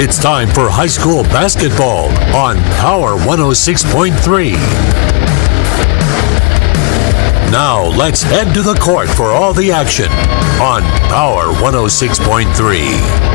It's time for high school basketball on Power 106.3. Now let's head to the court for all the action on Power 106.3.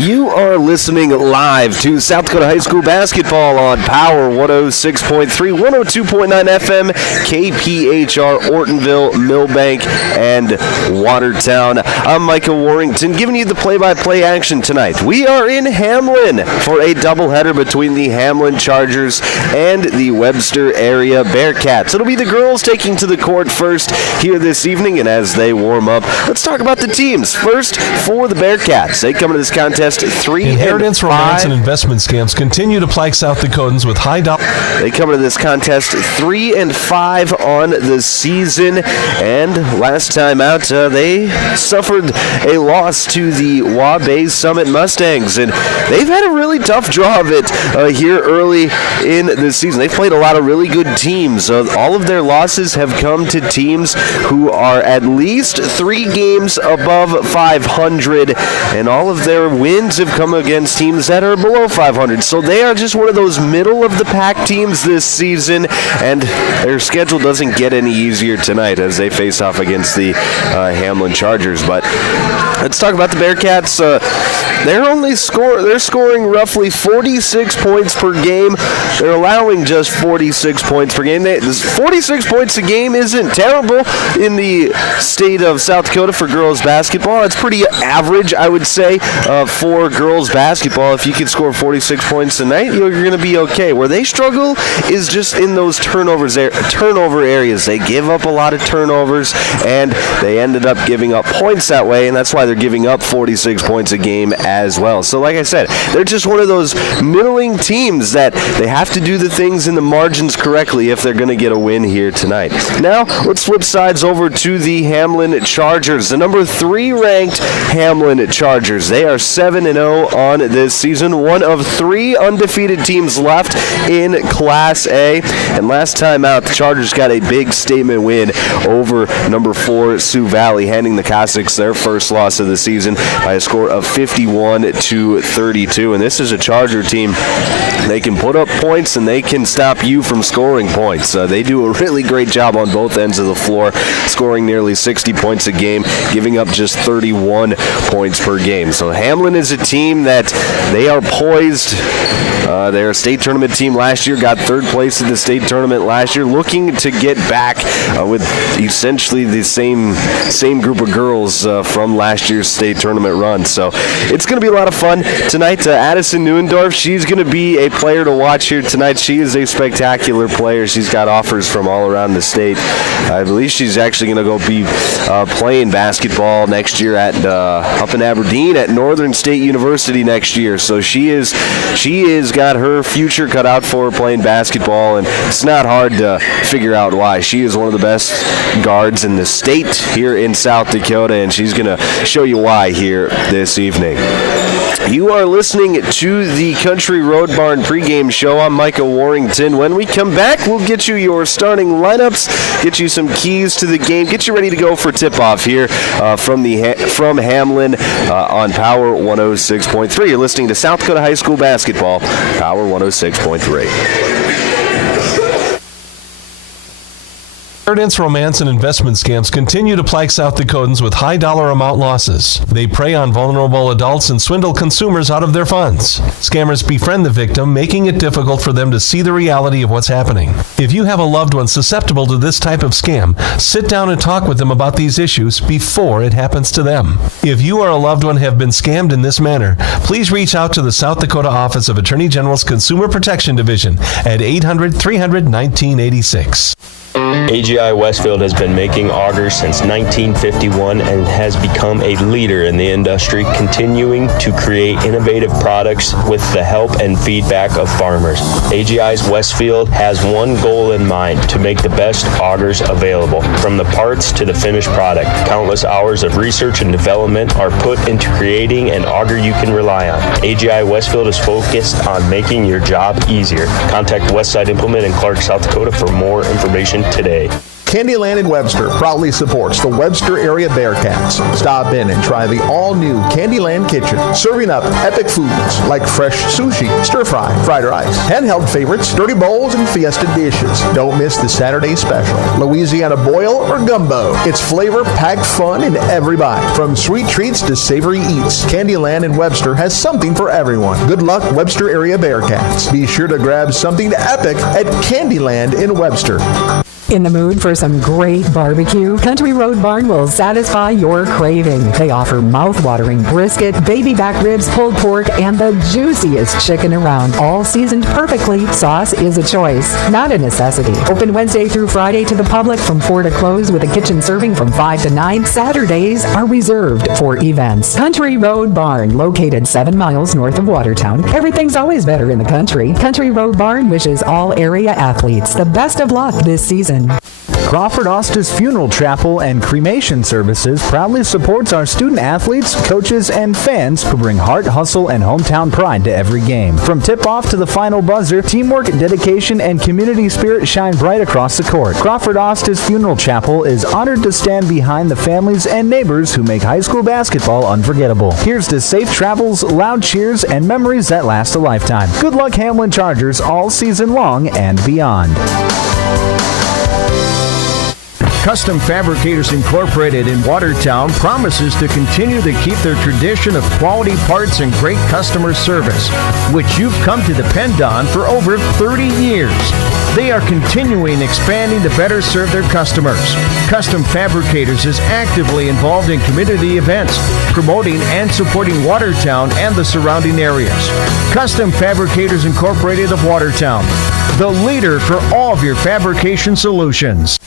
You are listening live to South Dakota High School basketball on Power 106.3, 102.9 FM, KPHR, Ortonville, Millbank, and Watertown. I'm Micah Warrington giving you the play-by-play action tonight. We are in Hamlin for a doubleheader between the Hamlin Chargers and the Webster area Bearcats. It'll be the girls taking to the court first here this evening, and as they warm up, let's talk about the teams. First, for the Bearcats, they come into this contest 3-5. Inheritance, romance, and investment scams continue to plague South Dakotans with high dollar. They come into this contest 3-5 on the season, and last time out, they suffered a loss to the Wabash Summit Mustangs, and they've had a really tough draw of it here early in the season. They've played a lot of really good teams. All of their losses have come to teams who are at least 3 games above 500, and all of their wins have come against teams that are below 500. So they are just one of those middle-of-the-pack teams this season, and their schedule doesn't get any easier tonight as they face off against the Hamlin Chargers. But let's talk about the Bearcats. They're scoring roughly 46 points per game. They're allowing just 46 points per game. 46 points a game isn't terrible in the state of South Dakota for girls basketball. It's pretty average, I would say, for girls basketball. If you can score 46 points a night, you're going to be okay. Where they struggle is just in those turnover areas. They give up a lot of turnovers, and they ended up giving up points that way, and that's why they're giving up 46 points a game as well. So like I said, they're just one of those middling teams that they have to do the things in the margins correctly if they're going to get a win here tonight. Now, let's flip sides over to the Hamlin Chargers. The number 3 ranked Hamlin Chargers. They are 7-0 on this season, one of 3 undefeated teams left in Class A. And last time out, the Chargers got a big statement win over number 4 Sioux Valley, handing the Cossacks their first loss of the season by a score of 51-32. And this is a Charger team. They can put up points and they can stop you from scoring points. They do a really great job on both ends of the floor, scoring nearly 60 points a game, giving up just 31 points per game. So Hamlin is a team that they are poised. They're a state tournament team last year, got 3rd place in the state tournament last year, looking to get back with essentially the same group of girls from last year's state tournament run. So it's going to be a lot of fun tonight. Addison Neuendorf, she's going to be a player to watch here tonight. She is a spectacular player. She's got offers from all around the state. I believe she's actually going to go be playing basketball next year at up in Aberdeen at Northern State University next year. So she is got her future cut out for her playing basketball, and it's not hard to figure out why. She is one of the best guards in the state here in South Dakota, and she's going to show you why here this evening. You are listening to the Country Road Barn pregame show. I'm Micah Warrington. When we come back, we'll get you your starting lineups, get you some keys to the game, get you ready to go for tip-off here from Hamlin on Power 106.3. You're listening to South Dakota High School basketball, Power 106.3. Inheritance, romance, and investment scams continue to plague South Dakotans with high dollar amount losses. They prey on vulnerable adults and swindle consumers out of their funds. Scammers befriend the victim, making it difficult for them to see the reality of what's happening. If you have a loved one susceptible to this type of scam, sit down and talk with them about these issues before it happens to them. If you or a loved one have been scammed in this manner, please reach out to the South Dakota Office of Attorney General's Consumer Protection Division at 800-300-1986. AGI Westfield has been making augers since 1951 and has become a leader in the industry, continuing to create innovative products with the help and feedback of farmers. AGI's Westfield has one goal in mind: to make the best augers available. From the parts to the finished product, countless hours of research and development are put into creating an auger you can rely on. AGI Westfield is focused on making your job easier. Contact Westside Implement in Clark, South Dakota for more information today. Candyland in Webster proudly supports the Webster area Bearcats. Stop in and try the all-new Candyland Kitchen, serving up epic foods like fresh sushi, stir-fry, fried rice, handheld favorites, dirty bowls, and fiesta dishes. Don't miss the Saturday special, Louisiana boil or gumbo. It's flavor-packed fun in every bite. From sweet treats to savory eats, Candyland in Webster has something for everyone. Good luck, Webster area Bearcats. Be sure to grab something epic at Candyland in Webster. In the mood for some great barbecue? Country Road Barn will satisfy your craving. They offer mouth-watering brisket, baby back ribs, pulled pork, and the juiciest chicken around. All seasoned perfectly. Sauce is a choice, not a necessity. Open Wednesday through Friday to the public from 4 to close, with a kitchen serving from 5 to 9. Saturdays are reserved for events. Country Road Barn, located 7 miles north of Watertown. Everything's always better in the country. Country Road Barn wishes all area athletes the best of luck this season. Crawford Osta's Funeral Chapel and Cremation Services proudly supports our student athletes, coaches, and fans who bring heart, hustle, and hometown pride to every game. From tip-off to the final buzzer, teamwork, dedication, and community spirit shine bright across the court. Crawford Osta's Funeral Chapel is honored to stand behind the families and neighbors who make high school basketball unforgettable. Here's to safe travels, loud cheers, and memories that last a lifetime. Good luck, Hamlin Chargers, all season long and beyond. Custom Fabricators Incorporated in Watertown promises to continue to keep their tradition of quality parts and great customer service, which you've come to depend on for over 30 years. They are continuing expanding to better serve their customers. Custom Fabricators is actively involved in community events, promoting and supporting Watertown and the surrounding areas. Custom Fabricators Incorporated of Watertown, the leader for all of your fabrication solutions.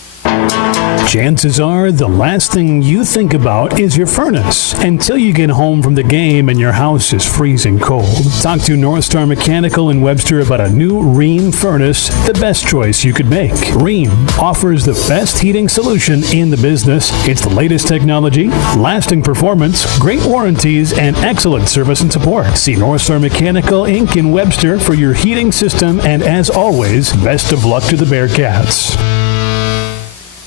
Chances are the last thing you think about is your furnace until you get home from the game and your house is freezing cold. Talk to North Star Mechanical in Webster about a new Rheem furnace, the best choice you could make. Rheem offers the best heating solution in the business. It's the latest technology, lasting performance, great warranties, and excellent service and support. See North Star Mechanical Inc. in Webster for your heating system, and as always, best of luck to the Bearcats.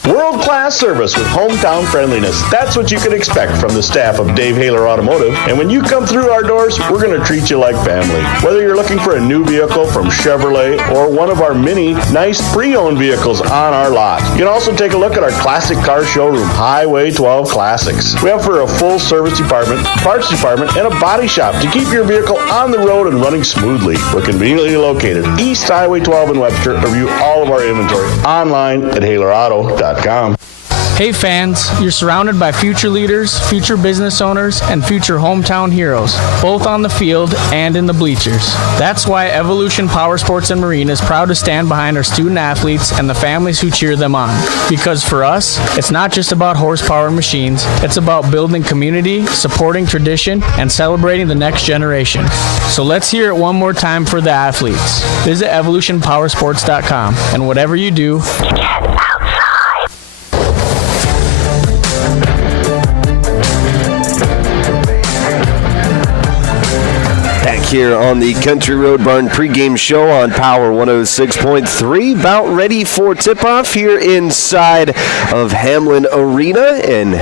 World-class service with hometown friendliness. That's what you can expect from the staff of Dave Haler Automotive. And when you come through our doors, we're going to treat you like family. Whether you're looking for a new vehicle from Chevrolet or one of our many nice pre-owned vehicles on our lot, you can also take a look at our classic car showroom, Highway 12 Classics. We offer a full service department, parts department, and a body shop to keep your vehicle on the road and running smoothly. We're conveniently located East Highway 12 in Webster. Review all of our inventory online at HalerAuto.com. Hey fans, you're surrounded by future leaders, future business owners, and future hometown heroes, both on the field and in the bleachers. That's why Evolution Power Sports and Marine is proud to stand behind our student athletes and the families who cheer them on. Because for us, it's not just about horsepower and machines, it's about building community, supporting tradition, and celebrating the next generation. So let's hear it one more time for the athletes. Visit evolutionpowersports.com, and whatever you do, get outside. Here on the Country Road Barn pregame show on Power 106.3. About ready for tip-off here inside of Hamlin Arena and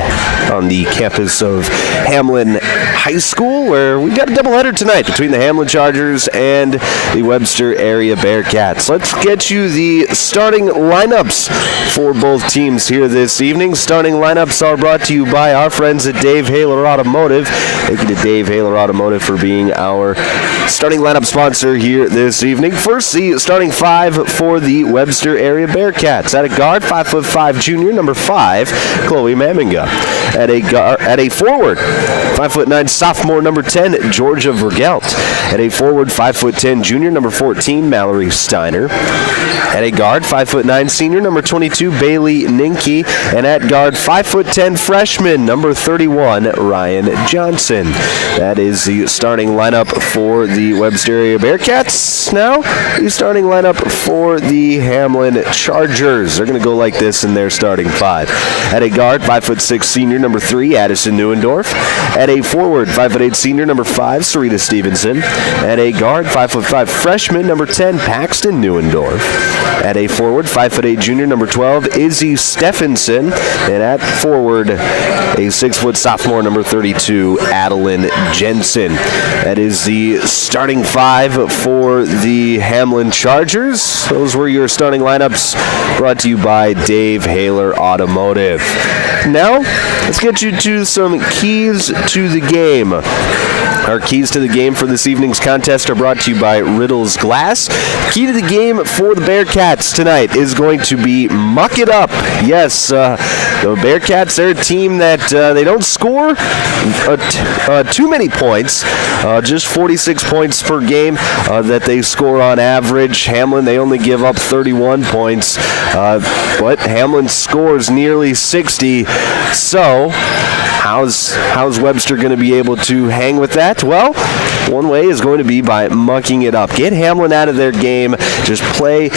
on the campus of Hamlin High School, where we've got a doubleheader tonight between the Hamlin Chargers and the Webster area Bearcats. Let's get you the starting lineups for both teams here this evening. Starting lineups are brought to you by our friends at Dave Haler Automotive. Thank you to Dave Haler Automotive for being our starting lineup sponsor here this evening. First, the starting five for the Webster area Bearcats. At a guard, 5'5" junior, number 5, Chloe Maminga. At a forward, 5'9" sophomore, number 10, Georgia Vergelt. At a forward, 5'10" junior, number 14, Mallory Steiner. At a guard, 5'9" senior, number 22, Bailey Ninke. And at guard, 5'10" freshman, number 31, Ryan Johnson. That is the starting lineup for the Webster area Bearcats. Now, the starting lineup for the Hamlin Chargers. They're going to go like this in their starting five. At a guard, 5'6" senior, number 3, Addison Neuendorf. At a forward, 5'8" senior, number 5, Sarita Stevenson. At a guard, 5'5" freshman, number 10, Paxton Neuendorf. At a forward, 5'8" junior, number 12, Izzy Stephenson. And at forward, a 6' sophomore, number 32, Adeline Jensen. That is the starting five for the Hamlin Chargers. Those were your starting lineups, brought to you by Dave Haler Automotive. Now, let's get you to some keys to the game. Our keys to the game for this evening's contest are brought to you by Riddle's Glass. Key to the game for the Bearcats tonight is going to be muck it up. Yes, the Bearcats, they're a team that they don't score too many points, just 46 points per game that they score on average. Hamlin, they only give up 31 points, but Hamlin scores nearly 60. So, how's Webster going to be able to hang with that? Well, one way is going to be by mucking it up. Get Hamlin out of their game. Just play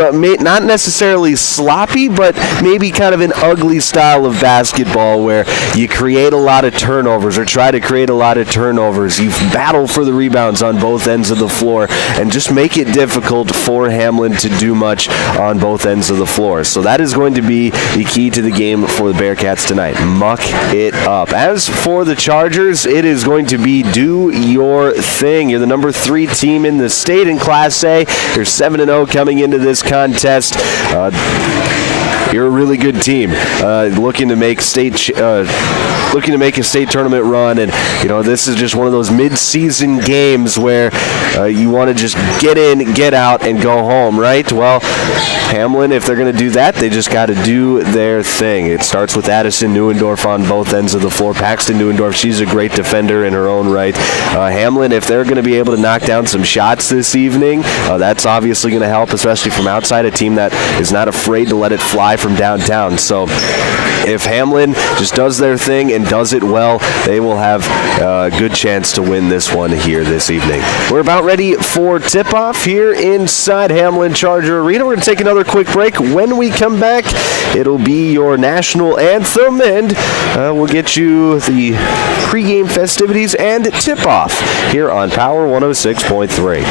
not necessarily sloppy, but maybe kind of an ugly style of basketball where you create a lot of turnovers or try to create a lot of turnovers. You battle for the rebounds on both ends of the floor and just make it difficult for Hamlin to do much on both ends of the floor. So that is going to be the key to the game for the Bearcats tonight. Muck it up. As for the Chargers, it is going to be do your thing. You're the number 3 team in the state in Class A. You're 7-0 coming into this contest. You're a really good team, looking to make a state tournament run, and this is just one of those mid-season games where you want to just get in, get out, and go home, right? Well, Hamlin, if they're going to do that, they just got to do their thing. It starts with Addison Neuendorf on both ends of the floor. Paxton Neuendorf, she's a great defender in her own right. Hamlin, if they're going to be able to knock down some shots this evening, that's obviously going to help, especially from outside, a team that is not afraid to let it fly from downtown. So if Hamlin just does their thing and does it well, they will have a good chance to win this one here this evening. We're about ready for tip-off here inside Hamlin Charger Arena. We're going to take another quick break. When we come back, it'll be your national anthem, and we'll get you the pregame festivities and tip-off here on Power 106.3.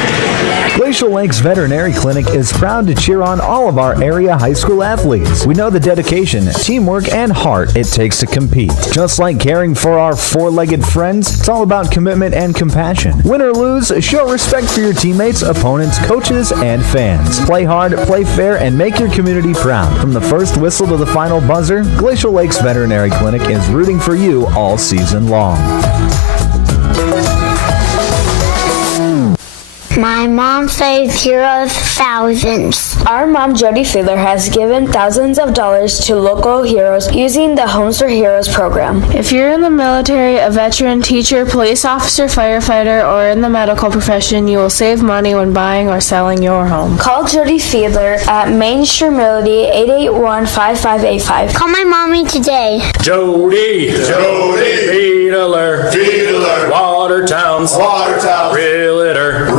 Glacial Lakes Veterinary Clinic is proud to cheer on all of our area high school athletes. We know the dedication, teamwork, and heart it takes to compete. Just like caring for our four-legged friends, it's all about commitment and compassion. Win or lose, show respect for your teammates, opponents, coaches, and fans. Play hard, play fair, and make your community proud. From the first whistle to the final buzzer, Glacial Lakes Veterinary Clinic is rooting for you all season long. My mom saves heroes thousands. Our mom, Jody Fiedler, has given thousands of dollars to local heroes using the Homes for Heroes program. If you're in the military, a veteran, teacher, police officer, firefighter, or in the medical profession, you will save money when buying or selling your home. Call Jody Fiedler at Main Street Melody 881-5585. Call my mommy today. Jody, Fiedler, Watertown's, Realtor.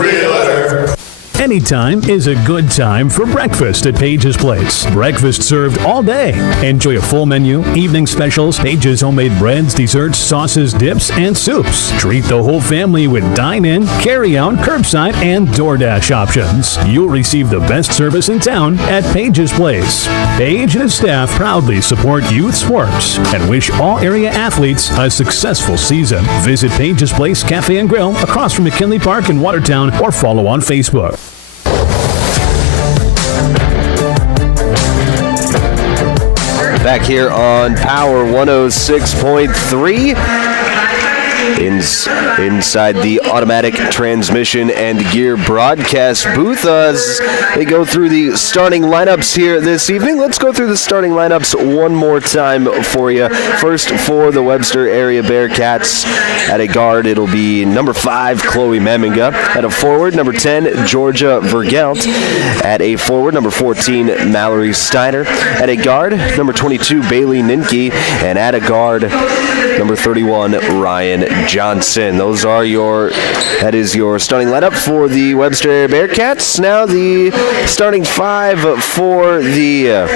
Anytime is a good time for breakfast at Page's Place. Breakfast served all day. Enjoy a full menu, evening specials, Page's homemade breads, desserts, sauces, dips, and soups. Treat the whole family with dine-in, carry-out, curbside, and DoorDash options. You'll receive the best service in town at Page's Place. Page and his staff proudly support youth sports and wish all area athletes a successful season. Visit Page's Place Cafe and Grill across from McKinley Park in Watertown or follow on Facebook. Back here on Power 106.3. inside the automatic transmission and gear broadcast booth as they go through the starting lineups here this evening. Let's go through the starting lineups one more time for you. First, for the Webster area Bearcats, at a guard, it'll be number 5, Chloe Meminga. At a forward, number 10, Georgia Vergelt. At a forward, number 14, Mallory Steiner. At a guard, number 22, Bailey Ninke. And at a guard, number 31, Ryan Johnson. That is your starting lineup for the Webster area Bearcats. Now the starting 5 for the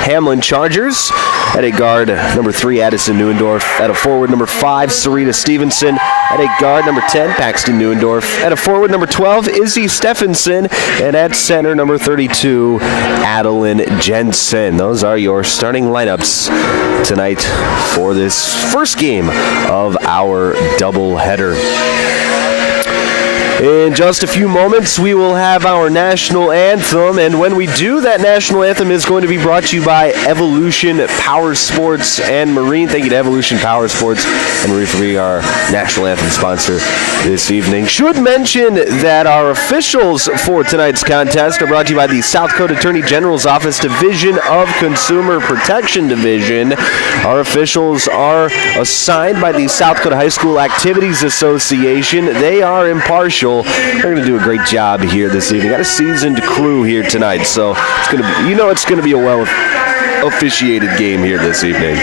Hamlin Chargers. At a guard, number 3, Addison Neuendorf. At a forward, number 5, Sarita Stevenson. At a guard, number 10, Paxton Neuendorf. At a forward, number 12, Izzy Stephenson. And at center, number 32, Adeline Jensen. Those are your starting lineups tonight for this first game of our doubleheader. In just a few moments, we will have our national anthem, and when we do, that national anthem is going to be brought to you by Evolution Power Sports and Marine. Thank you to Evolution Power Sports and Marine for being our national anthem sponsor this evening. Should mention that our officials for tonight's contest are brought to you by the South Dakota Attorney General's Office Division of Consumer Protection Division. Our officials are assigned by the South Dakota High School Activities Association. They are impartial. They're going to do a great job here this evening. Got a seasoned crew here tonight, so it's going to be a well officiated game here this evening.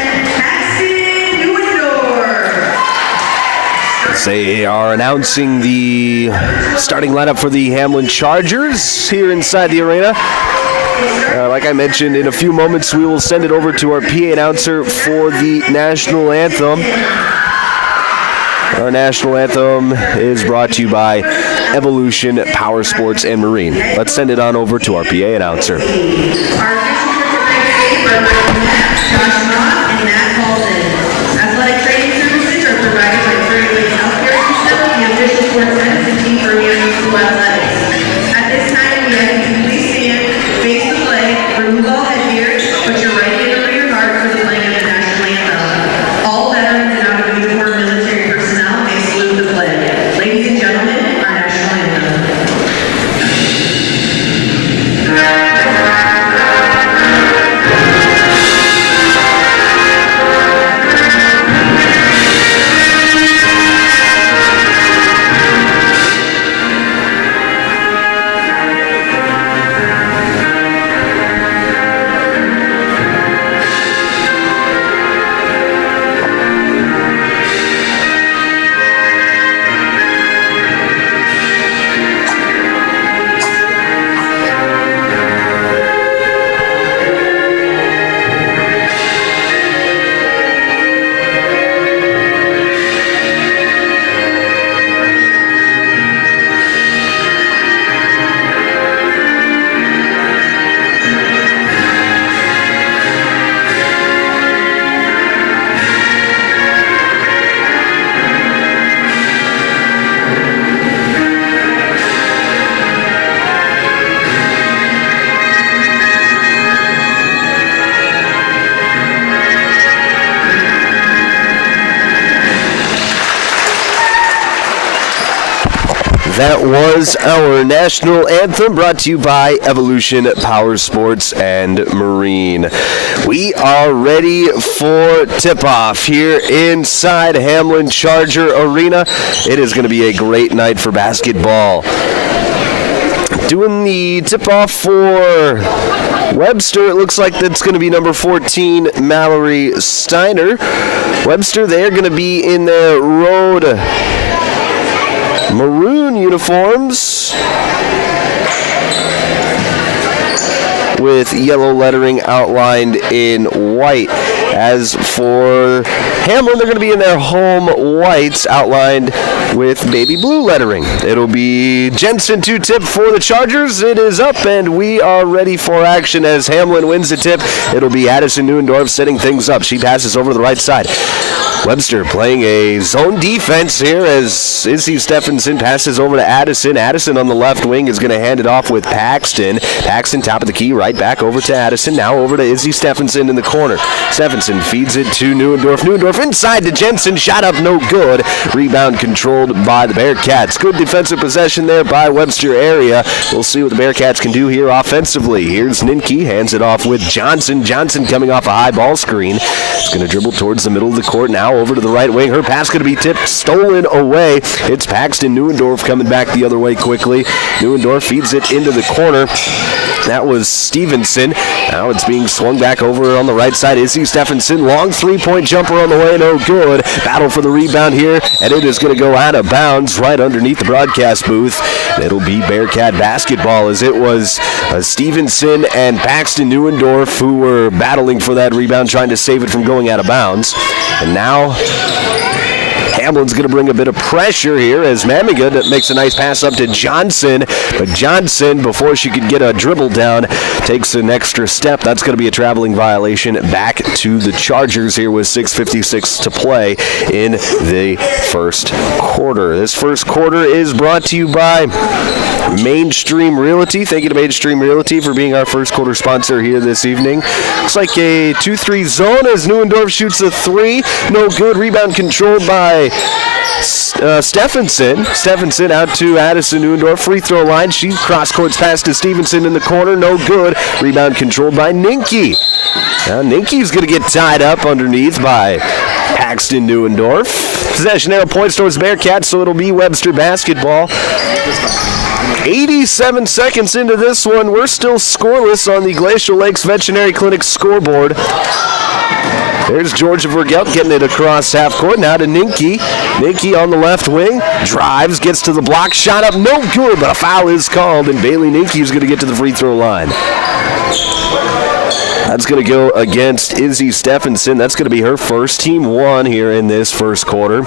They are announcing the starting lineup for the Hamlin Chargers here inside the arena. Like I mentioned, in a few moments we will send it over to our PA announcer for the national anthem. Our national anthem is brought to you by Evolution Power Sports and Marine. Let's send it on over to our PA announcer. That was our national anthem brought to you by Evolution Power Sports and Marine. We are ready for tip-off here inside Hamlin Charger Arena. It is going to be a great night for basketball. Doing the tip-off for Webster, it looks like that's going to be number 14, Mallory Steiner. Webster, they're going to be in their road maroon uniforms with yellow lettering outlined in white. As for Hamlin, they're going to be in their home whites outlined with baby blue lettering. It'll be Jensen to tip for the Chargers. It is up, and we are ready for action as Hamlin wins the tip. It'll be Addison Neuendorf setting things up. She passes over to the right side. Webster playing a zone defense here as Izzy Stephenson passes over to Addison. Addison on the left wing is going to hand it off with Paxton. Paxton top of the key, right back over to Addison. Now over to Izzy Stephenson in the corner. Stephenson feeds it to Neuendorf. Neuendorf inside to Jensen. Shot up, no good. Rebound controlled by the Bearcats. Good defensive possession there by Webster area. We'll see what the Bearcats can do here offensively. Here's Ninke, hands it off with Johnson. Johnson coming off a high ball screen. It's going to dribble towards the middle of the court now over to the right wing. Her pass going to be tipped, stolen away. It's Paxton Neuendorf coming back the other way quickly. Neuendorf feeds it into the corner. That was Stevenson. Now it's being swung back over on the right side. Izzy Stephenson, long three-point jumper on the way, no good. Battle for the rebound here, and it is going to go out of bounds right underneath the broadcast booth. It'll be Bearcat basketball as it was Stevenson and Paxton Neuendorf who were battling for that rebound, trying to save it from going out of bounds. And now Hamlin's going to bring a bit of pressure here as Mamiga makes a nice pass up to Johnson. But Johnson, before she could get a dribble down, takes an extra step. That's going to be a traveling violation. Back to the Chargers here with 6:56 to play in the first quarter. This first quarter is brought to you by Mainstream Realty. Thank you to Mainstream Realty for being our first quarter sponsor here this evening. Looks like a 2-3 zone as Neuendorf shoots a three. No good. Rebound controlled by Stephenson. Stephenson out to Addison Neuendorf. Free throw line. She cross-courts pass to Stevenson in the corner. No good. Rebound controlled by Ninke. Now Ninke's going to get tied up underneath by Paxton Neuendorf. Possession arrow points towards Bearcats, so it'll be Webster basketball. 87 seconds into this one. We're still scoreless on the Glacial Lakes Veterinary Clinic scoreboard. There's Georgia Vergelt getting it across half court. Now to Ninke. Ninke on the left wing. Drives, gets to the block. Shot up, no good, but a foul is called, and Bailey Ninke is going to get to the free throw line. That's going to go against Izzy Stephenson. That's going to be her first, team one here in this first quarter.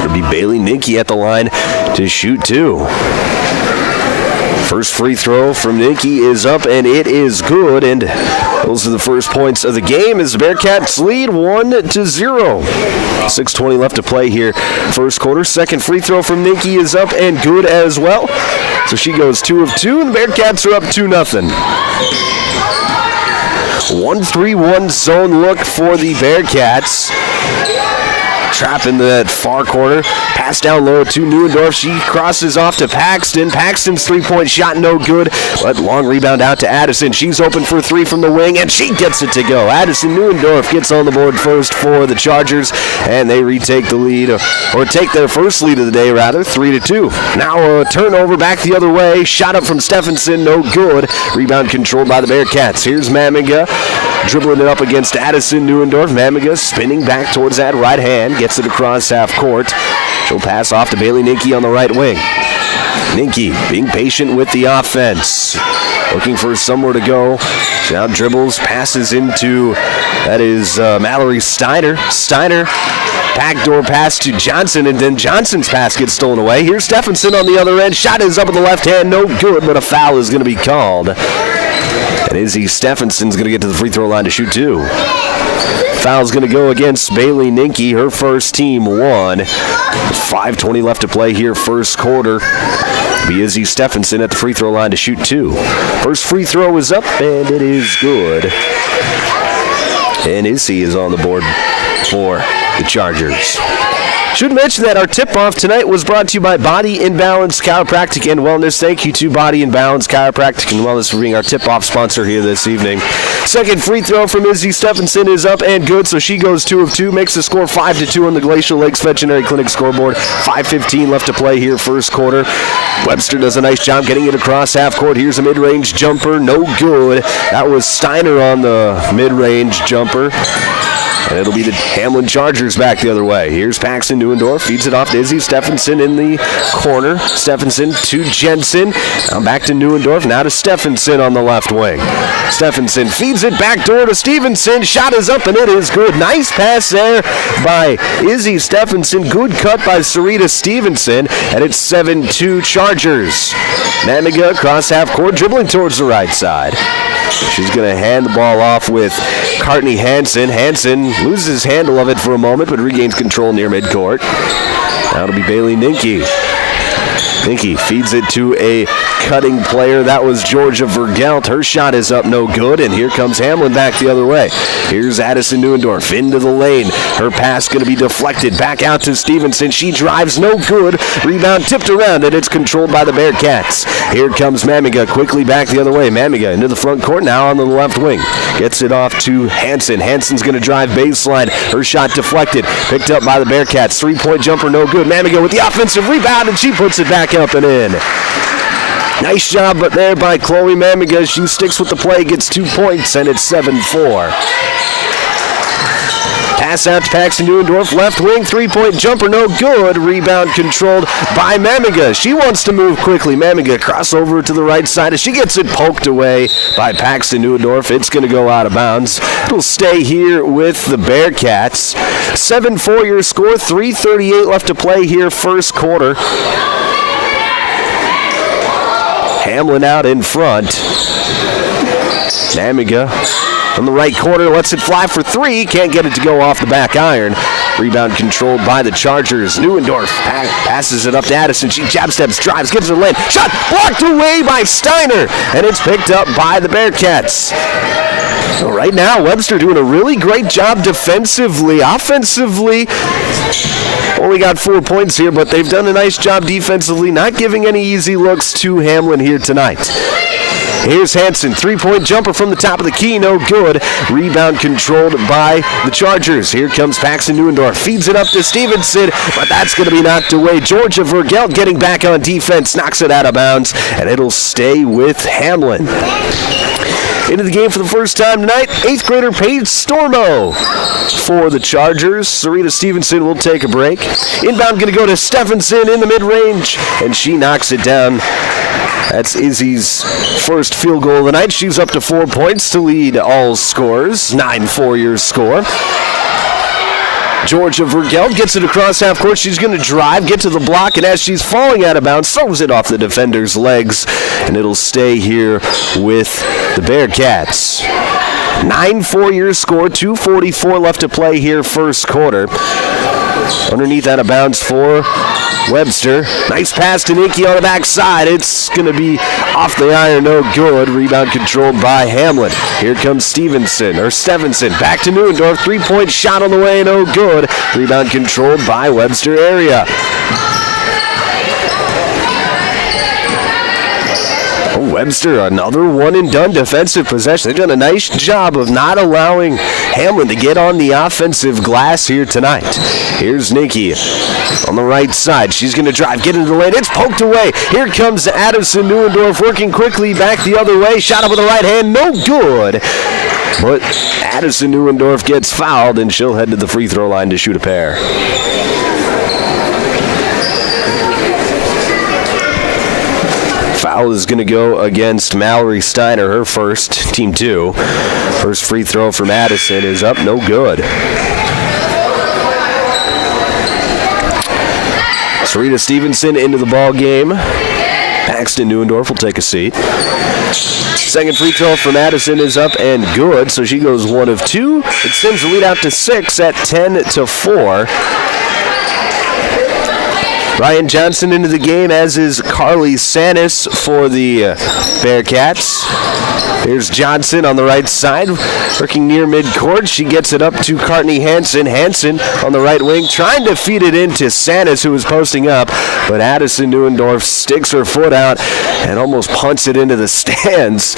It'll be Bailey Ninke at the line to shoot two. First free throw from Ninke is up, and it is good. And those are the first points of the game as the Bearcats lead 1-0. 6:20 left to play here. First quarter. Second free throw from Ninke is up and good as well. So she goes 2 of 2, and the Bearcats are up 2-0. 1-3-1 zone look for the Bearcats. Trap in that far corner. Pass down low to Neuendorf. She crosses off to Paxton. Paxton's three-point shot no good, but long rebound out to Addison. She's open for three from the wing, and she gets it to go. Addison Neuendorf gets on the board first for the Chargers, and they retake the lead, or take their first lead of the day, rather, 3-2. Now a turnover back the other way. Shot up from Stephenson, no good. Rebound controlled by the Bearcats. Here's Mamiga dribbling it up against Addison Neuendorf. Mamiga spinning back towards that right hand. Gets it across half court. She'll pass off to Bailey Ninke on the right wing. Ninke being patient with the offense. Looking for somewhere to go. She now dribbles, passes into, that is Mallory Steiner. Steiner, backdoor pass to Johnson, and then Johnson's pass gets stolen away. Here's Stephenson on the other end. Shot is up with the left hand, no good, but a foul is going to be called. And Izzy Stephenson's going to get to the free throw line to shoot two. Foul's going to go against Bailey Ninke, her first, team one. 5:20 left to play here, first quarter. Be Izzy Stephenson at the free throw line to shoot two. First free throw is up, and it is good. And Izzy is on the board for the Chargers. Should mention that our tip-off tonight was brought to you by Body in Balance Chiropractic and Wellness. Thank you to Body in Balance Chiropractic and Wellness for being our tip-off sponsor here this evening. Second free throw from Izzy Stephenson is up and good, so she goes 2 of 2, makes the score 5-2 on the Glacial Lakes Veterinary Clinic scoreboard. 5:15 left to play here, first quarter. Webster does a nice job getting it across half court. Here's a mid-range jumper, no good. That was Steiner on the mid-range jumper. And it'll be the Hamlin Chargers back the other way. Here's Paxton Neuendorf, feeds it off to Izzy Stephenson in the corner. Stephenson to Jensen. Now back to Neuendorf, now to Stephenson on the left wing. Stephenson feeds it back door to Stevenson. Shot is up and it is good. Nice pass there by Izzy Stephenson. Good cut by Sarita Stevenson. And it's 7-2 Chargers. Mamiga across half court, dribbling towards the right side. She's going to hand the ball off with Courtney Hansen. Hansen loses handle of it for a moment, but regains control near midcourt. Now it'll be Bailey Ninke. Ninke feeds it to a cutting player. That was Georgia Vergelt. Her shot is up, no good, and here comes Hamlin back the other way. Here's Addison Neuendorf into the lane. Her pass going to be deflected. Back out to Stevenson. She drives, no good. Rebound tipped around, and it's controlled by the Bearcats. Here comes Mamiga quickly back the other way. Mamiga into the front court, now on the left wing. Gets it off to Hansen. Hansen's going to drive baseline. Her shot deflected. Picked up by the Bearcats. Three-point jumper, no good. Mamiga with the offensive rebound, and she puts it back up and in. Nice job but there by Chloe Mamiga. She sticks with the play, gets 2 points, and it's 7-4. Pass out to Paxton Neuendorf, left wing, three-point jumper, no good. Rebound controlled by Mamiga. She wants to move quickly. Mamiga crossover to the right side as she gets it poked away by Paxton Neuendorf. It's going to go out of bounds. It'll stay here with the Bearcats. 7-4 your score, 3:38 left to play here first quarter. Hamlin out in front. Mamiga on the right corner, lets it fly for three. Can't get it to go off the back iron. Rebound controlled by the Chargers. Neuendorf passes it up to Addison. She jab steps, drives, gives it a lane. Shot blocked away by Steiner, and it's picked up by the Bearcats. So right now, Webster doing a really great job defensively. Offensively, only got 4 points here, but they've done a nice job defensively, not giving any easy looks to Hamlin here tonight. Here's Hansen, three-point jumper from the top of the key, no good. Rebound controlled by the Chargers. Here comes Paxton Neuendorf, feeds it up to Stevenson, but that's going to be knocked away. Georgia Vergelt getting back on defense, knocks it out of bounds, and it'll stay with Hamlin. Into the game for the first time tonight, 8th grader Paige Stormo for the Chargers. Sarita Stevenson will take a break. Inbound going to go to Stephenson in the mid-range, and she knocks it down. That's Izzy's first field goal of the night. She's up to 4 points to lead all scorers. 9-4 your score. Georgia Vergelt gets it across half court. She's going to drive, get to the block, and as she's falling out of bounds, throws it off the defender's legs, and it'll stay here with the Bearcats. 9-4 your score, 2:44 left to play here first quarter. Underneath out of bounds for Webster. Nice pass to Nikki on the backside. It's going to be off the iron, no good. Rebound controlled by Hamlin. Here comes Stephenson. Back to Neuendorf. Three-point shot on the way, no good. Rebound controlled by Webster area. Webster, another one-and-done defensive possession. They've done a nice job of not allowing Hamlin to get on the offensive glass here tonight. Here's Nikki on the right side. She's going to drive, get into the lane. It's poked away. Here comes Addison Neuendorf working quickly back the other way. Shot up with the right hand, no good. But Addison Neuendorf gets fouled, and she'll head to the free throw line to shoot a pair. Foul is going to go against Mallory Steiner, her first, team 2. First free throw from Addison is up, no good. Sarita Stevenson into the ball game. Paxton Neuendorf will take a seat. Second free throw from Addison is up and good, so she goes 1 of 2. It sends the lead out to 6 at 10-4. Ryan Johnson into the game, as is Carly Sanis for the Bearcats. Here's Johnson on the right side, working near midcourt. She gets it up to Courtney Hansen. Hansen on the right wing, trying to feed it into Sanis, who is posting up, but Addison Neuendorf sticks her foot out and almost punts it into the stands.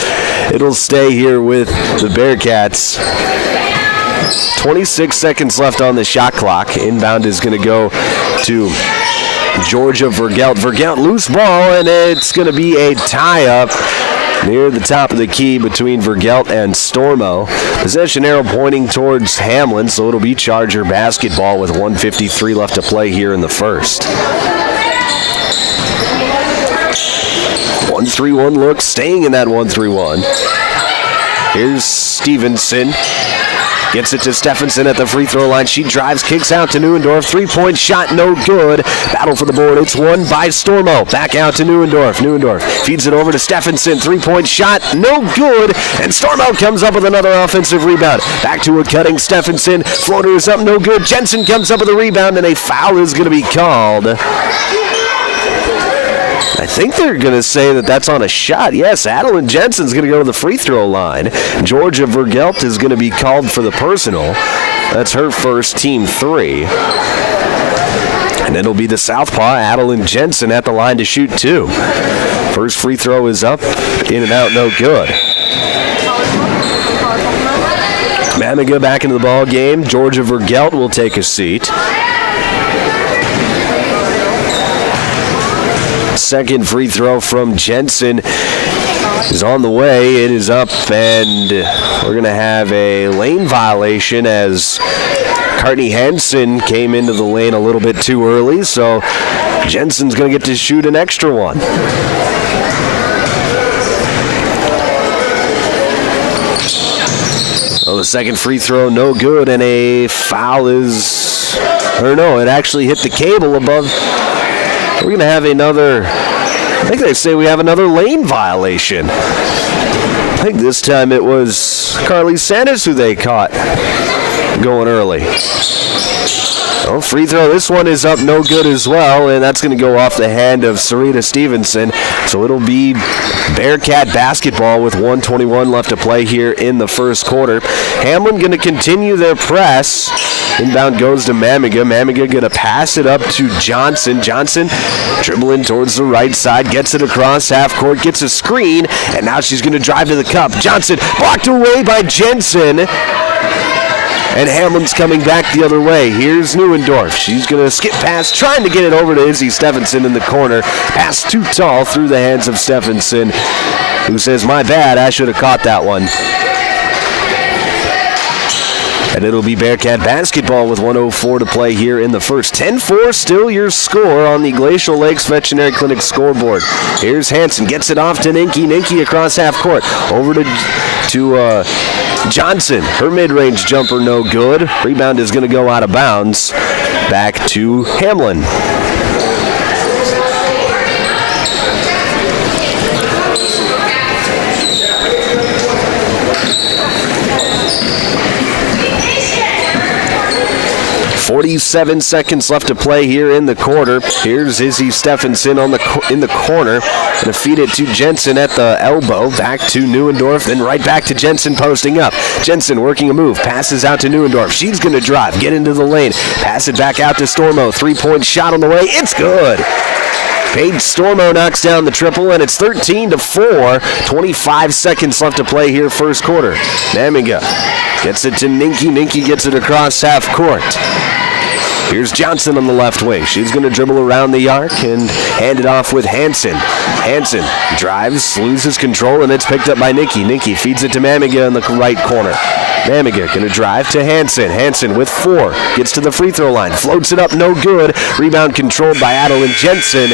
It'll stay here with the Bearcats. 26 seconds left on the shot clock. Inbound is going to go to Georgia Vergelt. Vergelt loose ball, and it's going to be a tie-up. near the top of the key between Vergelt and Stormo. Possession arrow pointing towards Hamlin, so it'll be Charger basketball with 1:53 left to play here in the first. 1-3-1 look, staying in that 1-3-1. Here's Stevenson. Gets it to Stephenson at the free throw line. She drives, kicks out to Neuendorf. Three-point shot, no good. Battle for the board. It's won by Stormo. Back out to Neuendorf. Neuendorf feeds it over to Stephenson. Three-point shot, no good. And Stormo comes up with another offensive rebound. Back to a cutting Stephenson. Floater is up, no good. Jensen comes up with a rebound, and a foul is going to be called. I think they're going to say that that's on a shot. Yes, Adeline Jensen's going to go to the free throw line. Georgia Vergelt is going to be called for the personal. That's her first, team 3. And it'll be the southpaw, Adeline Jensen, at the line to shoot 2. First free throw is up, in and out, no good. Mamiga back into the ball game. Georgia Vergelt will take a seat. Second free throw from Jensen is on the way. It is up, and we're going to have a lane violation as Courtney Hansen came into the lane a little bit too early, so Jensen's going to get to shoot an extra one. Oh, the second free throw, no good, and a foul is, or no, it actually hit the cable above. We're going to have another, I think they say we have another lane violation. I think this time it was Carly Sanders who they caught going early. Oh, free throw. This one is up, no good as well, and that's going to go off the hand of Sarita Stevenson. So it'll be Bearcat basketball with 1:21 left to play here in the first quarter. Hamlin going to continue their press. Inbound goes to Mamiga. Mamiga going to pass it up to Johnson. Johnson dribbling towards the right side, gets it across half court, gets a screen, and now she's going to drive to the cup. Johnson blocked away by Jensen. And Hamlin's coming back the other way. Here's Neuendorf. She's going to skip past, trying to get it over to Izzy Stephenson in the corner. Pass too tall through the hands of Stephenson, who says, my bad, I should have caught that one. And it'll be Bearcat basketball with 1:04 to play here in the first. 10-4 still your score on the Glacial Lakes Veterinary Clinic scoreboard. Here's Hansen, gets it off to Ninky. Ninky across half court. Over to Johnson. Her mid-range jumper no good. Rebound is going to go out of bounds. Back to Hamlin. 47 seconds left to play here in the quarter. Here's Izzy Stephenson in the corner. Going to feed it to Jensen at the elbow. Back to Neuendorf, then right back to Jensen posting up. Jensen working a move. Passes out to Neuendorf. She's going to drive. Get into the lane. Pass it back out to Stormo. Three-point shot on the way. It's good. Paige Stormo knocks down the triple, and it's 13-4. 25 seconds left to play here first quarter. Mamiga gets it to Ninky. Ninky gets it across half court. Here's Johnson on the left wing. She's going to dribble around the arc and hand it off with Hansen. Hansen drives, loses control, and it's picked up by Ninky. Ninky feeds it to Mamiga in the right corner. Mamiga going to drive to Hansen. Hansen with 4. Gets to the free throw line. Floats it up, no good. Rebound controlled by Adeline Jensen.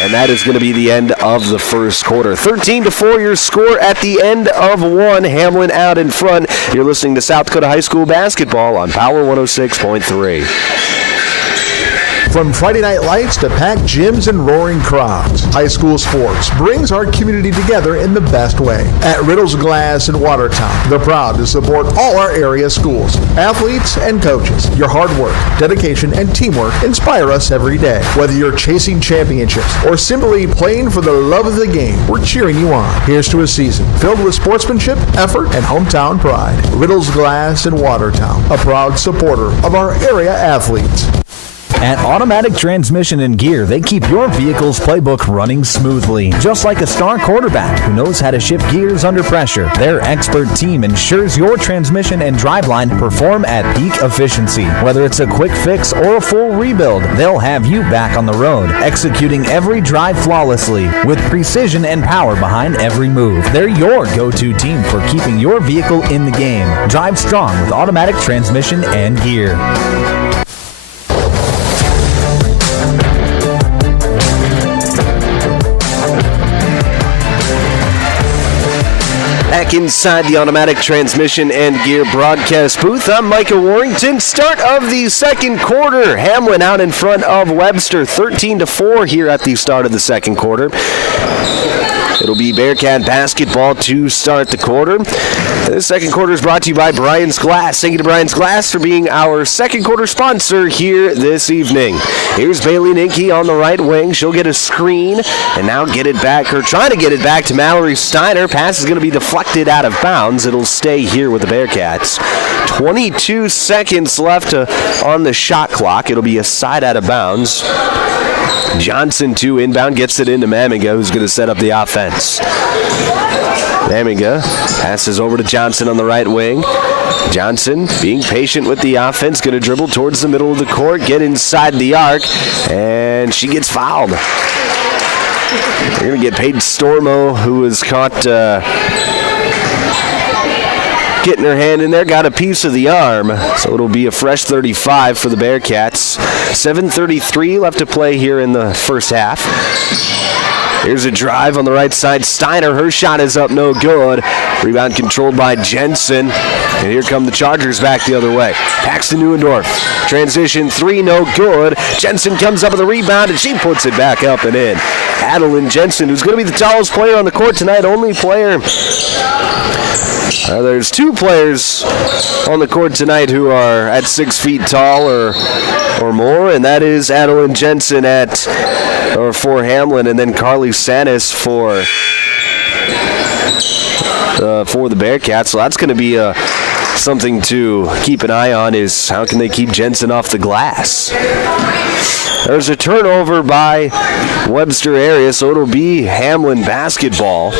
And that is going to be the end of the first quarter. 13-4 your score at the end of one. Hamlin out in front. You're listening to South Dakota High School basketball on Power 106.3. From Friday night lights to packed gyms and roaring crowds, high school sports brings our community together in the best way. At Riddle's Glass in Watertown, they're proud to support all our area schools, athletes, and coaches. Your hard work, dedication, and teamwork inspire us every day. Whether you're chasing championships or simply playing for the love of the game, we're cheering you on. Here's to a season filled with sportsmanship, effort, and hometown pride. Riddle's Glass in Watertown, a proud supporter of our area athletes. At Automatic Transmission and Gear, they keep your vehicle's playbook running smoothly. Just like a star quarterback who knows how to shift gears under pressure, their expert team ensures your transmission and driveline perform at peak efficiency. Whether it's a quick fix or a full rebuild, they'll have you back on the road, executing every drive flawlessly with precision and power behind every move. They're your go-to team for keeping your vehicle in the game. Drive strong with Automatic Transmission and Gear. Back inside the Automatic Transmission and Gear broadcast booth, I'm Micah Warrington. Start of the second quarter. Hamlin out in front of Webster, 13-4 here at the start of the second quarter. It'll be Bearcat basketball to start the quarter. This second quarter is brought to you by Brian's Glass. Thank you to Brian's Glass for being our second quarter sponsor here this evening. Here's Bailey Ninke on the right wing. She'll get a screen and now get it back, or trying to get it back to Mallory Steiner. Pass is going to be deflected out of bounds. It'll stay here with the Bearcats. 22 seconds left on the shot clock. It'll be a side out of bounds. Johnson to inbound, gets it into Mamiga, who's going to set up the offense. Mamiga passes over to Johnson on the right wing. Johnson being patient with the offense, going to dribble towards the middle of the court, get inside the arc, and she gets fouled. They're going to get Peyton Stormo, who was caught getting her hand in there, got a piece of the arm, so it'll be a fresh 35 for the Bearcats. 7:33 left to play here in the first half. Here's a drive on the right side. Steiner, her shot is up, no good. Rebound controlled by Jensen. And here come the Chargers back the other way. Paxton Neuendorf. Transition three, no good. Jensen comes up with a rebound, and she puts it back up and in. Adeline Jensen, who's going to be the tallest player on the court tonight, only player. There's two players on the court tonight who are at 6 feet tall or more, and that is Adeline Jensen for Hamlin, and then Carly Sanis for the Bearcats. So that's going to be something to keep an eye on, is how can they keep Jensen off the glass. There's a turnover by Webster area, so it'll be Hamlin basketball.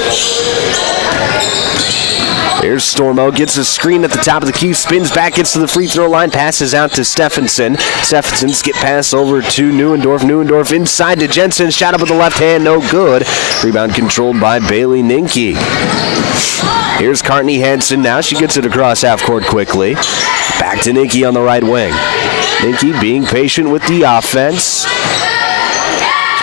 Here's Stormo, gets a screen at the top of the key, spins back, gets to the free throw line, passes out to Stephenson. Stephenson skip pass over to Neuendorf. Neuendorf inside to Jensen, shot up with the left hand, no good. Rebound controlled by Bailey Ninke. Here's Courtney Hansen now, she gets it across half court quickly. Back to Ninke on the right wing. Ninke being patient with the offense.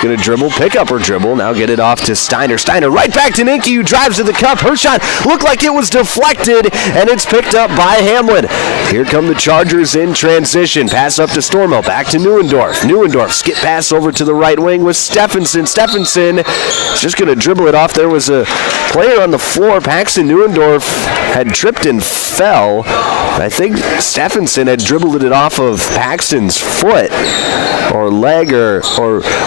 Going to dribble, pick up her dribble, now get it off to Steiner. Steiner right back to Ninke, who drives to the cup. Her shot looked like it was deflected, and it's picked up by Hamlin. Here come the Chargers in transition. Pass up to Stormo, back to Neuendorf. Neuendorf skip pass over to the right wing with Stephenson. Stephenson is just going to dribble it off. There was a player on the floor. Paxton Neuendorf had tripped and fell. I think Stephenson had dribbled it off of Paxton's foot or leg or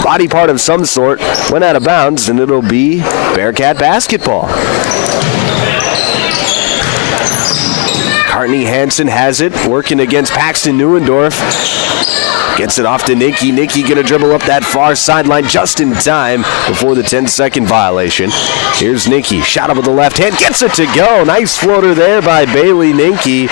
body part of some sort, went out of bounds, and it'll be Bearcat basketball. Courtney Hansen has it, working against Paxton Neuendorf. Gets it off to Ninke. Ninke going to dribble up that far sideline just in time before the 10-second violation. Here's Ninke. Shot up with the left hand. Gets it to go. Nice floater there by Bailey Ninke.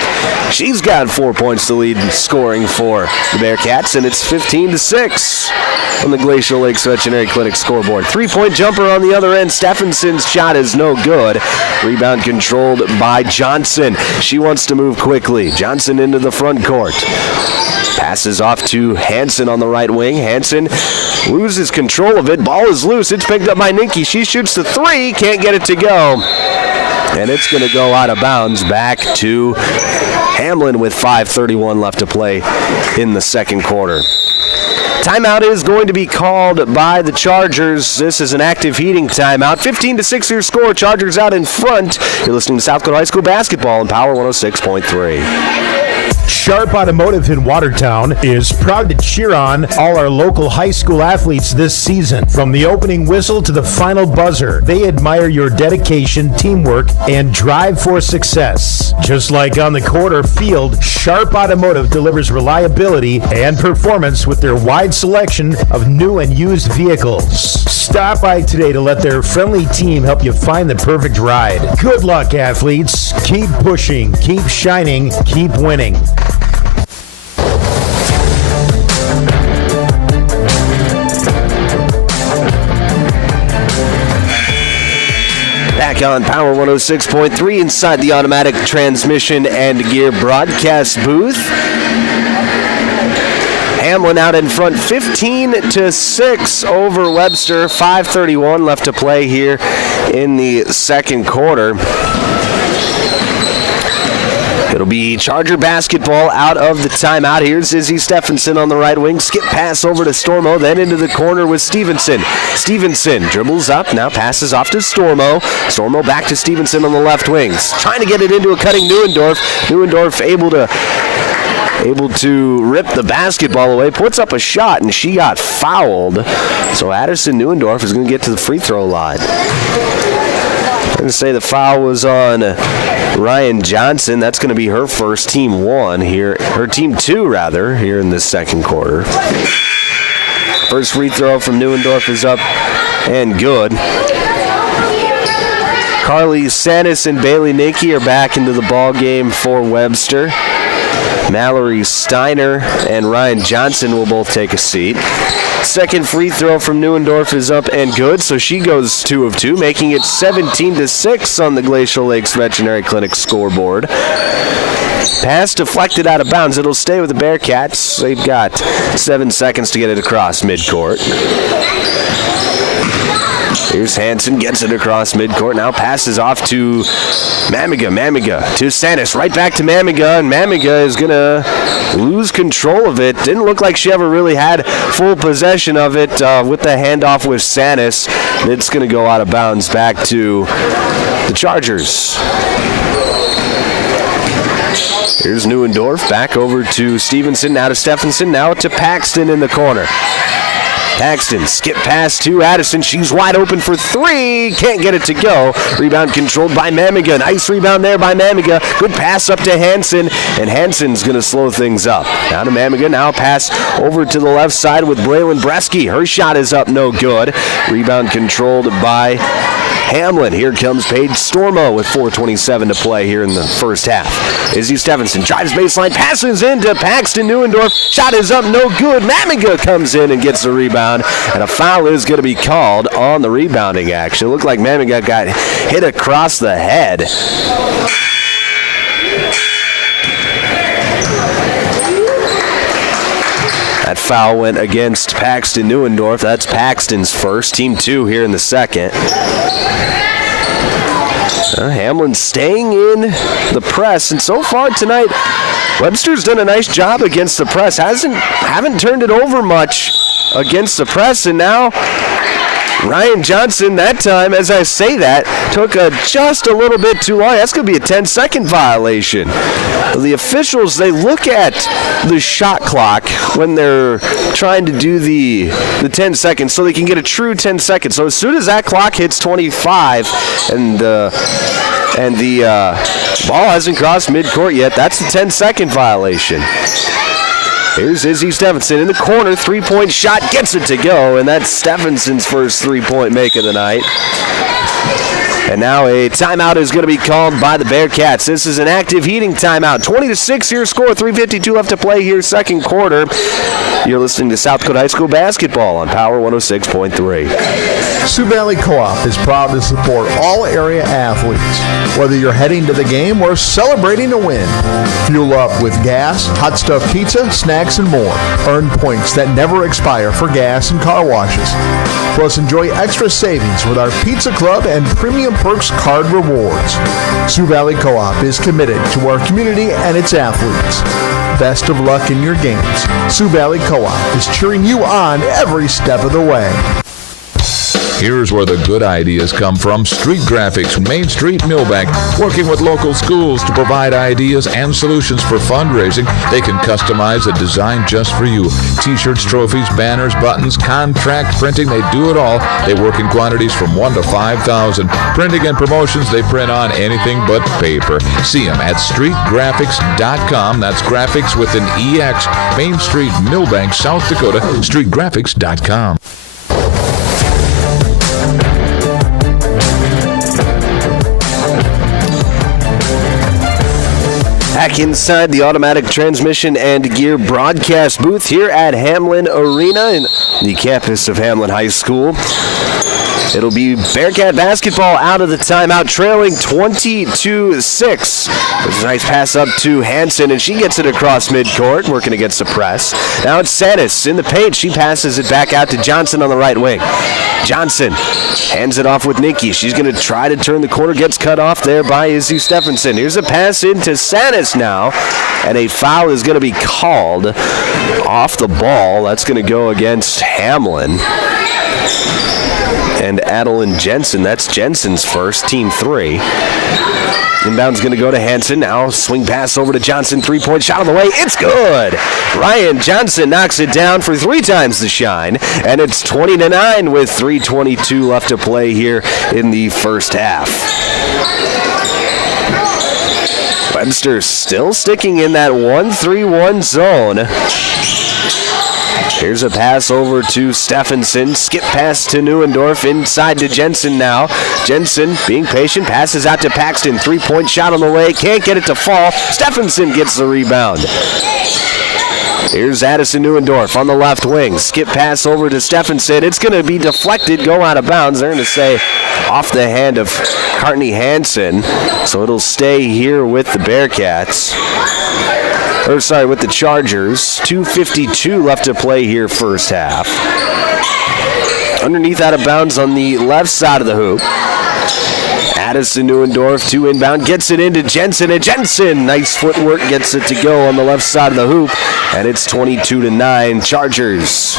She's got 4 points to lead in scoring for the Bearcats, and it's 15-6 on the Glacial Lakes Veterinary Clinic scoreboard. 3-point jumper on the other end. Stephenson's shot is no good. Rebound controlled by Johnson. She wants to move quickly. Johnson into the front court. Passes off to Hansen on the right wing. Hansen loses control of it. Ball is loose. It's picked up by Ninke. She shoots the three. Can't get it to go. And it's going to go out of bounds back to Hamlin with 5:31 left to play in the second quarter. Timeout is going to be called by the Chargers. This is an active heating timeout. 15-6 your score. Chargers out in front. You're listening to South Dakota High School basketball on Power 106.3. Sharp Automotive in Watertown is proud to cheer on all our local high school athletes this season. From the opening whistle to the final buzzer, they admire your dedication, teamwork, and drive for success. Just like on the court or field, Sharp Automotive delivers reliability and performance with their wide selection of new and used vehicles. Stop by today to let their friendly team help you find the perfect ride. Good luck, athletes. Keep pushing, keep shining, keep winning. Back on Power 106.3 inside the automatic transmission and gear broadcast booth. Hamlin out in front 15-6 over Webster. 5:31 left to play here in the second quarter. It'll be Charger basketball out of the timeout. Here's Izzy Stephenson on the right wing. Skip pass over to Stormo, then into the corner with Stevenson. Stevenson dribbles up, now passes off to Stormo. Stormo back to Stevenson on the left wing. Trying to get it into a cutting Neuendorf. Neuendorf able to rip the basketball away, puts up a shot, and she got fouled. So Addison Neuendorf is going to get to the free throw line. I'm going to say the foul was on Ryan Johnson. That's going to be her first, team one here, her team two rather, here in this second quarter. First free throw from Neuendorf is up and good. Carly Sanis and Bailey Nicky are back into the ball game for Webster. Mallory Steiner and Ryan Johnson will both take a seat. Second free throw from Neuendorf is up and good, so she goes 2 of 2, making it 17-6 on the Glacial Lakes Veterinary Clinic scoreboard. Pass deflected out of bounds. It'll stay with the Bearcats. They've got 7 seconds to get it across midcourt. Here's Hansen, gets it across midcourt, now passes off to Mamiga to Sanis, right back to Mamiga, and Mamiga is going to lose control of it. Didn't look like she ever really had full possession of it with the handoff with Sanis. It's going to go out of bounds back to the Chargers. Here's Neuendorf, back over to Stevenson, now to Stephenson, now to Paxton in the corner. Paxton, skip pass to Addison. She's wide open for three. Can't get it to go. Rebound controlled by Mamiga. Nice rebound there by Mamiga. Good pass up to Hansen, and Hansen's going to slow things up. Now to Mamiga. Now pass over to the left side with Braylon Bresky. Her shot is up, no good. Rebound controlled by Hamlin. Here comes Paige Stormo with 4:27 to play here in the first half. Izzy Stephenson drives baseline, passes into Paxton Neuendorf. Shot is up, no good. Mamiga comes in and gets the rebound, and a foul is going to be called on the rebounding action. It looked like Mamiga got hit across the head. That foul went against Paxton Neuendorf. That's Paxton's first, team two here in the second. Hamlin staying in the press, and so far tonight, Webster's done a nice job against the press. Haven't turned it over much against the press, and now Ryan Johnson, that time, as I say that, took just a little bit too long. That's going to be a 10-second violation. The officials, they look at the shot clock when they're trying to do the 10 seconds so they can get a true 10 seconds. So as soon as that clock hits 25 and the ball hasn't crossed midcourt yet, that's the 10-second violation. Here's Izzy Stephenson in the corner, three-point shot, gets it to go, and that's Stephenson's first three-point make of the night. And now a timeout is going to be called by the Bearcats. This is an active heating timeout. 20-6 your score, 3:52 left to play here, second quarter. You're listening to South Dakota High School basketball on Power 106.3. Sioux Valley Co-op is proud to support all area athletes. Whether you're heading to the game or celebrating a win, fuel up with gas, hot stuff pizza, snacks, and more. Earn points that never expire for gas and car washes. Plus, enjoy extra savings with our Pizza Club and Premium Perks card rewards. Sioux Valley Co-op is committed to our community and its athletes. Best of luck in your games. Sioux Valley Co-op is cheering you on every step of the way. Here's where the good ideas come from. Street Graphics, Main Street, Millbank, working with local schools to provide ideas and solutions for fundraising. They can customize a design just for you. T-shirts, trophies, banners, buttons, contract printing, they do it all. They work in quantities from 1 to 5,000. Printing and promotions, they print on anything but paper. See them at streetgraphics.com. That's graphics with an EX. Main Street, Millbank, South Dakota. Streetgraphics.com. Back inside the automatic transmission and gear broadcast booth here at Hamlin Arena in the campus of Hamlin High School. It'll be Bearcat basketball out of the timeout, trailing 22-6. There's a nice pass up to Hansen, and she gets it across midcourt, working against the press. Now it's Sanis in the paint. She passes it back out to Johnson on the right wing. Johnson hands it off with Nikki. She's going to try to turn the corner, gets cut off there by Izzy Stephenson. Here's a pass into Sanis now, and a foul is going to be called off the ball. That's going to go against Hamlin. And Adeline Jensen, that's Jensen's first, team 3. Inbound's going to go to Hansen. Now swing pass over to Johnson. 3-point shot on the way. It's good. Ryan Johnson knocks it down for 3 times the shine. And it's 20-9 with 3:22 left to play here in the first half. Webster still sticking in that 1-3-1 zone. Here's a pass over to Stephenson. Skip pass to Neuendorf. Inside to Jensen now. Jensen, being patient, passes out to Paxton. 3-point shot on the way. Can't get it to fall. Stephenson gets the rebound. Here's Addison Neuendorf on the left wing. Skip pass over to Stephenson. It's going to be deflected, go out of bounds. They're going to say off the hand of Courtney Hansen. So it'll stay here with the Bearcats. With the Chargers. 2:52 left to play here first half. Underneath out of bounds on the left side of the hoop. Addison Neuendorf to inbound, gets it into Jensen, and Jensen, nice footwork, gets it to go on the left side of the hoop, and it's 22-9 Chargers.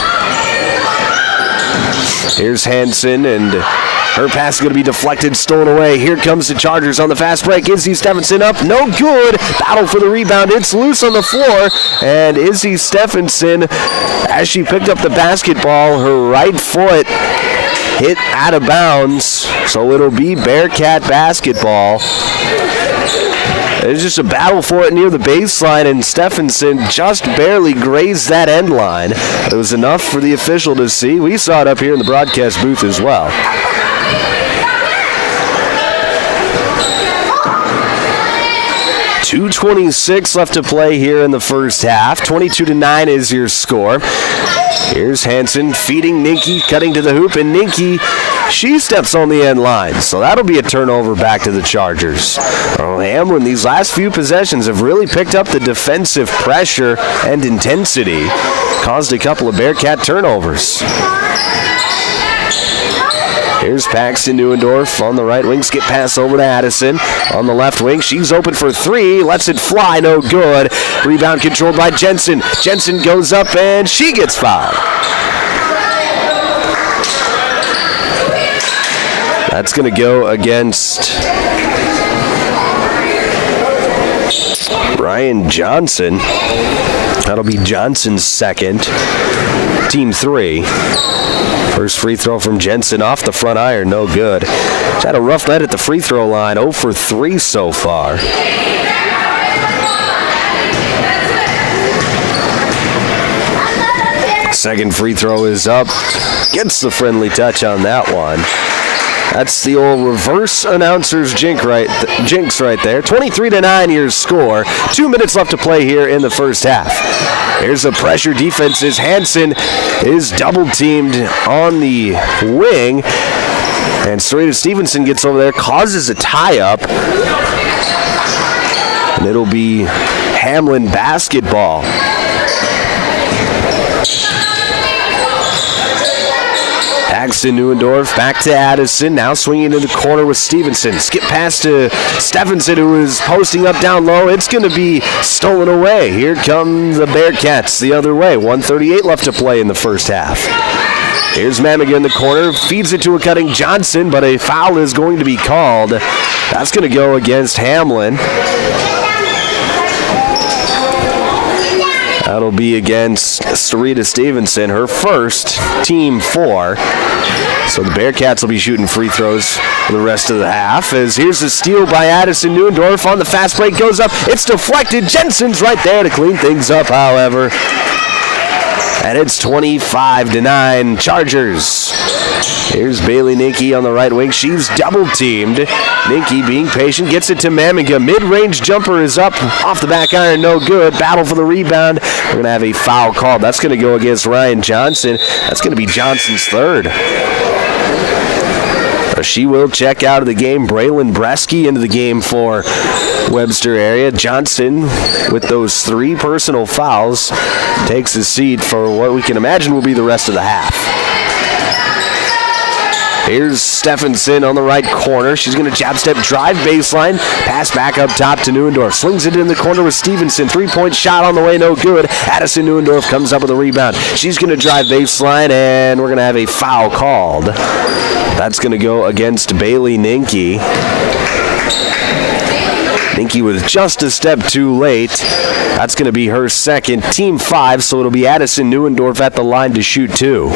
Here's Hansen, and her pass is going to be deflected, stolen away. Here comes the Chargers on the fast break. Izzy Stephenson up, no good. Battle for the rebound. It's loose on the floor. And Izzy Stephenson, as she picked up the basketball, her right foot hit out of bounds. So it'll be Bearcat basketball. There's just a battle for it near the baseline, and Stephenson just barely grazed that end line. It was enough for the official to see. We saw it up here in the broadcast booth as well. .226 left to play here in the first half. 22-9 is your score. Here's Hansen feeding Ninke, cutting to the hoop, and Ninke, she steps on the end line. So that'll be a turnover back to the Chargers. Hamlin, these last few possessions have really picked up the defensive pressure and intensity. Caused a couple of Bearcat turnovers. Here's Paxton Neuendorf on the right wing. Skip pass over to Addison on the left wing. She's open for 3. Lets it fly. No good. Rebound controlled by Jensen. Jensen goes up and she gets fouled. That's going to go against Brian Johnson. That'll be Johnson's second. Team 3. First free throw from Jensen off the front iron, no good. She's had a rough night at the free throw line, 0 for 3 so far. Second free throw is up. Gets the friendly touch on that one. That's the old reverse announcer's jinx right there. 23-9 your score. 2 minutes left to play here in the first half. Here's the pressure defense as Hansen is double teamed on the wing. And Serena Stevenson gets over there, causes a tie-up. And it'll be Hamlin basketball. Paxton Neuendorf back to Addison. Now swinging into the corner with Stevenson. Skip pass to Stephenson, who is posting up down low. It's going to be stolen away. Here come the Bearcats the other way. 1:38 left to play in the first half. Here's Mamiga in the corner, feeds it to a cutting Johnson, but a foul is going to be called. That's going to go against Hamlin. That'll be against Sarita Stevenson, her first, team 4. So the Bearcats will be shooting free throws for the rest of the half. As here's a steal by Addison Neuendorf on the fast break, goes up. It's deflected. Jensen's right there to clean things up, however. And it's 25-9 Chargers. Here's Bailey Ninke on the right wing. She's double-teamed. Ninke being patient, gets it to Mamiga. Mid-range jumper is up. Off the back iron, no good. Battle for the rebound. We're going to have a foul called. That's going to go against Ryan Johnson. That's going to be Johnson's third. She will check out of the game. Braylon Bresky into the game for Webster area. Johnson, with those 3 personal fouls, takes his seat for what we can imagine will be the rest of the half. Here's Stephenson on the right corner. She's going to jab step, drive baseline, pass back up top to Neuendorf. Slings it in the corner with Stevenson. 3-point shot on the way, no good. Addison Neuendorf comes up with a rebound. She's going to drive baseline, and we're going to have a foul called. That's going to go against Bailey Ninke. Ninke was just a step too late. That's going to be her second, team 5, so it'll be Addison Neuendorf at the line to shoot 2.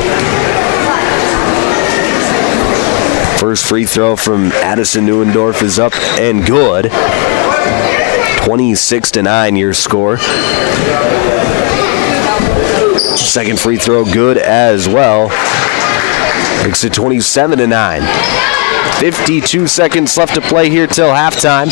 First free throw from Addison Neuendorf is up and good. 26-9 your score. Second free throw good as well. Makes it 27-9. 52 seconds left to play here till halftime.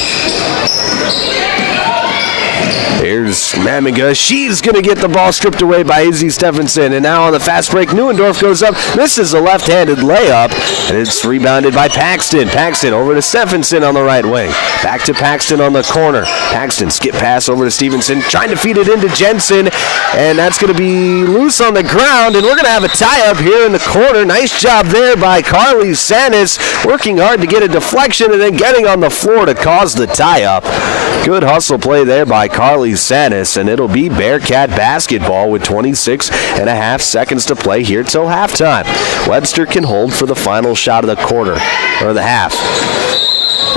Here's Mamiga. She's going to get the ball stripped away by Izzy Stephenson. And now on the fast break, Neuendorf goes up. Misses a left-handed layup. And it's rebounded by Paxton. Paxton over to Stephenson on the right wing. Back to Paxton on the corner. Paxton skip pass over to Stevenson. Trying to feed it into Jensen. And that's going to be loose on the ground. And we're going to have a tie-up here in the corner. Nice job there by Carly Sanis. Working hard to get a deflection and then getting on the floor to cause the tie-up. Good hustle play there by Carly Sanis, and it'll be Bearcat basketball with 26.5 seconds to play here till halftime. Webster can hold for the final shot of the quarter, or the half.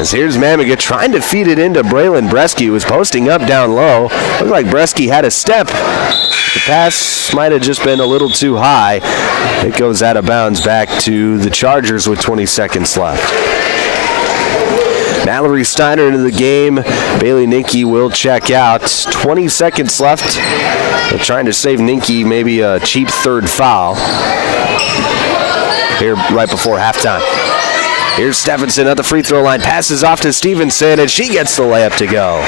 As here's Mamiga trying to feed it into Braylon Bresky, who was posting up down low. Looked like Bresky had a step. The pass might have just been a little too high. It goes out of bounds back to the Chargers with 20 seconds left. Mallory Steiner into the game. Bailey Ninke will check out. 20 seconds left. They're trying to save Ninke maybe a cheap third foul here right before halftime. Here's Stephenson at the free throw line. Passes off to Stevenson, and she gets the layup to go.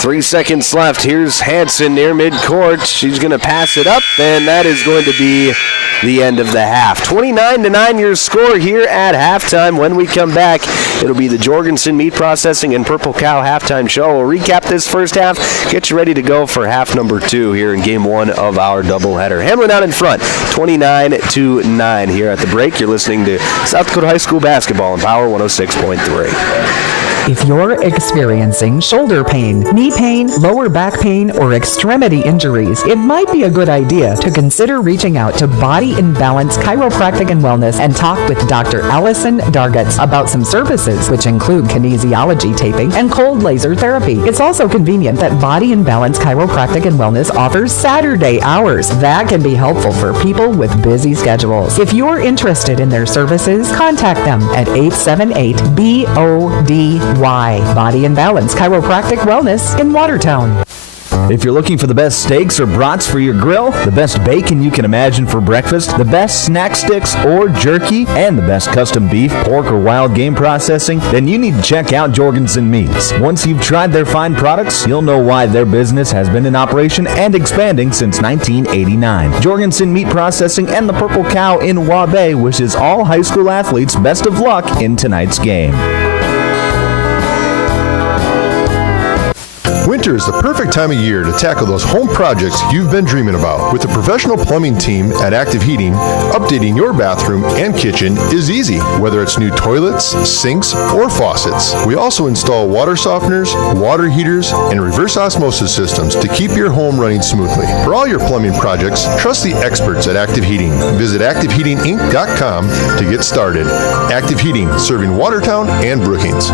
3 seconds left. Here's Hanson near midcourt. She's going to pass it up, and that is going to be the end of the half. 29-9 your score here at halftime. When we come back, it'll be the Jorgensen Meat Processing and Purple Cow halftime show. We'll recap this first half, get you ready to go for half number 2 here in game 1 of our doubleheader. Hamlin out in front, 29-9 here at the break. You're listening to South Dakota High School basketball on Power 106.3. If you're experiencing shoulder pain, knee pain, lower back pain, or extremity injuries, it might be a good idea to consider reaching out to Body in Balance Chiropractic and Wellness and talk with Dr. Allison Dargetz about some services, which include kinesiology taping and cold laser therapy. It's also convenient that Body in Balance Chiropractic and Wellness offers Saturday hours. That can be helpful for people with busy schedules. If you're interested in their services, contact them at 878-BODY. Body and Balance Chiropractic Wellness in Watertown. If you're looking for the best steaks or brats for your grill, the best bacon you can imagine for breakfast, the best snack sticks or jerky, and the best custom beef, pork, or wild game processing, then you need to check out Jorgensen Meats. Once you've tried their fine products, you'll know why their business has been in operation and expanding since 1989. Jorgensen Meat Processing and the Purple Cow in Waubay wishes all high school athletes best of luck in tonight's game. Winter is the perfect time of year to tackle those home projects you've been dreaming about. With a professional plumbing team at Active Heating, updating your bathroom and kitchen is easy, whether it's new toilets, sinks, or faucets. We also install water softeners, water heaters, and reverse osmosis systems to keep your home running smoothly. For all your plumbing projects, trust the experts at Active Heating. Visit ActiveHeatingInc.com to get started. Active Heating, serving Watertown and Brookings.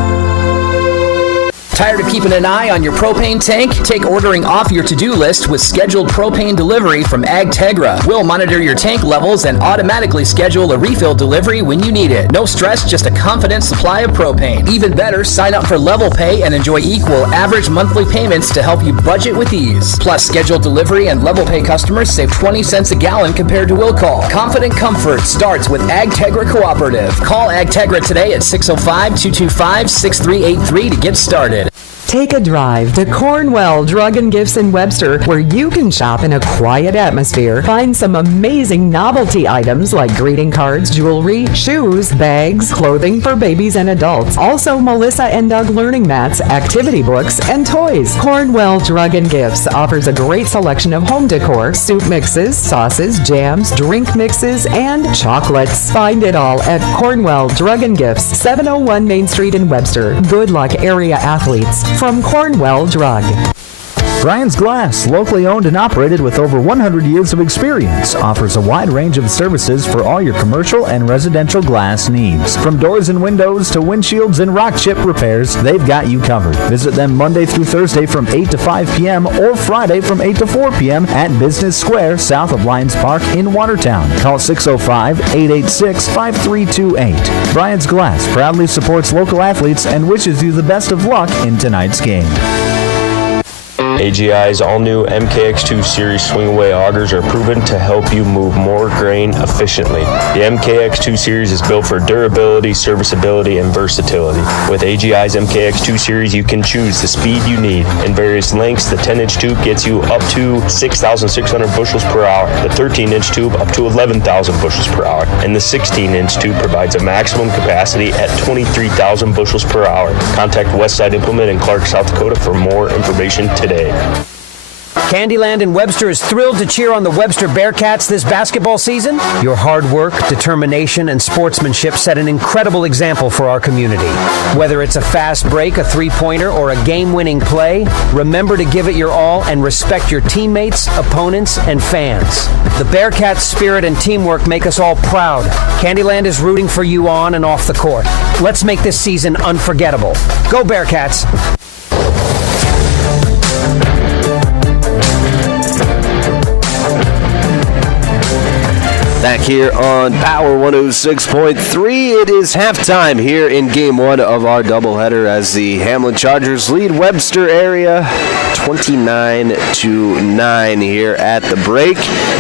Tired of keeping an eye on your propane tank? Take ordering off your to-do list with scheduled propane delivery from AgTegra. We'll monitor your tank levels and automatically schedule a refill delivery when you need it. No stress, just a confident supply of propane. Even better, sign up for Level Pay and enjoy equal average monthly payments to help you budget with ease. Plus, scheduled delivery and Level Pay customers save 20 cents a gallon compared to will call. Confident comfort starts with AgTegra Cooperative. Call AgTegra today at 605-225-6383 to get started. Take a drive to Cornwell Drug and Gifts in Webster, where you can shop in a quiet atmosphere. Find some amazing novelty items like greeting cards, jewelry, shoes, bags, clothing for babies and adults. Also, Melissa and Doug learning mats, activity books, and toys. Cornwell Drug and Gifts offers a great selection of home decor, soup mixes, sauces, jams, drink mixes, and chocolates. Find it all at Cornwell Drug and Gifts, 701 Main Street in Webster. Good luck, area athletes. From Cornwell Drug. Brian's Glass, locally owned and operated with over 100 years of experience, offers a wide range of services for all your commercial and residential glass needs. From doors and windows to windshields and rock chip repairs, they've got you covered. Visit them Monday through Thursday from 8 to 5 p.m. or Friday from 8 to 4 p.m. at Business Square, south of Lions Park in Watertown. Call 605-886-5328. Brian's Glass proudly supports local athletes and wishes you the best of luck in tonight's game. AGI's all-new MKX2 Series swing-away augers are proven to help you move more grain efficiently. The MKX2 Series is built for durability, serviceability, and versatility. With AGI's MKX2 Series, you can choose the speed you need. In various lengths, the 10-inch tube gets you up to 6,600 bushels per hour, the 13-inch tube up to 11,000 bushels per hour, and the 16-inch tube provides a maximum capacity at 23,000 bushels per hour. Contact Westside Implement in Clark, South Dakota for more information today. Candyland in Webster is thrilled to cheer on the Webster Bearcats this basketball season. Your hard work, determination, and sportsmanship set an incredible example for our community. Whether it's a fast break, a three-pointer, or a game-winning play, remember to give it your all and respect your teammates, opponents, and fans. The Bearcats' spirit and teamwork make us all proud. Candyland is rooting for you on and off the court. Let's make this season unforgettable. Go Bearcats! Back here on Power 106.3, it is halftime here in Game 1 of our doubleheader as the Hamlin Chargers lead Webster area 29-9 here at the break.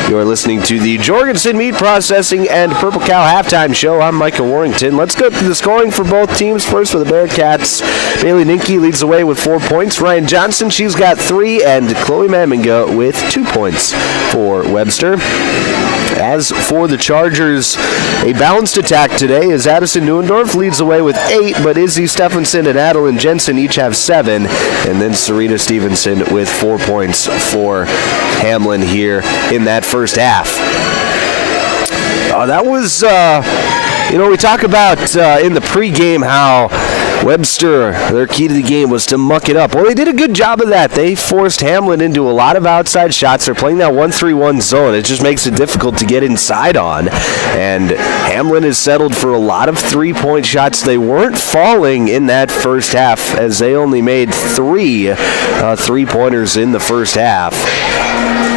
You are listening to the Jorgensen Meat Processing and Purple Cow Halftime Show. I'm Micah Warrington. Let's go through the scoring for both teams. First for the Bearcats, Bailey Ninke leads the way with 4 points. Ryan Johnson, she's got 3, and Chloe Maminga with 2 points for Webster. As for the Chargers, a balanced attack today as Addison Neuendorf leads the way with 8, but Izzy Stephenson and Adeline Jensen each have 7, and then Sarita Stevenson with 4 points for Hamlin here in that first half. That was, we talk about in the pregame how Webster, their key to the game was to muck it up. Well, they did a good job of that. They forced Hamlin into a lot of outside shots. They're playing that 1-3-1 zone. It just makes it difficult to get inside on. And Hamlin has settled for a lot of three-point shots. They weren't falling in that first half as they only made 3 three-pointers in the first half.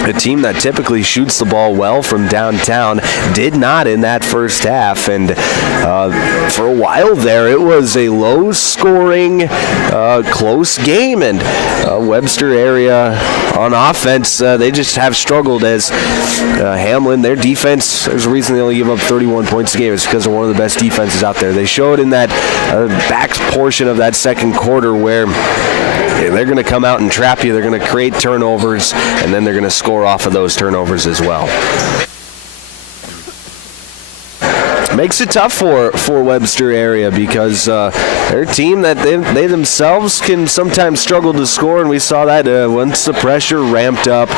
A team that typically shoots the ball well from downtown did not in that first half, and for a while there it was a low-scoring, close game, and Webster area on offense, they just have struggled as Hamlin, their defense, there's a reason they only give up 31 points a game. It's because they're one of the best defenses out there. They showed in that back portion of that second quarter where they're going to come out and trap you. They're going to create turnovers, and then they're going to score off of those turnovers as well. makes it tough for Webster area because they're a team that they themselves can sometimes struggle to score, and we saw that once the pressure ramped up,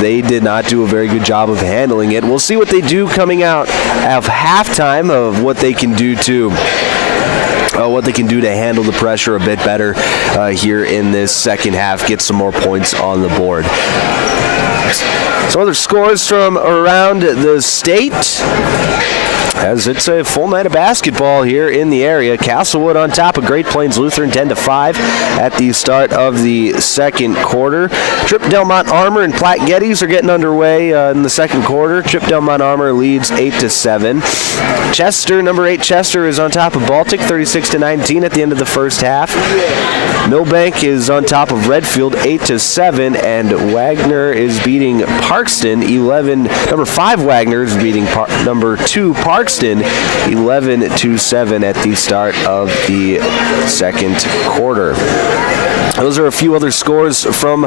they did not do a very good job of handling it. We'll see what they do coming out of halftime of what they can do to handle the pressure a bit better here in this second half, get some more points on the board. Some other scores from around the state, as it's a full night of basketball here in the area. Castlewood on top of Great Plains Lutheran 10-5 at the start of the second quarter. Trip Delmont Armor and Platte Geddes are getting underway in the second quarter. Trip Delmont Armor leads 8-7. Chester, number 8 Chester, is on top of Baltic 36-19 at the end of the first half. Millbank is on top of Redfield 8-7, and Wagner is beating Parkston 11. Number 5 Wagner is beating number 2 Parkston 11-7 at the start of the second quarter. Those are a few other scores from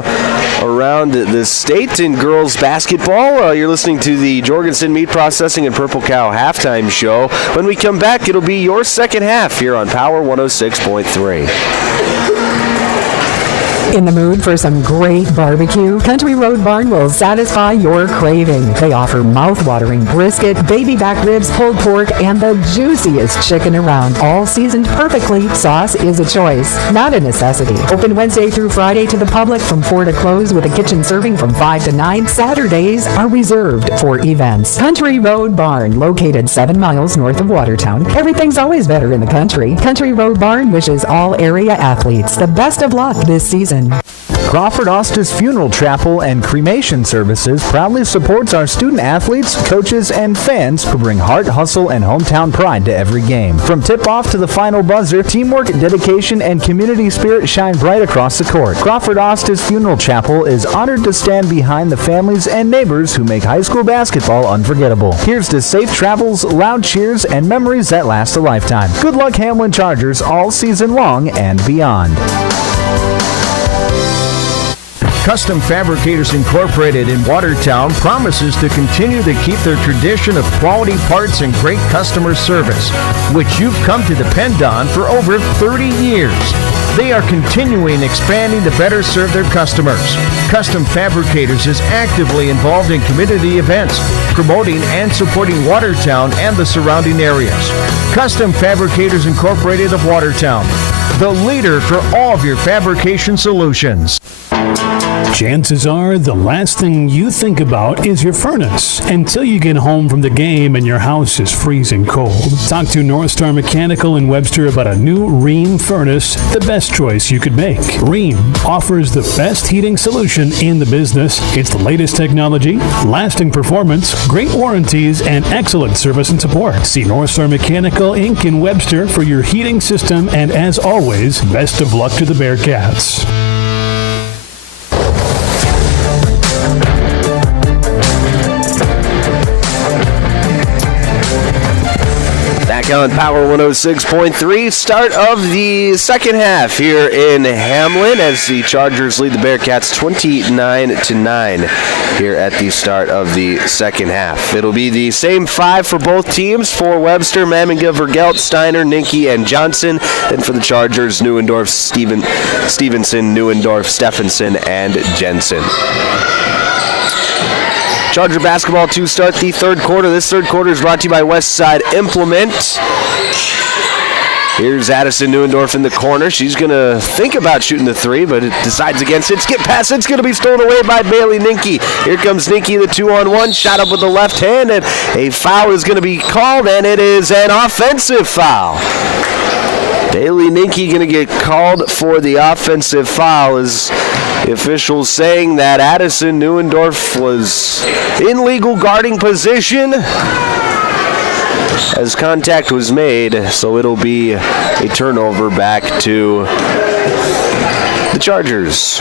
around the state in girls basketball. You're listening to the Jorgensen Meat Processing and Purple Cow halftime show. When we come back, it'll be your second half here on Power 106.3. In the mood for some great barbecue? Country Road Barn will satisfy your craving. They offer mouth-watering brisket, baby back ribs, pulled pork, and the juiciest chicken around. All seasoned perfectly. Sauce is a choice, not a necessity. Open Wednesday through Friday to the public from 4 to close with a kitchen serving from 5 to 9. Saturdays are reserved for events. Country Road Barn, located 7 miles north of Watertown. Everything's always better in the country. Country Road Barn wishes all area athletes the best of luck this season. Crawford Ostis Funeral Chapel and Cremation Services proudly supports our student athletes, coaches, and fans who bring heart, hustle, and hometown pride to every game. From tip-off to the final buzzer, teamwork, dedication, and community spirit shine bright across the court. Crawford Ostis Funeral Chapel is honored to stand behind the families and neighbors who make high school basketball unforgettable. Here's to safe travels, loud cheers, and memories that last a lifetime. Good luck, Hamlin Chargers, all season long and beyond. Custom Fabricators Incorporated in Watertown promises to continue to keep their tradition of quality parts and great customer service, which you've come to depend on for over 30 years. They are continuing expanding to better serve their customers. Custom Fabricators is actively involved in community events, promoting and supporting Watertown and the surrounding areas. Custom Fabricators Incorporated of Watertown, the leader for all of your fabrication solutions. Chances are the last thing you think about is your furnace until you get home from the game and your house is freezing cold. Talk to North Star Mechanical in Webster about a new Rheem furnace, the best choice you could make. Rheem offers the best heating solution in the business. It's the latest technology, lasting performance, great warranties, and excellent service and support. See North Star Mechanical Inc. in Webster for your heating system, and as always, best of luck to the Bearcats. On Power 106.3, start of the second half here in Hamlin as the Chargers lead the Bearcats 29-9 here at the start of the second half. It'll be the same 5 for both teams. For Webster, Mamminga, Vergelt, Steiner, Ninke, and Johnson. Then for the Chargers, Neuendorf, Stevenson, Neuendorf, Stephenson, and Jensen. Charger basketball to start the third quarter. This third quarter is brought to you by Westside Implement. Here's Addison Neuendorf in the corner. She's going to think about shooting the 3, but it decides against it. Skip pass. It's going to be stolen away by Bailey Ninke. Here comes Ninke, the 2-on-1. Shot up with the left hand, and a foul is going to be called, and it is an offensive foul. Bailey Ninke going to get called for the offensive foul as the officials saying that Addison Neuendorf was in legal guarding position as contact was made, so it'll be a turnover back to the Chargers.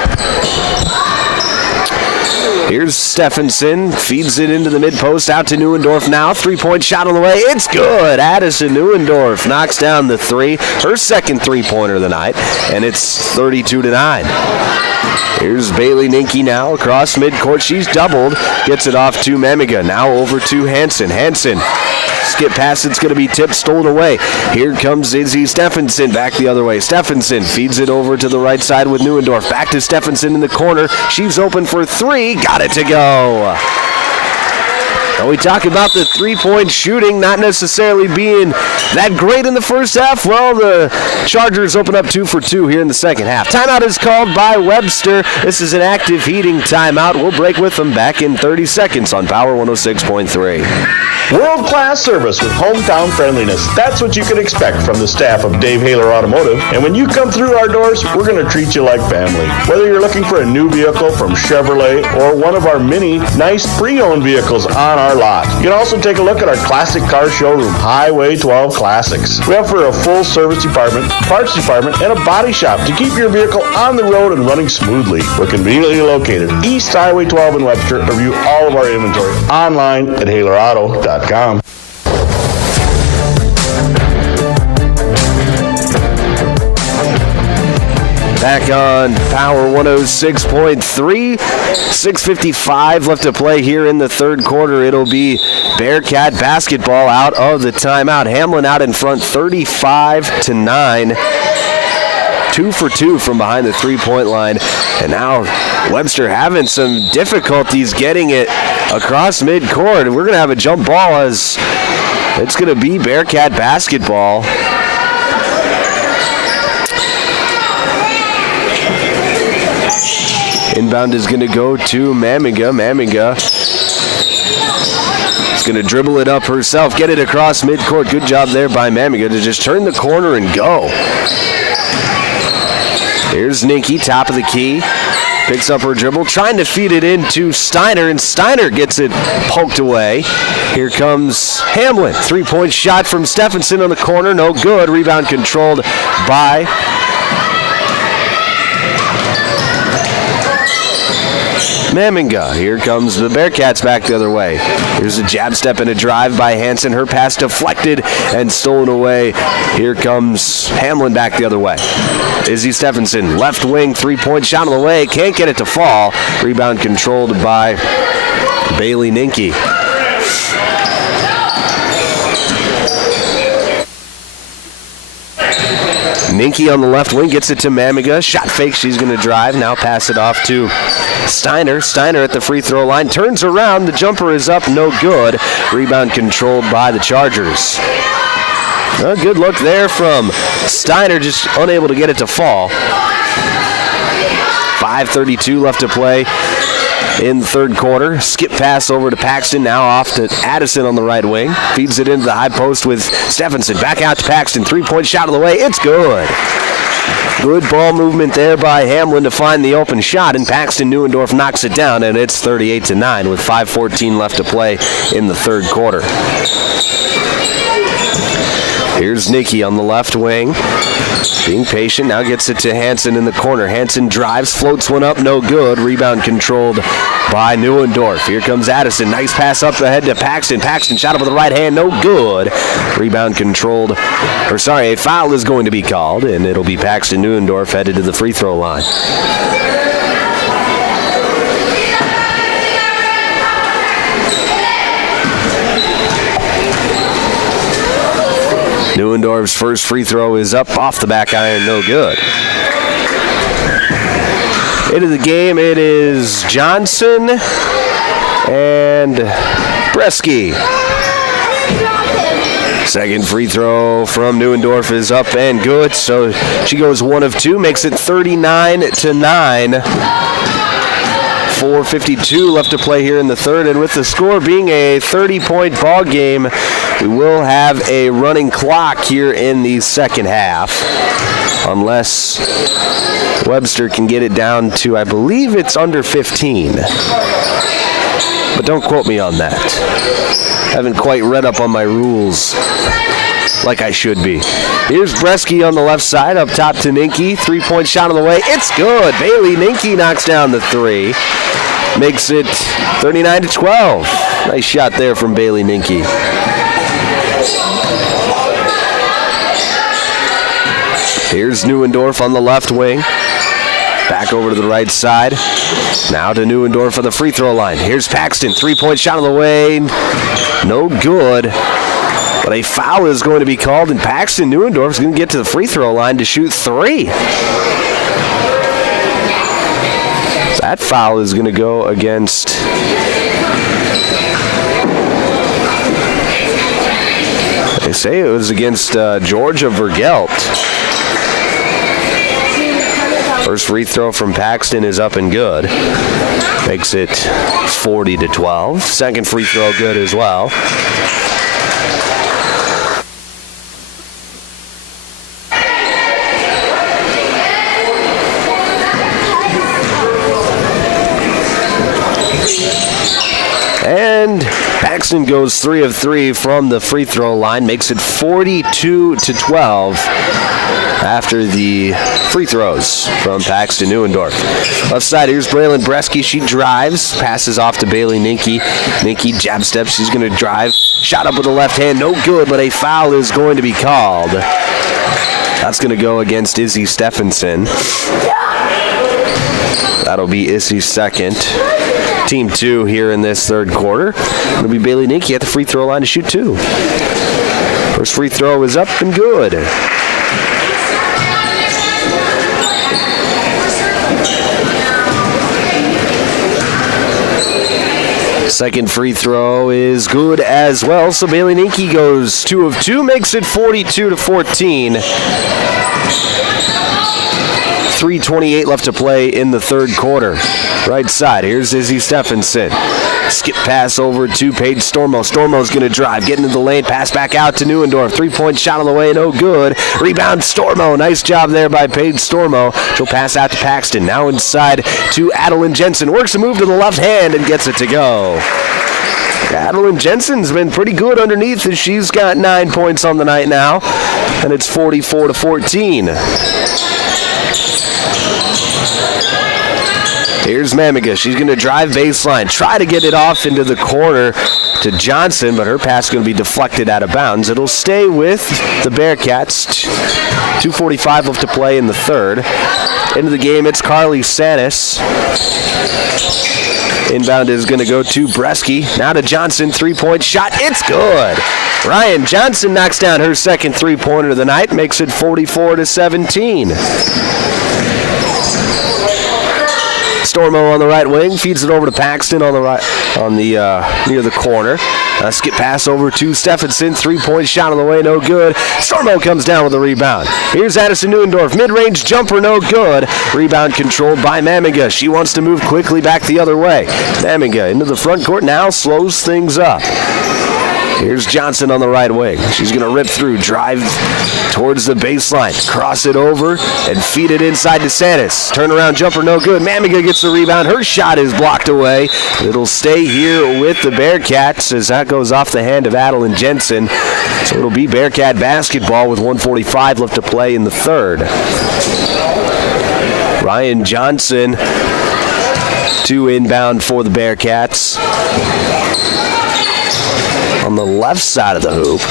Here's Stephenson, feeds it into the mid-post, out to Neuendorf now. 3-point shot on the way. It's good. Addison Neuendorf knocks down the 3, her second three-pointer of the night, and it's 32-9. Here's Bailey Ninke now across midcourt. She's doubled. Gets it off to Mamminga. Now over to Hansen. Hansen Skip pass, it's going to be tipped, stolen away. Here comes Izzy Stephenson back the other way. Stephenson feeds it over to the right side with Neuendorf. Back to Stephenson in the corner. She's open for three. Got it to go. And we talk about the three-point shooting not necessarily being that great in the first half. Well, the Chargers open up 2 for 2 here in the second half. Timeout is called by Webster. This is an active heating timeout. We'll break with them back in 30 seconds on Power 106.3. World-class service with hometown friendliness. That's what you can expect from the staff of Dave Haler Automotive. And when you come through our doors, we're going to treat you like family. Whether you're looking for a new vehicle from Chevrolet or one of our many nice pre-owned vehicles on our lot. You can also take a look at our classic car showroom, Highway 12 Classics. We offer a full service department, parts department, and a body shop to keep your vehicle on the road and running smoothly. We're conveniently located East Highway 12 in Webster. Review all of our inventory online at HalerAuto.com. Back on Power 106.3. 6:55 left to play here in the third quarter. It'll be Bearcat basketball out of the timeout. Hamlin out in front 35-9. 2 for 2 from behind the three-point line. And now Webster having some difficulties getting it across midcourt. We're going to have a jump ball as it's going to be Bearcat basketball. Inbound is going to go to Mamiga. Mamiga is going to dribble it up herself, get it across midcourt. Good job there by Mamiga to just turn the corner and go. Here's Ninky, top of the key. Picks up her dribble, trying to feed it into Steiner, and Steiner gets it poked away. Here comes Hamlin. Three-point shot from Stephenson on the corner, no good. Rebound controlled by Maminga. Here comes the Bearcats back the other way. Here's a jab step and a drive by Hansen. Her pass deflected and stolen away. Here comes Hamlin back the other way. Izzy Stephenson, left wing, three-point shot on the way. Can't get it to fall. Rebound controlled by Bailey Ninky. Ninky on the left wing gets it to Mamiga. Shot fake, she's going to drive. Now pass it off to Steiner. Steiner at the free throw line. Turns around. The jumper is up. No good. Rebound controlled by the Chargers. A good look there from Steiner, just unable to get it to fall. 5:32 left to play in the third quarter. Skip pass over to Paxton, now off to Addison on the right wing. Feeds it into the high post with Stephenson. Back out to Paxton. Three-point shot on the way. It's good. Good ball movement there by Hamlin to find the open shot, and Paxton Neuendorf knocks it down, and it's 38-9 with 5:14 left to play in the third quarter. Here's Nikki on the left wing. Being patient, now gets it to Hansen in the corner. Hansen drives, floats one up, no good. Rebound controlled by Neuendorf. Here comes Addison. Nice pass up ahead to Paxton. Paxton shot up with the right hand, no good. Rebound controlled, a foul is going to be called, and it'll be Paxton Neuendorf headed to the free throw line. Neuendorf's first free throw is up off the back iron, no good. Into the game, it is Johnson and Bresky. Second free throw from Neuendorf is up and good, so she goes 1 of 2, makes it 39-9. 4:52 left to play here in the third, and with the score being a 30-point ball game, we will have a running clock here in the second half, unless Webster can get it down to, I believe it's under 15. But don't quote me on that. I haven't quite read up on my rules like I should be. Here's Bresky on the left side, up top to Ninky. Three-point shot on the way. It's good. Bailey Ninky knocks down the three. Makes it 39-12. Nice shot there from Bailey Ninky. Here's Neuendorf on the left wing. Back over to the right side. Now to Neuendorf for the free throw line. Here's Paxton. Three-point shot on the way. No good. But a foul is going to be called, and Paxton Neuendorf is going to get to the free throw line to shoot 3. That foul is going to go against they say it was against Georgia Vergelt. First free throw from Paxton is up and good. Makes it 40-12. Second free throw good as well. And Paxton goes 3 of 3 from the free throw line, makes it 42-12 after the free throws from Paxton Neuendorf. Left side, here's Braylon Bresky. She drives, passes off to Bailey Ninke. Ninke jab steps. She's going to drive. Shot up with the left hand. No good, but a foul is going to be called. That's going to go against Izzy Stephenson. That'll be Izzy's second. Team 2 here in this third quarter. It'll be Bailey Ninke at the free throw line to shoot 2. First free throw is up and good. Second free throw is good as well, so Bailey Ninke goes 2 of 2, makes it 42-14. 3:28 left to play in the third quarter. Right side, here's Izzy Stephenson. Skip pass over to Paige Stormo. Stormo's going to drive, get into the lane, pass back out to Neuendorf. 3-point shot on the way, no good. Rebound Stormo. Nice job there by Paige Stormo. She'll pass out to Paxton. Now inside to Adeline Jensen. Works a move to the left hand and gets it to go. Adeline Jensen's been pretty good underneath as she's got 9 points on the night now. And it's 44-14. Here's Mamiga. She's going to drive baseline, try to get it off into the corner to Johnson, but her pass is going to be deflected out of bounds. It'll stay with the Bearcats. 2:45 left to play in the third. Into the game, it's Carly Sanis. Inbound is going to go to Bresky. Now to Johnson, 3-point shot. It's good. Ryan Johnson knocks down her second 3-pointer of the night, makes it 44-17. Stormo on the right wing, feeds it over to Paxton on the right, near the corner. Skip pass over to Stephenson, 3-point shot on the way, no good. Stormo comes down with a rebound. Here's Addison Neuendorf, mid-range jumper, no good. Rebound controlled by Mamiga. She wants to move quickly back the other way. Mamiga into the front court now, slows things up. Here's Johnson on the right wing. She's going to rip through, drive towards the baseline, cross it over, and feed it inside to Sanis. Turnaround jumper, no good. Mamiga gets the rebound. Her shot is blocked away. It'll stay here with the Bearcats as that goes off the hand of Adeline Jensen. So it'll be Bearcat basketball with 1:45 left to play in the third. Ryan Johnson to inbound for the Bearcats. On the left side of the hoop,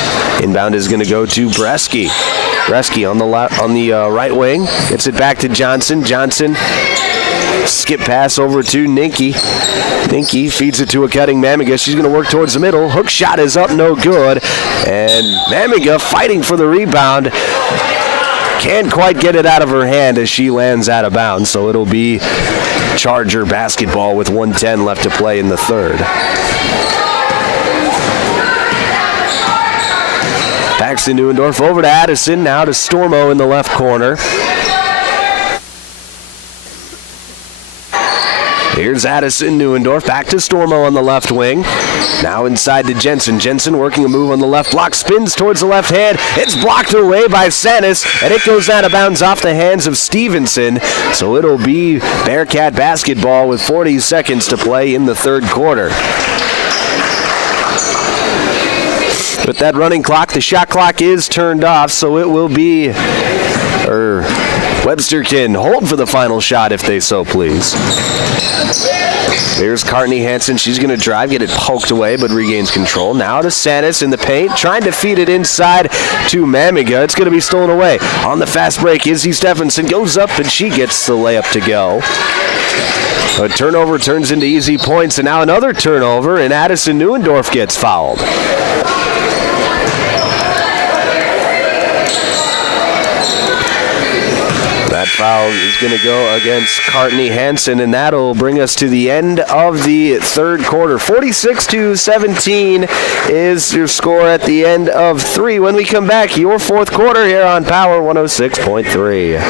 inbound is going to go to Bresky. Bresky on the right wing, gets it back to Johnson. Johnson, skip pass over to Ninke. Ninke feeds it to a cutting Mamiga. She's going to work towards the middle. Hook shot is up, no good. And Mamiga fighting for the rebound. Can't quite get it out of her hand as she lands out of bounds. So it'll be Charger basketball with 1:10 left to play in the third. Paxton Neuendorf over to Addison, now to Stormo in the left corner. Here's Addison Neuendorf, back to Stormo on the left wing. Now inside to Jensen. Jensen working a move on the left block, spins towards the left hand. It's blocked away by Sanis, and it goes out of bounds off the hands of Stevenson. So it'll be Bearcat basketball with 40 seconds to play in the third quarter. With that running clock, the shot clock is turned off, so it will be, Webster can hold for the final shot if they so please. Here's Courtney Hansen. She's going to drive, get it poked away, but regains control. Now to Sanis in the paint, trying to feed it inside to Mamiga. It's going to be stolen away. On the fast break, Izzy Stephenson goes up, and she gets the layup to go. A turnover turns into easy points, and now another turnover, and Addison Neuendorf gets fouled. foul is going to go against Courtney Hansen, and that'll bring us to the end of the third quarter. 46-17 is your score at the end of 3. When we come back, your fourth quarter here on Power 106.3.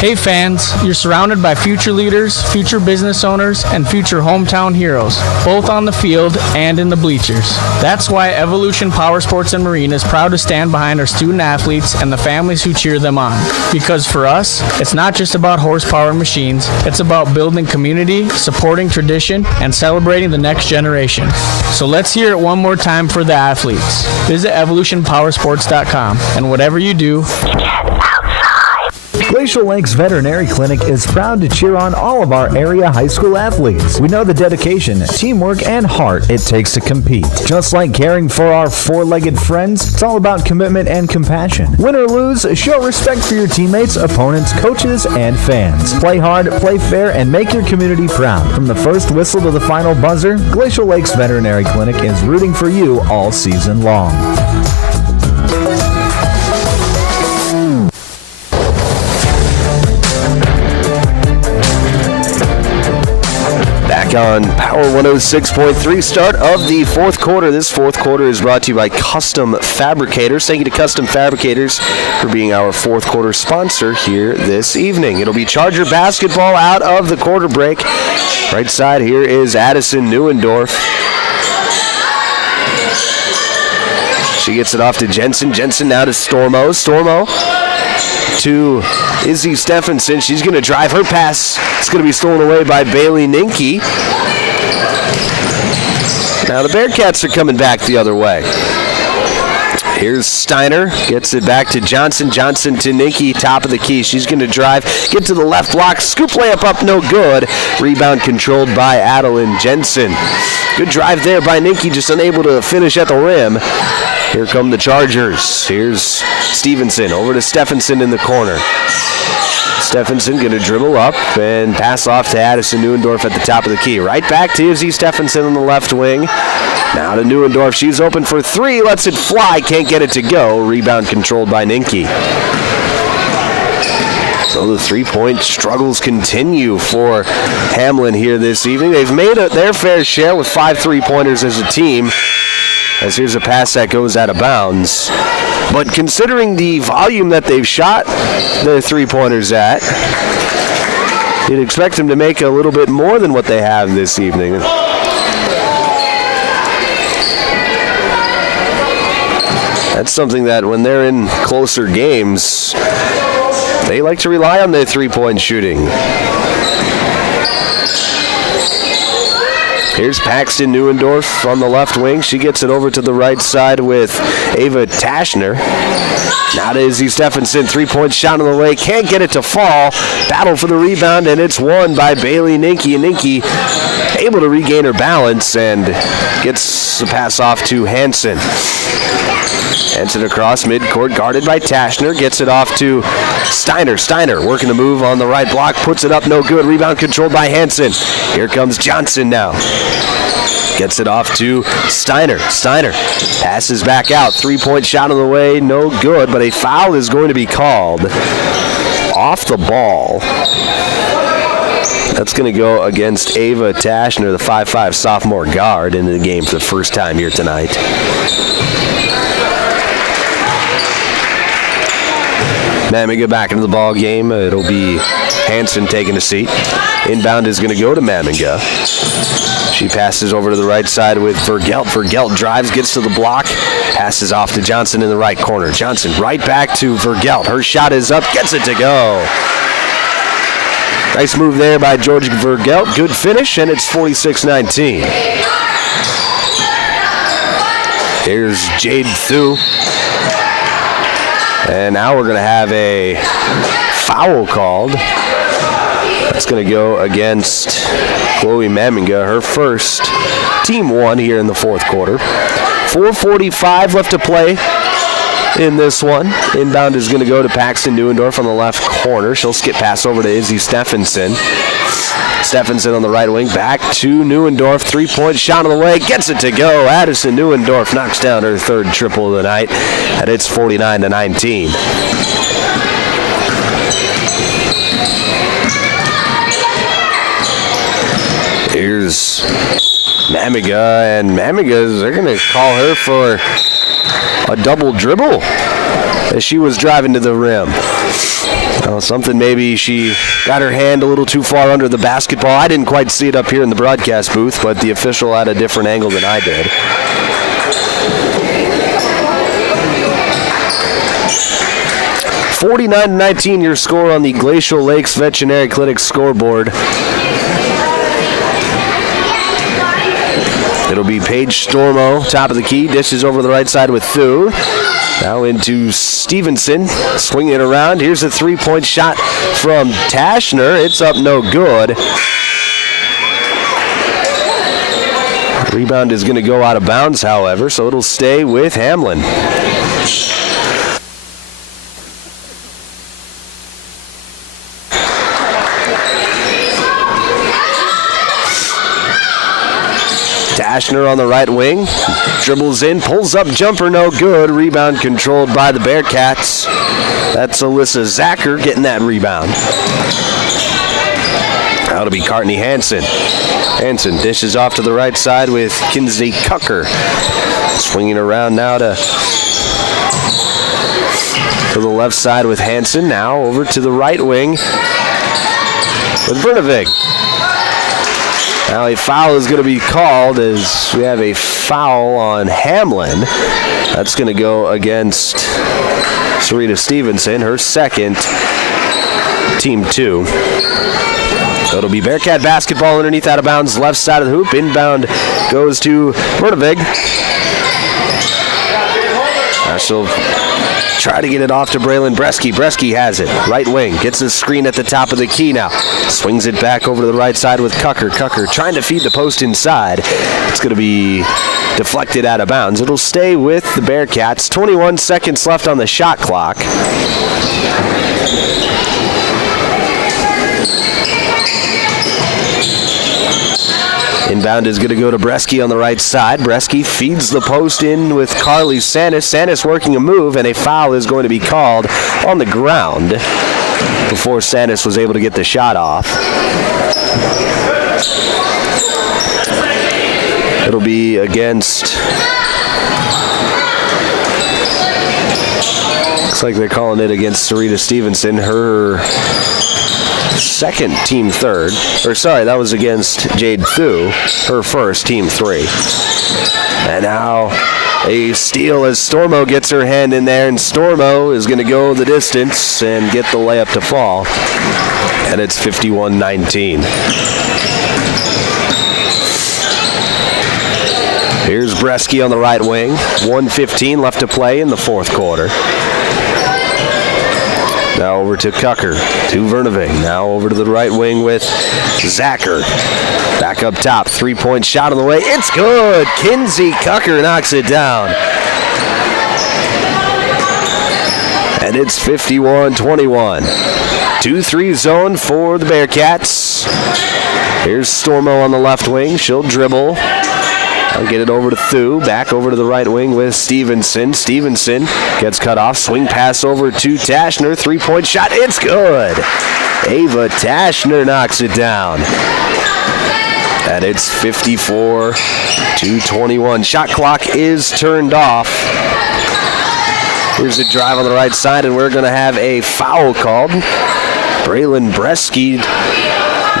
Hey fans, you're surrounded by future leaders, future business owners, and future hometown heroes, both on the field and in the bleachers. That's why Evolution Power Sports and Marine is proud to stand behind our student athletes and the families who cheer them on. Because for us, it's not just about horsepower and machines, it's about building community, supporting tradition, and celebrating the next generation. So let's hear it one more time for the athletes. Visit evolutionpowersports.com, and whatever you do, Glacial Lakes Veterinary Clinic is proud to cheer on all of our area high school athletes. We know the dedication, teamwork, and heart it takes to compete. Just like caring for our four-legged friends, it's all about commitment and compassion. Win or lose, show respect for your teammates, opponents, coaches, and fans. Play hard, play fair, and make your community proud. From the first whistle to the final buzzer, Glacial Lakes Veterinary Clinic is rooting for you all season long. On Power 106.3, start of the fourth quarter. This fourth quarter is brought to you by Custom Fabricators. Thank you to Custom Fabricators for being our fourth quarter sponsor here this evening. It'll be Charger basketball out of the quarter break. Right side here is Addison Neuendorf. She gets it off to Jensen. Jensen now to Stormo. Stormo to Izzy Stephenson. She's going to drive her pass. It's going to be stolen away by Bailey Ninke. Now the Bearcats are coming back the other way. Here's Steiner. Gets it back to Johnson. Johnson to Ninke, top of the key. She's going to drive, get to the left block. Scoop layup up, no good. Rebound controlled by Adeline Jensen. Good drive there by Ninke, just unable to finish at the rim. Here come the Chargers. Here's Stevenson over to Stephenson in the corner. Stephenson going to dribble up and pass off to Addison Neuendorf at the top of the key. Right back to Izzy Stephenson on the left wing. Now to Neuendorf. She's open for three. Lets it fly. Can't get it to go. Rebound controlled by Ninke. So the three-point struggles continue for Hamlin here this evening. They've made their fair share with 5 3-pointers as a team. As here's a pass that goes out of bounds. But considering the volume that they've shot their three-pointers at, you'd expect them to make a little bit more than what they have this evening. That's something that when they're in closer games, they like to rely on their three-point shooting. Here's Paxton Neuendorf on the left wing. She gets it over to the right side with Ava Tashner. Now to Izzy Stephenson. 3-point shot on the way. Can't get it to fall. Battle for the rebound, and it's won by Bailey Ninke. And Ninke able to regain her balance and gets the pass off to Hansen. Hansen across midcourt, guarded by Tashner. Gets it off to Steiner. Steiner working the move on the right block. Puts it up, no good. Rebound controlled by Hansen. Here comes Johnson now. Gets it off to Steiner. Steiner passes back out. 3-point shot on the way, no good, but a foul is going to be called off the ball. That's going to go against Ava Tashner, the 5'5 sophomore guard, into the game for the first time here tonight. Mamiga back into the ball game. It'll be Hansen taking a seat. Inbound is going to go to Mamiga. She passes over to the right side with Vergelt. Vergelt drives, gets to the block, passes off to Johnson in the right corner. Johnson right back to Vergelt. Her shot is up, gets it to go. Nice move there by George Vergelt. Good finish, and it's 46-19. Here's Jade Thu. And now we're going to have a foul called. That's going to go against Chloe Mamiga, her first, team one here in the fourth quarter. 4:45 left to play in this one. Inbound is going to go to Paxton Neuendorf on the left corner. She'll skip pass over to Izzy Stephenson. Stephenson on the right wing, back to Neuendorf. 3-point shot on the way, gets it to go. Addison Neuendorf knocks down her third triple of the night, and it's 49-19. Amiga, and Amiga, they're going to call her for a double dribble as she was driving to the rim. Something maybe she got her hand a little too far under the basketball. I didn't quite see it up here in the broadcast booth, but the official had a different angle than I did. (49-19) your score on the Glacial Lakes Veterinary Clinic scoreboard. It'll be Paige Stormo, top of the key, dishes over the right side with Thu. Now into Stevenson, swinging it around. Here's a three-point shot from Tashner. It's up no good. Rebound is going to go out of bounds, however, so it'll stay with Hamlin. Tashner on the right wing, dribbles in, pulls up, jumper no good. Rebound controlled by the Bearcats. That's Alyssa Zacher getting that rebound. That'll be Courtney Hansen. Hansen dishes off to the right side with Kinsey Cucker. Swinging around now to the left side with Hansen. Now over to the right wing with Brunevig. Now a foul is going to be called as we have a foul on Hamlin. That's going to go against Sarita Stevenson, her second, team 2. So it'll be Bearcat basketball underneath out of bounds, left side of the hoop. Inbound goes to Brunevig. She'll try to get it off to Braylon Bresky. Bresky has it. Right wing. Gets the screen at the top of the key now. Swings it back over to the right side with Cucker. Cucker trying to feed the post inside. It's going to be deflected out of bounds. It'll stay with the Bearcats. 21 seconds left on the shot clock. Inbound is going to go to Bresky on the right side. Bresky feeds the post in with Carly Sanis. Sanis working a move, and a foul is going to be called on the ground before Sanis was able to get the shot off. It'll be against... Looks like they're calling it against Sarita Stevenson, her second, team 3rd. Or sorry, that was against Jade Thu, her first, team 3. And now a steal as Stormo gets her hand in there, and Stormo is going to go the distance and get the layup to fall. And it's 51-19. Here's Bresky on the right wing. 1:15 left to play in the fourth quarter. Now over to Cucker, to Verneving. Now over to the right wing with Zacher. Back up top, three-point shot on the way. It's good! Kinsey Cucker knocks it down. And it's 51-21. 2-3 zone for the Bearcats. Here's Stormo on the left wing. She'll dribble. I'll get it over to Thu. Back over to the right wing with Stevenson. Stevenson gets cut off. Swing pass over to Tashner. Three-point shot. It's good. Ava Tashner knocks it down. And it's 54-21. Shot clock is turned off. Here's a drive on the right side, and we're going to have a foul called. Braylon Bresky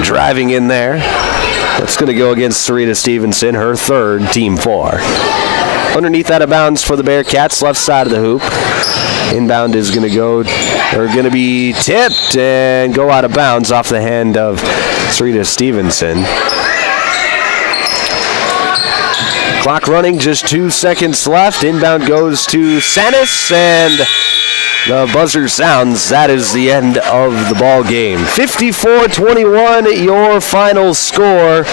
driving in there. That's going to go against Sarita Stevenson, her third, team 4. Underneath out of bounds for the Bearcats, left side of the hoop. Inbound is going to be tipped and go out of bounds off the hand of Sarita Stevenson. Clock running, just 2 seconds left. Inbound goes to Sanis, and the buzzer sounds. That is the end of the ball game. 54-21, your final score.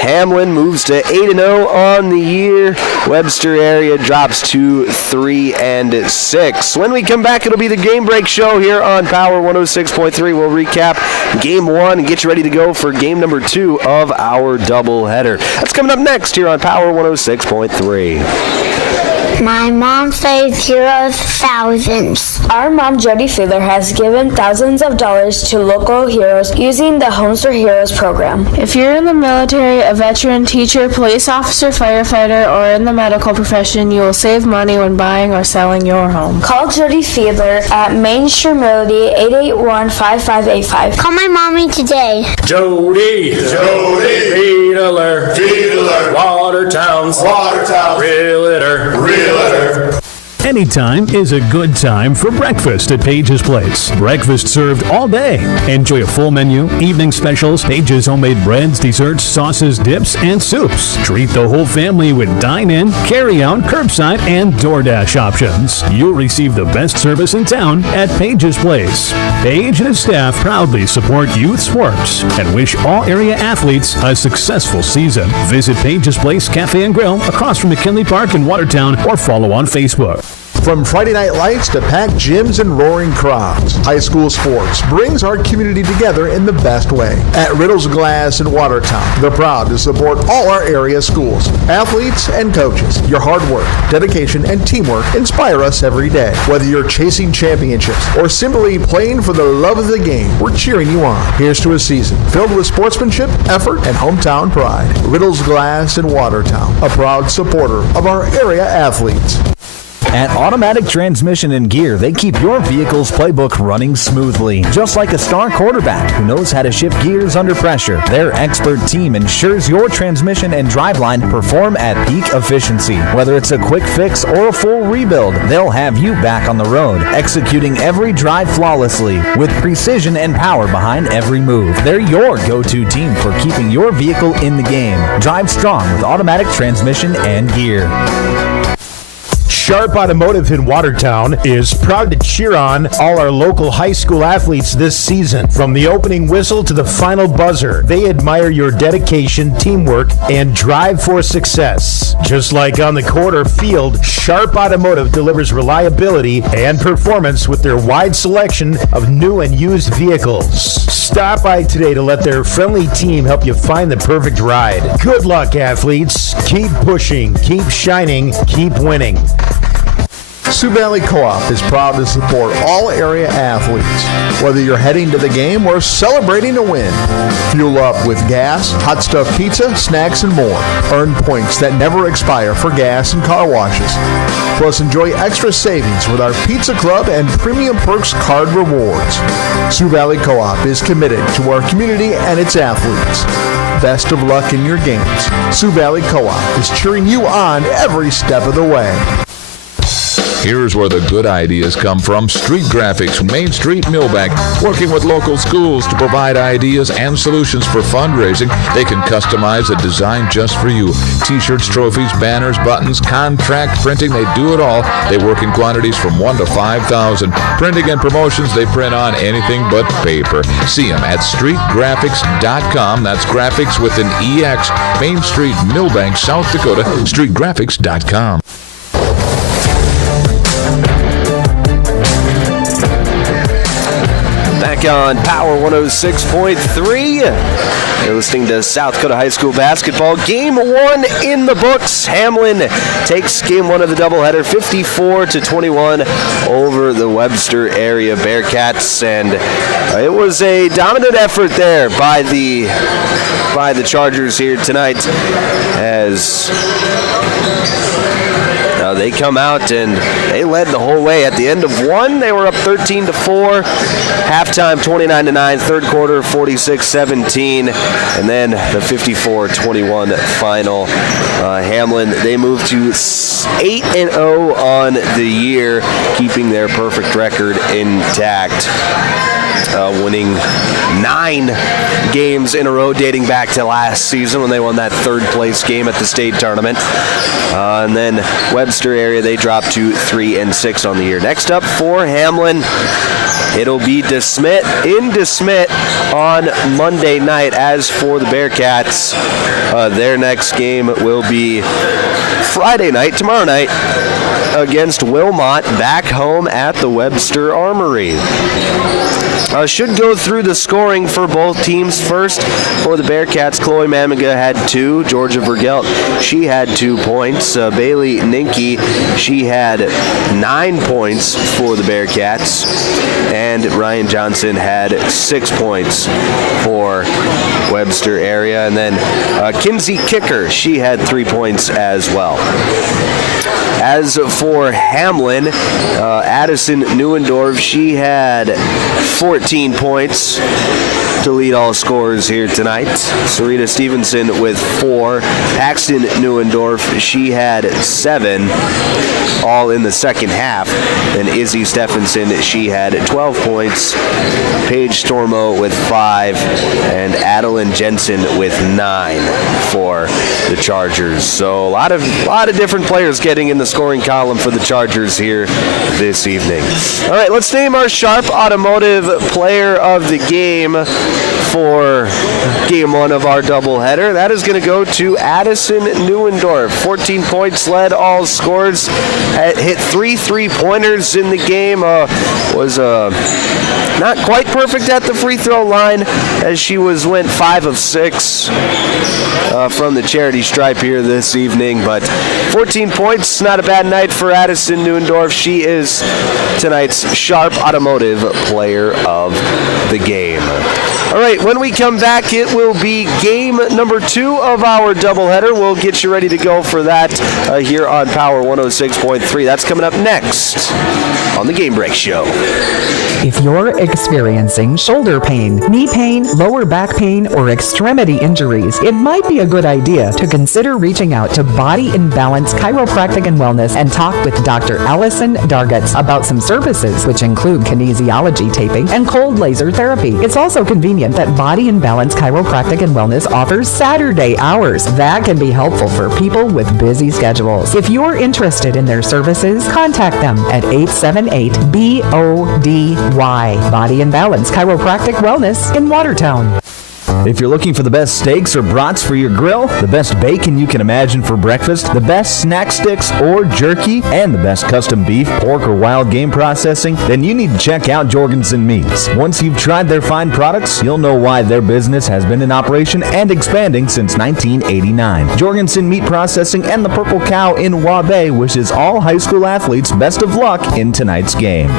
Hamlin moves to 8-0 on the year. Webster area drops to 3-6. When we come back, it'll be the Game Break Show here on Power 106.3. We'll recap Game 1 and get you ready to go for Game number 2 of our doubleheader. That's coming up next here on Power 106.3. My mom saved heroes thousands. Our mom, Jody Fiedler, has given thousands of dollars to local heroes using the Homes for Heroes program. If you're in the military, a veteran, teacher, police officer, firefighter, or in the medical profession, you will save money when buying or selling your home. Call Jody Fiedler at Main Street Melody 881-5585. Call my mommy today. Jody, Fiedler, Watertown's, Realtor. Anytime is a good time for breakfast at Page's Place. Breakfast served all day. Enjoy a full menu, evening specials, Page's homemade breads, desserts, sauces, dips, and soups. Treat the whole family with dine-in, carry-out, curbside, and DoorDash options. You'll receive the best service in town at Page's Place. Page and his staff proudly support youth sports and wish all area athletes a successful season. Visit Page's Place Cafe and Grill across from McKinley Park in Watertown or follow on Facebook. From Friday night lights to packed gyms and roaring crowds, high school sports brings our community together in the best way. At Riddle's Glass in Watertown, they're proud to support all our area schools, athletes, and coaches. Your hard work, dedication, and teamwork inspire us every day. Whether you're chasing championships or simply playing for the love of the game, we're cheering you on. Here's to a season filled with sportsmanship, effort, and hometown pride. Riddle's Glass in Watertown, a proud supporter of our area athletes. At Automatic Transmission and Gear, they keep your vehicle's playbook running smoothly. Just like a star quarterback who knows how to shift gears under pressure, their expert team ensures your transmission and driveline perform at peak efficiency. Whether it's a quick fix or a full rebuild, they'll have you back on the road, executing every drive flawlessly with precision and power behind every move. They're your go-to team for keeping your vehicle in the game. Drive strong with Automatic Transmission and Gear. Sharp Automotive in Watertown is proud to cheer on all our local high school athletes this season. From the opening whistle to the final buzzer, they admire your dedication, teamwork, and drive for success. Just like on the court or field, Sharp Automotive delivers reliability and performance with their wide selection of new and used vehicles. Stop by today to let their friendly team help you find the perfect ride. Good luck, athletes. Keep pushing, keep shining, keep winning. Sioux Valley Co-op is proud to support all area athletes. Whether you're heading to the game or celebrating a win, fuel up with gas, hot stuff pizza, snacks, and more. Earn points that never expire for gas and car washes. Plus, enjoy extra savings with our Pizza Club and Premium Perks card rewards. Sioux Valley Co-op is committed to our community and its athletes. Best of luck in your games. Sioux Valley Co-op is cheering you on every step of the way. Here's where the good ideas come from. Street Graphics, Main Street, Millbank, working with local schools to provide ideas and solutions for fundraising. They can customize a design just for you. T-shirts, trophies, banners, buttons, contract printing, they do it all. They work in quantities from 1 to 5,000. Printing and promotions, they print on anything but paper. See them at streetgraphics.com. That's graphics with an EX. Main Street, Millbank, South Dakota, streetgraphics.com. On Power 106.3. You're listening to South Dakota High School basketball. Game 1 in the books. Hamlin takes game 1 of the doubleheader 54-21 over the Webster area Bearcats, and it was a dominant effort there by the Chargers here tonight as they come out and they led the whole way. At the end of one, they were up 13-4. Halftime 29-9. Third quarter 46-17. And then the 54-21 final. Hamlin, they moved to 8-0 on the year, keeping their perfect record intact. Winning 9 games in a row dating back to last season when they won that third place game at the state tournament. And then Webster area, they dropped to 3-6 on the year. Next up for Hamlin, it'll be DeSmet in DeSmet on Monday night. As for the Bearcats, their next game will be Friday night, tomorrow night, against Wilmot, back home at the Webster Armory. should go through the scoring for both teams. First, for the Bearcats, Chloe Mamiga had 2. Georgia Vergelt, she had 2 points. Bailey Ninke, she had 9 points for the Bearcats. And Ryan Johnson had 6 points for Webster area. And then Kinsey Kicker, she had 3 points as well. As for Hamlin, Addison Neuendorf, she had 14 points to lead all scorers here tonight. Sarita Stevenson with 4. Paxton Neuendorf, she had 7, all in the second half. And Izzy Stephenson, she had 12 points. Paige Stormo with 5, and Adeline Jensen with 9 for the Chargers. So a lot of different players getting in the scoring column for the Chargers here this evening. All right, let's name our Sharp Automotive Player of the Game for Game 1 of our doubleheader. That is going to go to Addison Neuendorf. 14 points, led all scores, hit 3 3-pointers in the game, was not quite perfect at the free throw line as she went 5 of 6 from the charity stripe here this evening. But 14 points, not a bad night for Addison Neuendorf. She is tonight's Sharp Automotive Player of the Game. All right, when we come back, it will be game number 2 of our doubleheader. We'll get you ready to go for that here on Power 106.3. That's coming up next on the Game Break Show. If you're experiencing shoulder pain, knee pain, lower back pain, or extremity injuries, it might be a good idea to consider reaching out to Body and Balance Chiropractic and Wellness and talk with Dr. Allison Dargetts about some services, which include kinesiology taping and cold laser therapy. It's also convenient that Body and Balance Chiropractic and Wellness offers Saturday hours. That can be helpful for people with busy schedules. If you're interested in their services, contact them at 878-BODY. Body and Balance Chiropractic Wellness in Watertown. If you're looking for the best steaks or brats for your grill, the best bacon you can imagine for breakfast, the best snack sticks or jerky, and the best custom beef, pork, or wild game processing, then you need to check out Jorgensen Meats. Once you've tried their fine products, you'll know why their business has been in operation and expanding since 1989. Jorgensen Meat Processing and the Purple Cow in Waubay wishes all high school athletes best of luck in tonight's game.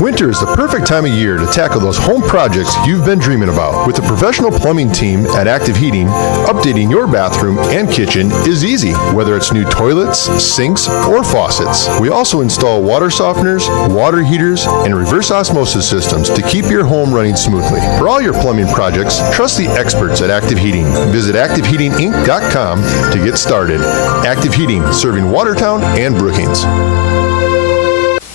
Winter is the perfect time of year to tackle those home projects you've been dreaming about. With the professional plumbing team at Active Heating, updating your bathroom and kitchen is easy, whether it's new toilets, sinks, or faucets. We also install water softeners, water heaters, and reverse osmosis systems to keep your home running smoothly. For all your plumbing projects, trust the experts at Active Heating. Visit ActiveHeatingInc.com to get started. Active Heating, serving Watertown and Brookings.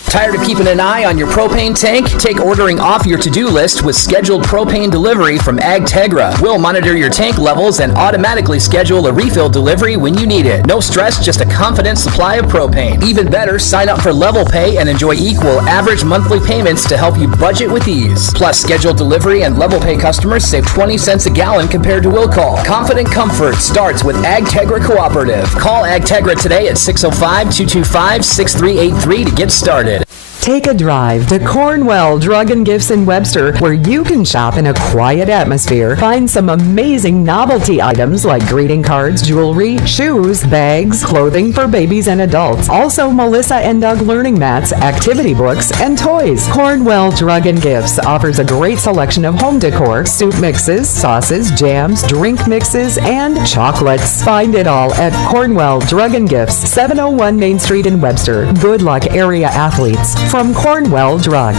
Tired of keeping an eye on your propane tank? Take ordering off your to-do list with scheduled propane delivery from AgTegra. We'll monitor your tank levels and automatically schedule a refill delivery when you need it. No stress, just a confident supply of propane. Even better, sign up for Level Pay and enjoy equal average monthly payments to help you budget with ease. Plus, scheduled delivery and Level Pay customers save 20 cents a gallon compared to will call. Confident comfort starts with AgTegra Cooperative. Call AgTegra today at 605-225-6383 to get started. Take a drive to Cornwell Drug and Gifts in Webster, where you can shop in a quiet atmosphere, find some amazing novelty items like greeting cards, jewelry, shoes, bags, clothing for babies and adults. Also, Melissa and Doug learning mats, activity books, and toys. Cornwell Drug and Gifts offers a great selection of home decor, soup mixes, sauces, jams, drink mixes, and chocolates. Find it all at Cornwell Drug and Gifts, 701 Main Street in Webster. Good luck, area athletes. From Cornwell Drug.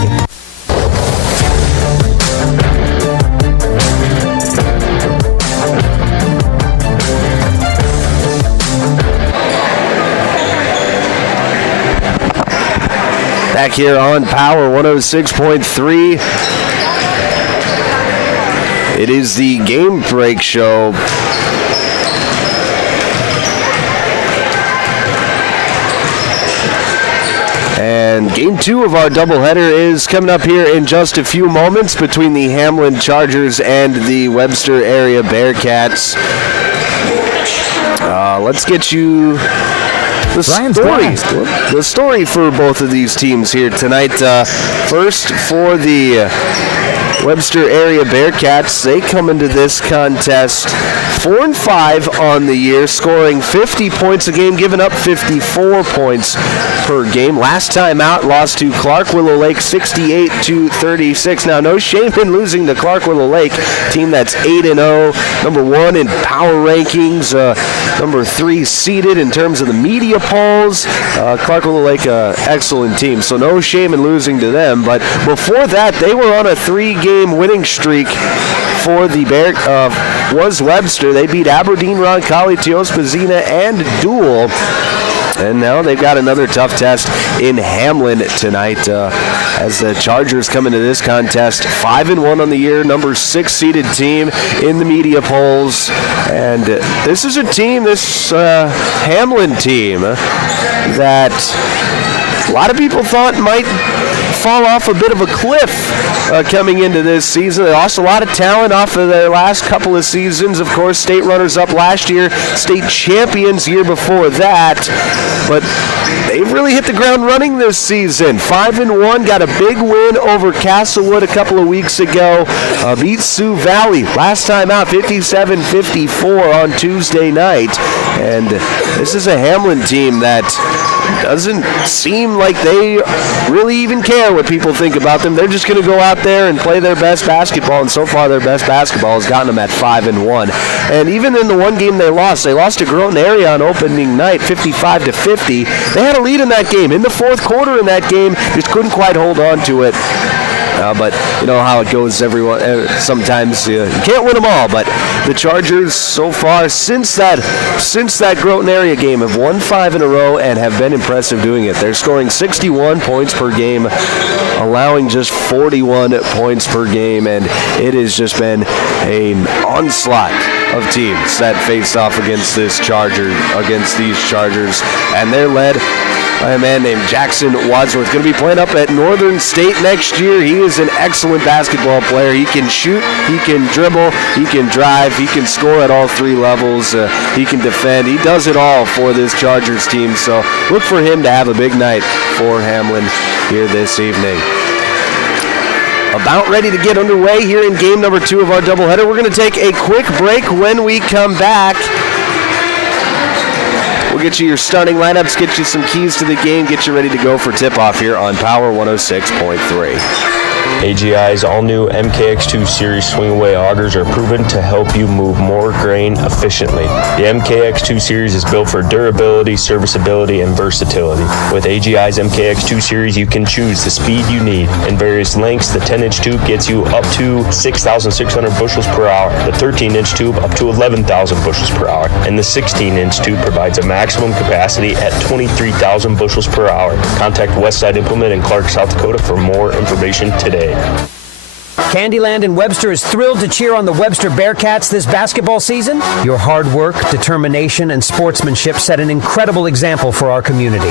Back here on Power 106.3. It is the Game Break Show. And Game 2 of our doubleheader is coming up here in just a few moments between the Hamlin Chargers and the Webster area Bearcats. Let's get you The story for both of these teams here tonight. First for the Webster area Bearcats, they come into this contest 4-5 on the year, scoring 50 points a game, giving up 54 points per game. Last time out, lost to Clark Willow Lake 68-36. Now, no shame in losing to Clark Willow Lake, team that's 8-0, number 1 in power rankings, number 3 seeded in terms of the media polls. Clark Willow Lake, excellent team, so no shame in losing to them. But before that, they were on a 3-game winning streak for the was Webster. They beat Aberdeen, Roncalli, Teospa-Zena, and Dual. And now they've got another tough test in Hamlin tonight as the Chargers come into this contest 5-1 on the year, number 6 seeded team in the media polls. And this is a team, this Hamlin team, that a lot of people thought might fall off a bit of a cliff coming into this season. They lost a lot of talent off of their last couple of seasons. Of course, state runners-up last year, state champions year before that. But they've really hit the ground running this season. 5-1, got a big win over Castlewood a couple of weeks ago. Beat Sioux Valley last time out, 57-54 on Tuesday night. And this is a Hamlin team that doesn't seem like they really even care what people think about them. They're just going to go out there and play their best basketball, and so far their best basketball has gotten them at 5-1. And even in the one game they lost to Groton area on opening night, 55-50. They had a lead in that game. In the fourth quarter in that game, just couldn't quite hold on to it. But you know how it goes. Sometimes you can't win them all. But the Chargers so far since that Groton area game have won 5 in a row and have been impressive doing it. They're scoring 61 points per game, allowing just 41 points per game, and it has just been an onslaught of teams that face off against these Chargers, and they're led by a man named Jackson Wadsworth. Going to be playing up at Northern State next year. He is an excellent basketball player. He can shoot, he can dribble, he can drive, he can score at all 3 levels, he can defend. He does it all for this Chargers team, so look for him to have a big night for Hamlin here this evening. About ready to get underway here in game number 2 of our doubleheader. We're going to take a quick break. When we come back, we'll get you your starting lineups, get you some keys to the game, get you ready to go for tip-off here on Power 106.3. AGI's all-new MKX2 Series swing-away augers are proven to help you move more grain efficiently. The MKX2 Series is built for durability, serviceability, and versatility. With AGI's MKX2 Series, you can choose the speed you need. In various lengths, the 10-inch tube gets you up to 6,600 bushels per hour, the 13-inch tube up to 11,000 bushels per hour, and the 16-inch tube provides a maximum capacity at 23,000 bushels per hour. Contact Westside Implement in Clark, South Dakota for more information today. Candyland in Webster is thrilled to cheer on the Webster Bearcats this basketball season. Your hard work, determination, and sportsmanship set an incredible example for our community.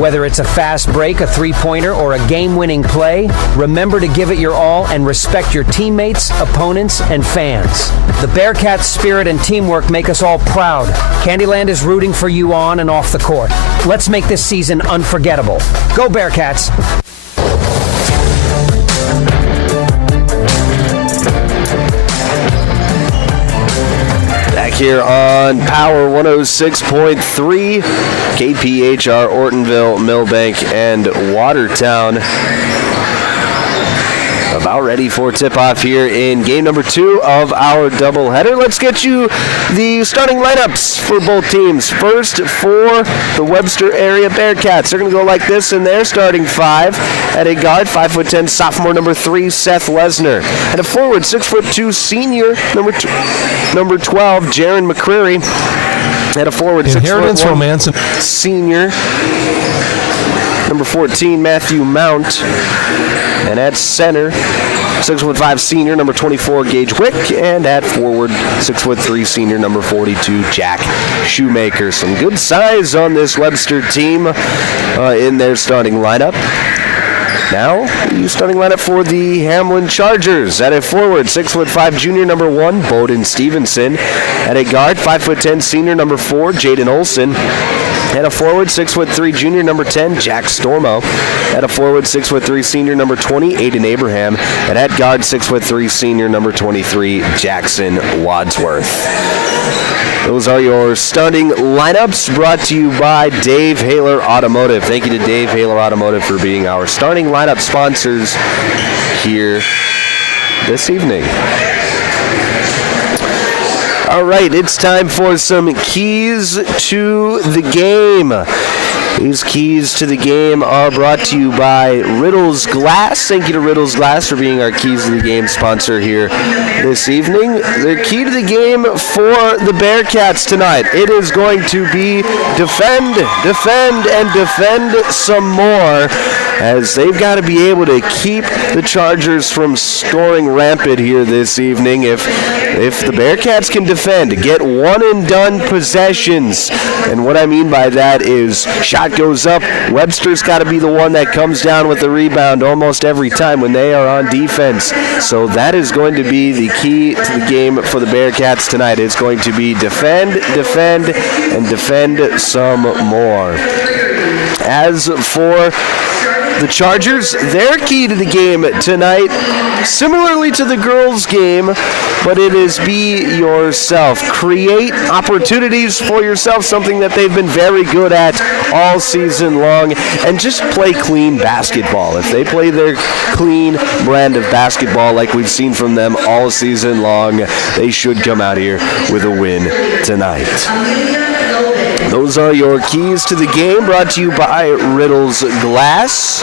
Whether it's a fast break, a three-pointer, or a game-winning play, remember to give it your all and respect your teammates, opponents, and fans. The Bearcats' spirit and teamwork make us all proud. Candyland is rooting for you on and off the court. Let's make this season unforgettable. Go Bearcats! Here on Power 106.3, KPHR, Ortonville, Millbank, and Watertown. About ready for tip-off here in game number 2 of our doubleheader. Let's get you the starting lineups for both teams. First, for the Webster area Bearcats. They're going to go like this in their starting 5. At a guard, 5'10", sophomore number 3, Seth Lesner. At a forward, 6'2", senior number 12, Jaron McCreary. At a forward, 6'1", senior number 14, Matthew Mount. And at center, 6'5", senior, number 24, Gage Wick. And at forward, 6'3", senior, number 42, Jack Shoemaker. Some good size on this Webster team in their starting lineup. Now, the starting lineup for the Hamlin Chargers. At a forward, 6'5", junior, number 1, Bowden Stevenson. At a guard, 5'10", senior, number 4, Jaden Olson. At a forward, 6'3", junior number 10, Jack Stormo. At a forward, 6'3", senior number 20, Aiden Abraham. And at guard, 6'3", senior number 23, Jackson Wadsworth. Those are your starting lineups brought to you by Dave Haler Automotive. Thank you to Dave Haler Automotive for being our starting lineup sponsors here this evening. All right, it's time for some keys to the game. These keys to the game are brought to you by Riddles Glass. Thank you to Riddles Glass for being our keys to the game sponsor here this evening. The key to the game for the Bearcats tonight, it is going to be defend, defend, and defend some more, as they've got to be able to keep the Chargers from scoring rampant here this evening. If the Bearcats can defend, get one-and-done possessions, and what I mean by that is shot goes up, Webster's got to be the one that comes down with the rebound almost every time when they are on defense. So that is going to be the key to the game for the Bearcats tonight. It's going to be defend, defend, and defend some more. As for the Chargers, their key to the game tonight, similarly to the girls' game, but it is be yourself. Create opportunities for yourself, something that they've been very good at all season long, and just play clean basketball. If they play their clean brand of basketball like we've seen from them all season long, they should come out here with a win tonight. Those are your keys to the game, brought to you by Riddles Glass.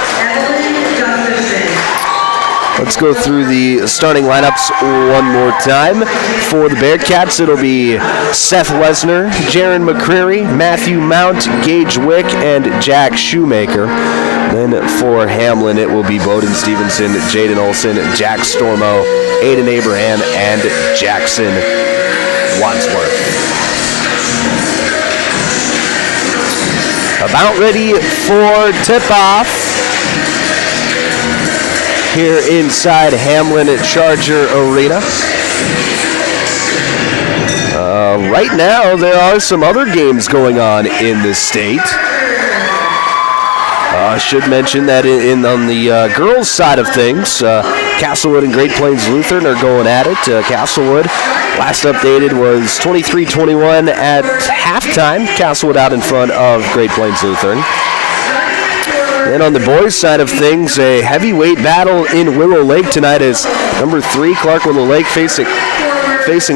Let's go through the starting lineups one more time. For the Bearcats, it'll be Seth Lesner, Jaron McCreary, Matthew Mount, Gage Wick, and Jack Shoemaker. Then for Hamlin, it will be Bowden Stevenson, Jaden Olson, Jack Stormo, Aiden Abraham, and Jackson Wadsworth. About ready for tip-off here inside Hamlin at Charger Arena. Right now, there are some other games going on in the state. I should mention that on the girls' side of things, Castlewood and Great Plains Lutheran are going at it. Castlewood, last updated, was 23-21 at halftime. Castlewood out in front of Great Plains Lutheran. Then on the boys' side of things, a heavyweight battle in Willow Lake tonight as number 3 Clark Willow Lake facing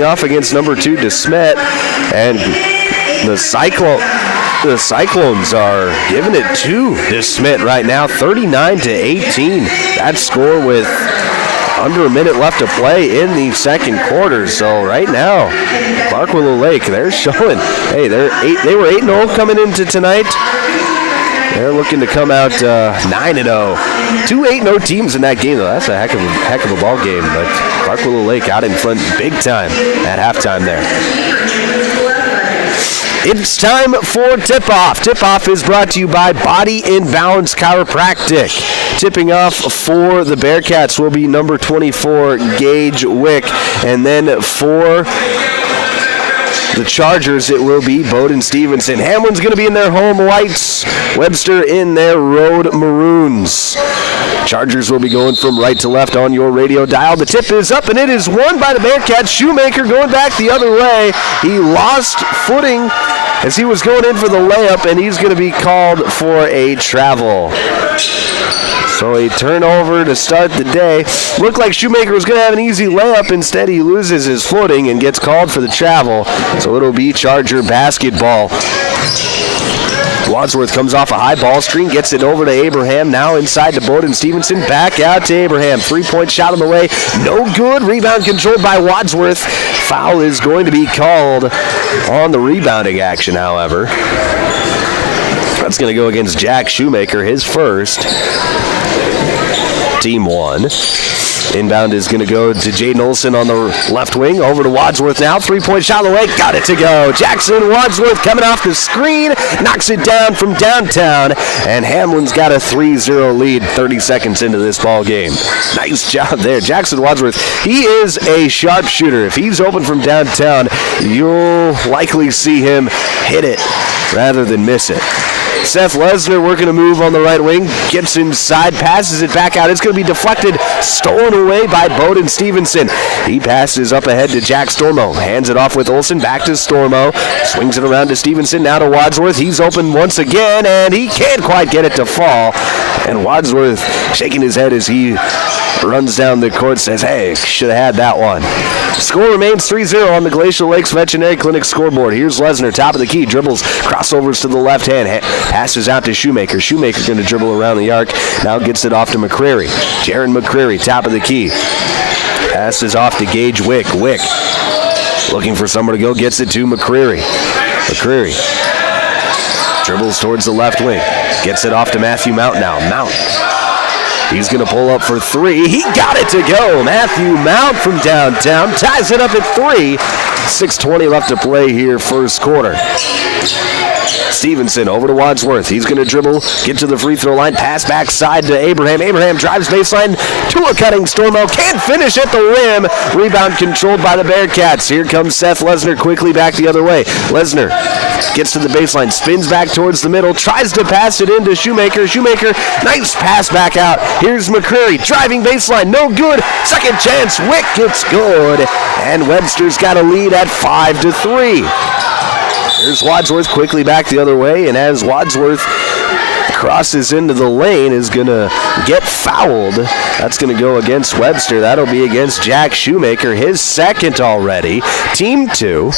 off against number 2 DeSmet, and the Cyclones are giving it to DeSmet right now, 39-18. That score with under a minute left to play in the second quarter. So right now, Clark Willow Lake, they're showing, hey, they were 8-0 coming into tonight. They're looking to come out 9-0. 2 8-0 teams in that game, though. That's a heck of a ball game. But Clark Willow Lake out in front big time at halftime there. It's time for tip-off. Tip-off is brought to you by Body in Balance Chiropractic. Tipping off for the Bearcats will be number 24, Gage Wick. And then for the Chargers, it will be Bowden Stevenson. Hamlin's going to be in their home whites. Webster in their road maroons. Chargers will be going from right to left on your radio dial. The tip is up, and it is won by the Bearcats. Shoemaker going back the other way. He lost footing as he was going in for the layup, and he's going to be called for a travel. So a turnover to start the day. Looked like Shoemaker was going to have an easy layup. Instead, he loses his footing and gets called for the travel. So it'll be Charger basketball. Wadsworth comes off a high ball screen, gets it over to Abraham. Now inside to Bowden Stevenson. Back out to Abraham. 3-point shot on the way. No good. Rebound controlled by Wadsworth. Foul is going to be called on the rebounding action, however. That's going to go against Jack Shoemaker, his first. Team 1. Inbound is going to go to Jaden Olson on the left wing. Over to Wadsworth now. 3-point shot on the way. Got it to go. Jackson Wadsworth coming off the screen. Knocks it down from downtown. And Hamlin's got a 3-0 lead 30 seconds into this ball game. Nice job there. Jackson Wadsworth, he is a sharpshooter. If he's open from downtown, you'll likely see him hit it rather than miss it. Seth Lesnar working a move on the right wing, gets inside, passes it back out. It's going to be deflected, stolen away by Bowden Stevenson. He passes up ahead to Jack Stormo, hands it off with Olson, back to Stormo, swings it around to Stevenson, now to Wadsworth. He's open once again, and he can't quite get it to fall. And Wadsworth shaking his head as he runs down the court, says, hey, should have had that one. Score remains 3-0 on the Glacial Lakes Veterinary Clinic scoreboard. Here's Lesnar, top of the key, dribbles, crossovers to the left hand, passes out to Shoemaker. Shoemaker going to dribble around the arc, now gets it off to McCreary. Jaron McCreary, top of the key. Passes off to Gage Wick. Wick looking for somewhere to go, gets it to McCreary. McCreary dribbles towards the left wing, gets it off to Matthew Mount now. Mount. He's going to pull up for three. He got it to go. Matthew Mount from downtown ties it up at 3. 6:20 left to play here, first quarter. Stevenson over to Wadsworth. He's going to dribble, get to the free throw line, pass backside to Abraham. Abraham drives baseline to a cutting Stormo. Can't finish at the rim. Rebound controlled by the Bearcats. Here comes Seth Lesnar quickly back the other way. Lesnar gets to the baseline, spins back towards the middle, tries to pass it into Shoemaker. Shoemaker, nice pass back out. Here's McCreary, driving baseline, no good. Second chance, Wick gets good. And Webster's got a lead at 5-3. Here's Wadsworth quickly back the other way, and as Wadsworth crosses into the lane, is going to get fouled. That's going to go against Webster. That'll be against Jack Shoemaker, his second already. Team 2.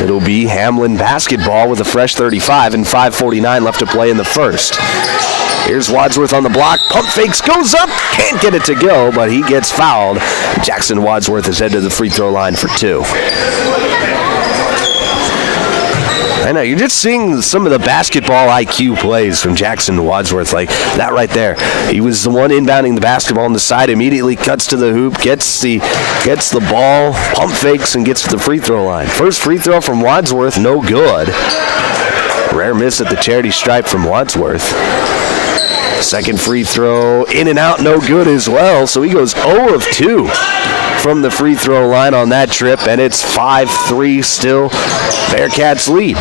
It'll be Hamlin basketball with a fresh 35 and 5:49 left to play in the first. Here's Wadsworth on the block. Pump fakes, goes up. Can't get it to go, but he gets fouled. Jackson Wadsworth is headed to the free throw line for 2. I know, you're just seeing some of the basketball IQ plays from Jackson Wadsworth, like that right there. He was the one inbounding the basketball on the side, immediately cuts to the hoop, gets the ball, pump fakes, and gets to the free throw line. First free throw from Wadsworth, no good. Rare miss at the charity stripe from Wadsworth. Second free throw, in and out, no good as well, so he goes 0 of 2 from the free throw line on that trip, and it's 5-3 still. Bearcats lead.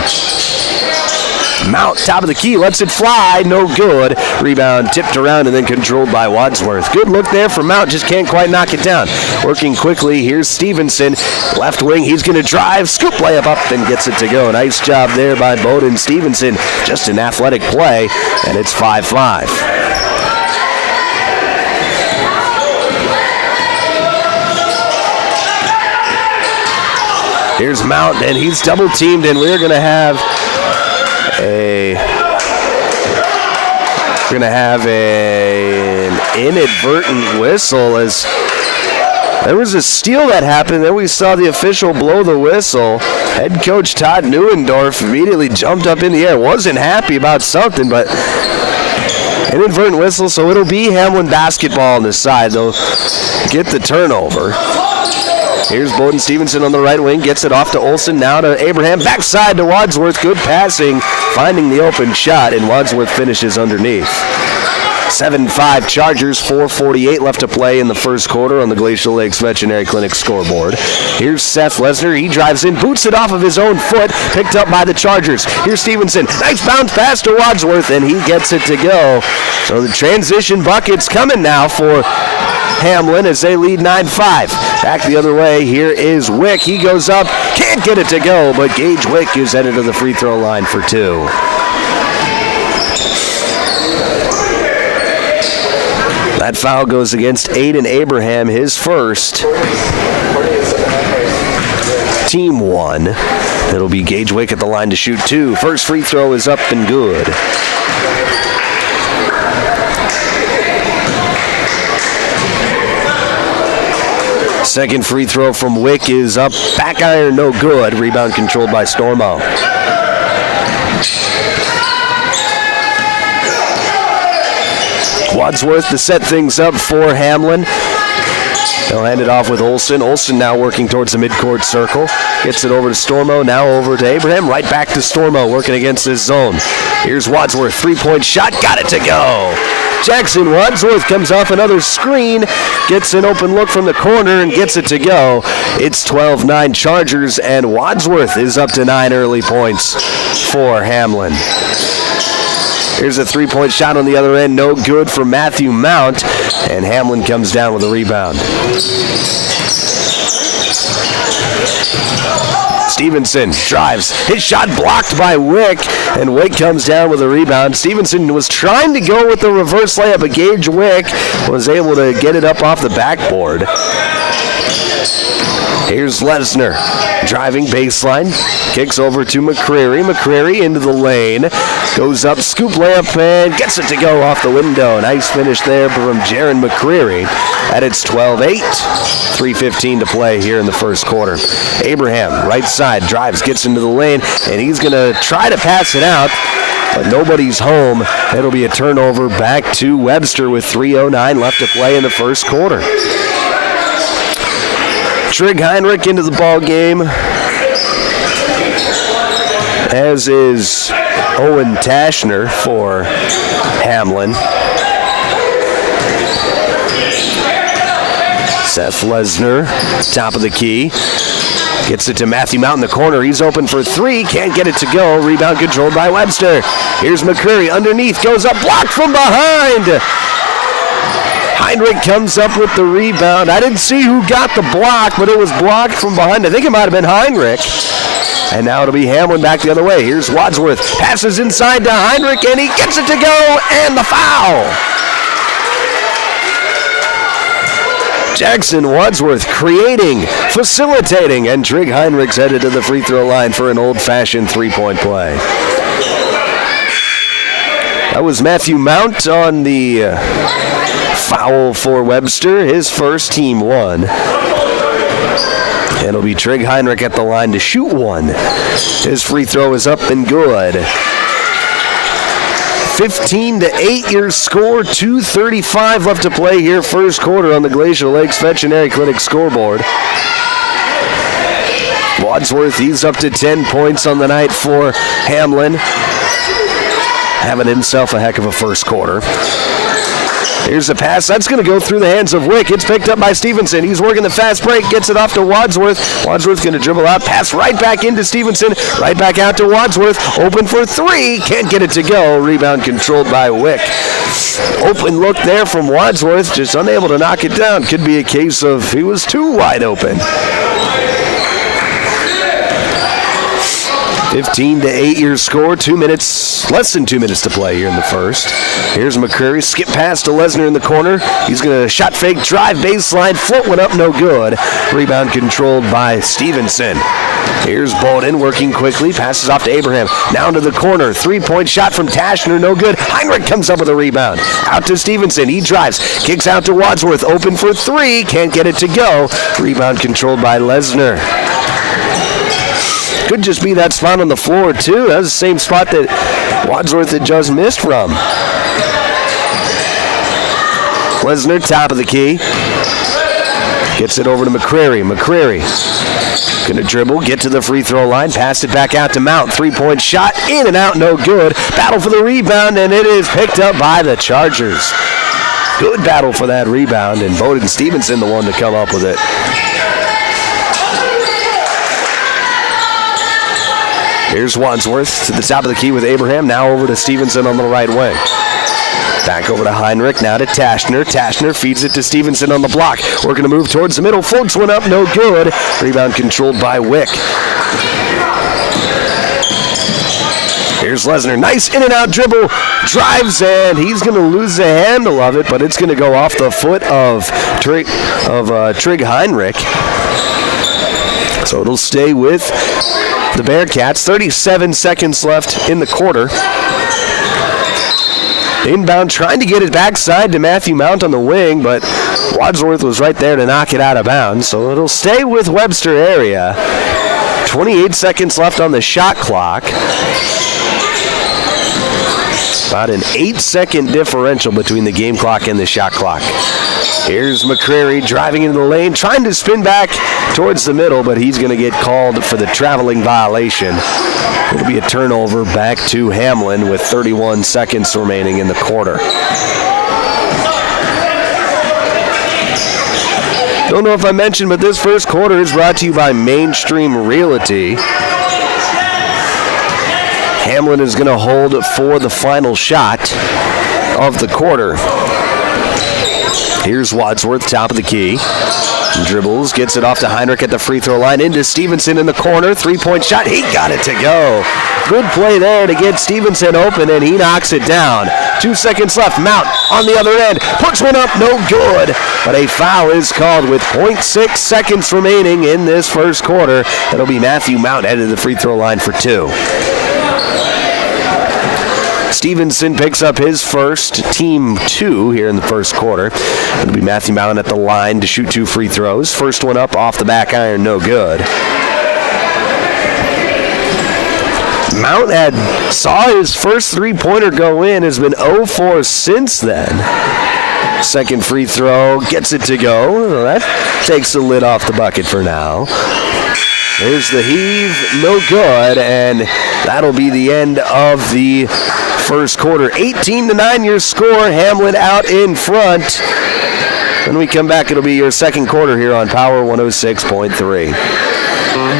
Mount, top of the key, lets it fly, no good. Rebound tipped around and then controlled by Wadsworth. Good look there for Mount, just can't quite knock it down. Working quickly, here's Stevenson, left wing, he's going to drive, scoop layup up, and gets it to go. Nice job there by Bowden Stevenson, just an athletic play, and it's 5-5. Here's Mount, and he's double teamed, and we're going to have an inadvertent whistle as there was a steal that happened. Then we saw the official blow the whistle. Head coach Todd Neuendorf immediately jumped up in the air. Wasn't happy about something, but inadvertent whistle, so it'll be Hamlin basketball on this side. They'll get the turnover. Here's Bowden Stevenson on the right wing, gets it off to Olson, now to Abraham, backside to Wadsworth, good passing, finding the open shot, and Wadsworth finishes underneath. 7-5 Chargers, 4:48 left to play in the first quarter on the Glacial Lakes Veterinary Clinic scoreboard. Here's Seth Lesnar, he drives in, boots it off of his own foot, picked up by the Chargers. Here's Stevenson, nice bounce pass to Wadsworth, and he gets it to go. So the transition bucket's coming now for Hamlin as they lead 9-5. Back the other way, here is Wick. He goes up, can't get it to go, but Gage Wick is headed to the free throw line for 2. That foul goes against Aiden Abraham, his first. Team 1. It'll be Gage Wick at the line to shoot 2. First free throw is up and good. Second free throw from Wick is up, back iron, no good. Rebound controlled by Stormo. Wadsworth to set things up for Hamlin. They'll hand it off with Olsen. Olsen now working towards the midcourt circle. Gets it over to Stormo, now over to Abraham. Right back to Stormo, working against this zone. Here's Wadsworth, three-point shot, got it to go. Jackson Wadsworth comes off another screen, gets an open look from the corner and gets it to go. It's 12-9 Chargers, and Wadsworth is up to 9 early points for Hamlin. Here's a three-point shot on the other end, no good for Matthew Mount, and Hamlin comes down with a rebound. Stevenson drives. His shot blocked by Wick, and Wick comes down with a rebound. Stevenson was trying to go with the reverse layup, but Gage Wick was able to get it up off the backboard. Here's Lesnar driving baseline, kicks over to McCreary. McCreary into the lane, goes up, scoop layup, and gets it to go off the window. Nice finish there from Jaron McCreary. And it's 12-8, 3:15 to play here in the first quarter. Abraham, right side, drives, gets into the lane, and he's going to try to pass it out, but nobody's home. It'll be a turnover back to Webster with 3:09 left to play in the first quarter. Trig Heinrich into the ball game, as is Owen Tashner for Hamlin. Seth Lesnar, top of the key. Gets it to Matthew Mount in the corner. He's open for three. Can't get it to go. Rebound controlled by Webster. Here's McCreary underneath. Goes up. Blocked from behind. Heinrich comes up with the rebound. I didn't see who got the block, but it was blocked from behind. I think it might have been Heinrich. And now it'll be Hamlin back the other way. Here's Wadsworth. Passes inside to Heinrich, and he gets it to go. And the foul. Jackson Wadsworth creating, facilitating, and Trig Heinrich's headed to the free throw line for an old-fashioned three-point play. That was Matthew Mount on the foul for Webster, his first, team one. It'll be Trig Heinrich at the line to shoot one. His free throw is up and good. 15-8 your score, 2:35 left to play here, first quarter on the Glacial Lakes Veterinary Clinic scoreboard. Wadsworth, he's up to 10 points on the night for Hamlin. Having himself a heck of a first quarter. Here's the pass. That's going to go through the hands of Wick. It's picked up by Stevenson. He's working the fast break. Gets it off to Wadsworth. Wadsworth's going to dribble out. Pass right back into Stevenson. Right back out to Wadsworth. Open for three. Can't get it to go. Rebound controlled by Wick. Open look there from Wadsworth. Just unable to knock it down. Could be a case of he was too wide open. 15-8 your score, less than 2 minutes to play here in the first. Here's McCreary, skip pass to Lesnar in the corner. He's going to shot fake, drive baseline, float one up, no good. Rebound controlled by Stevenson. Here's Bowden working quickly, passes off to Abraham. Now into the corner, three-point shot from Tashner, no good. Heinrich comes up with a rebound. Out to Stevenson, he drives, kicks out to Wadsworth, open for three, can't get it to go. Rebound controlled by Lesnar. Could just be that spot on the floor, too. That was the same spot that Wadsworth had just missed from. Lesnar, top of the key. Gets it over to McCreary. McCreary going to dribble, get to the free throw line, pass it back out to Mount. Three-point shot, in and out, no good. Battle for the rebound, and it is picked up by the Chargers. Good battle for that rebound, and Bowden Stevenson the one to come up with it. Here's Wadsworth to the top of the key with Abraham. Now over to Stevenson on the right wing. Back over to Heinrich, now to Tashner. Tashner feeds it to Stevenson on the block. We're going to move towards the middle. Floats one up, no good. Rebound controlled by Wick. Here's Lesnar. Nice in and out dribble. Drives, and he's going to lose the handle of it, but it's going to go off the foot of Trig Heinrich. So it'll stay with the Bearcats. 37 seconds left in the quarter. Inbound, trying to get it backside to Matthew Mount on the wing, but Wadsworth was right there to knock it out of bounds. So it'll stay with Webster area. 28 seconds left on the shot clock. About an 8-second differential between the game clock and the shot clock. Here's McCreary driving into the lane, trying to spin back towards the middle, but he's going to get called for the traveling violation. It'll be a turnover back to Hamlin with 31 seconds remaining in the quarter. Don't know if I mentioned, but this first quarter is brought to you by Mainstream Realty. Hamlin is going to hold for the final shot of the quarter. Here's Wadsworth, top of the key. Dribbles, gets it off to Heinrich at the free throw line, into Stevenson in the corner. Three-point shot, he got it to go. Good play there to get Stevenson open, and he knocks it down. 2 seconds left. Mount on the other end, puts one up, no good. But a foul is called with 0.6 seconds remaining in this first quarter. That'll be Matthew Mount headed to the free throw line for 2. Stevenson picks up his first, team 2 here in the first quarter. It'll be Matthew Mount at the line to shoot 2 free throws. First one up off the back iron, no good. Mount saw his first three-pointer go in, has been 0-4 since then. Second free throw, gets it to go. That takes the lid off the bucket for now. There's the heave, no good, and that'll be the end of the first quarter. 18-9 your score, Hamlin out in front. When we come back, it'll be your second quarter here on Power 106.3.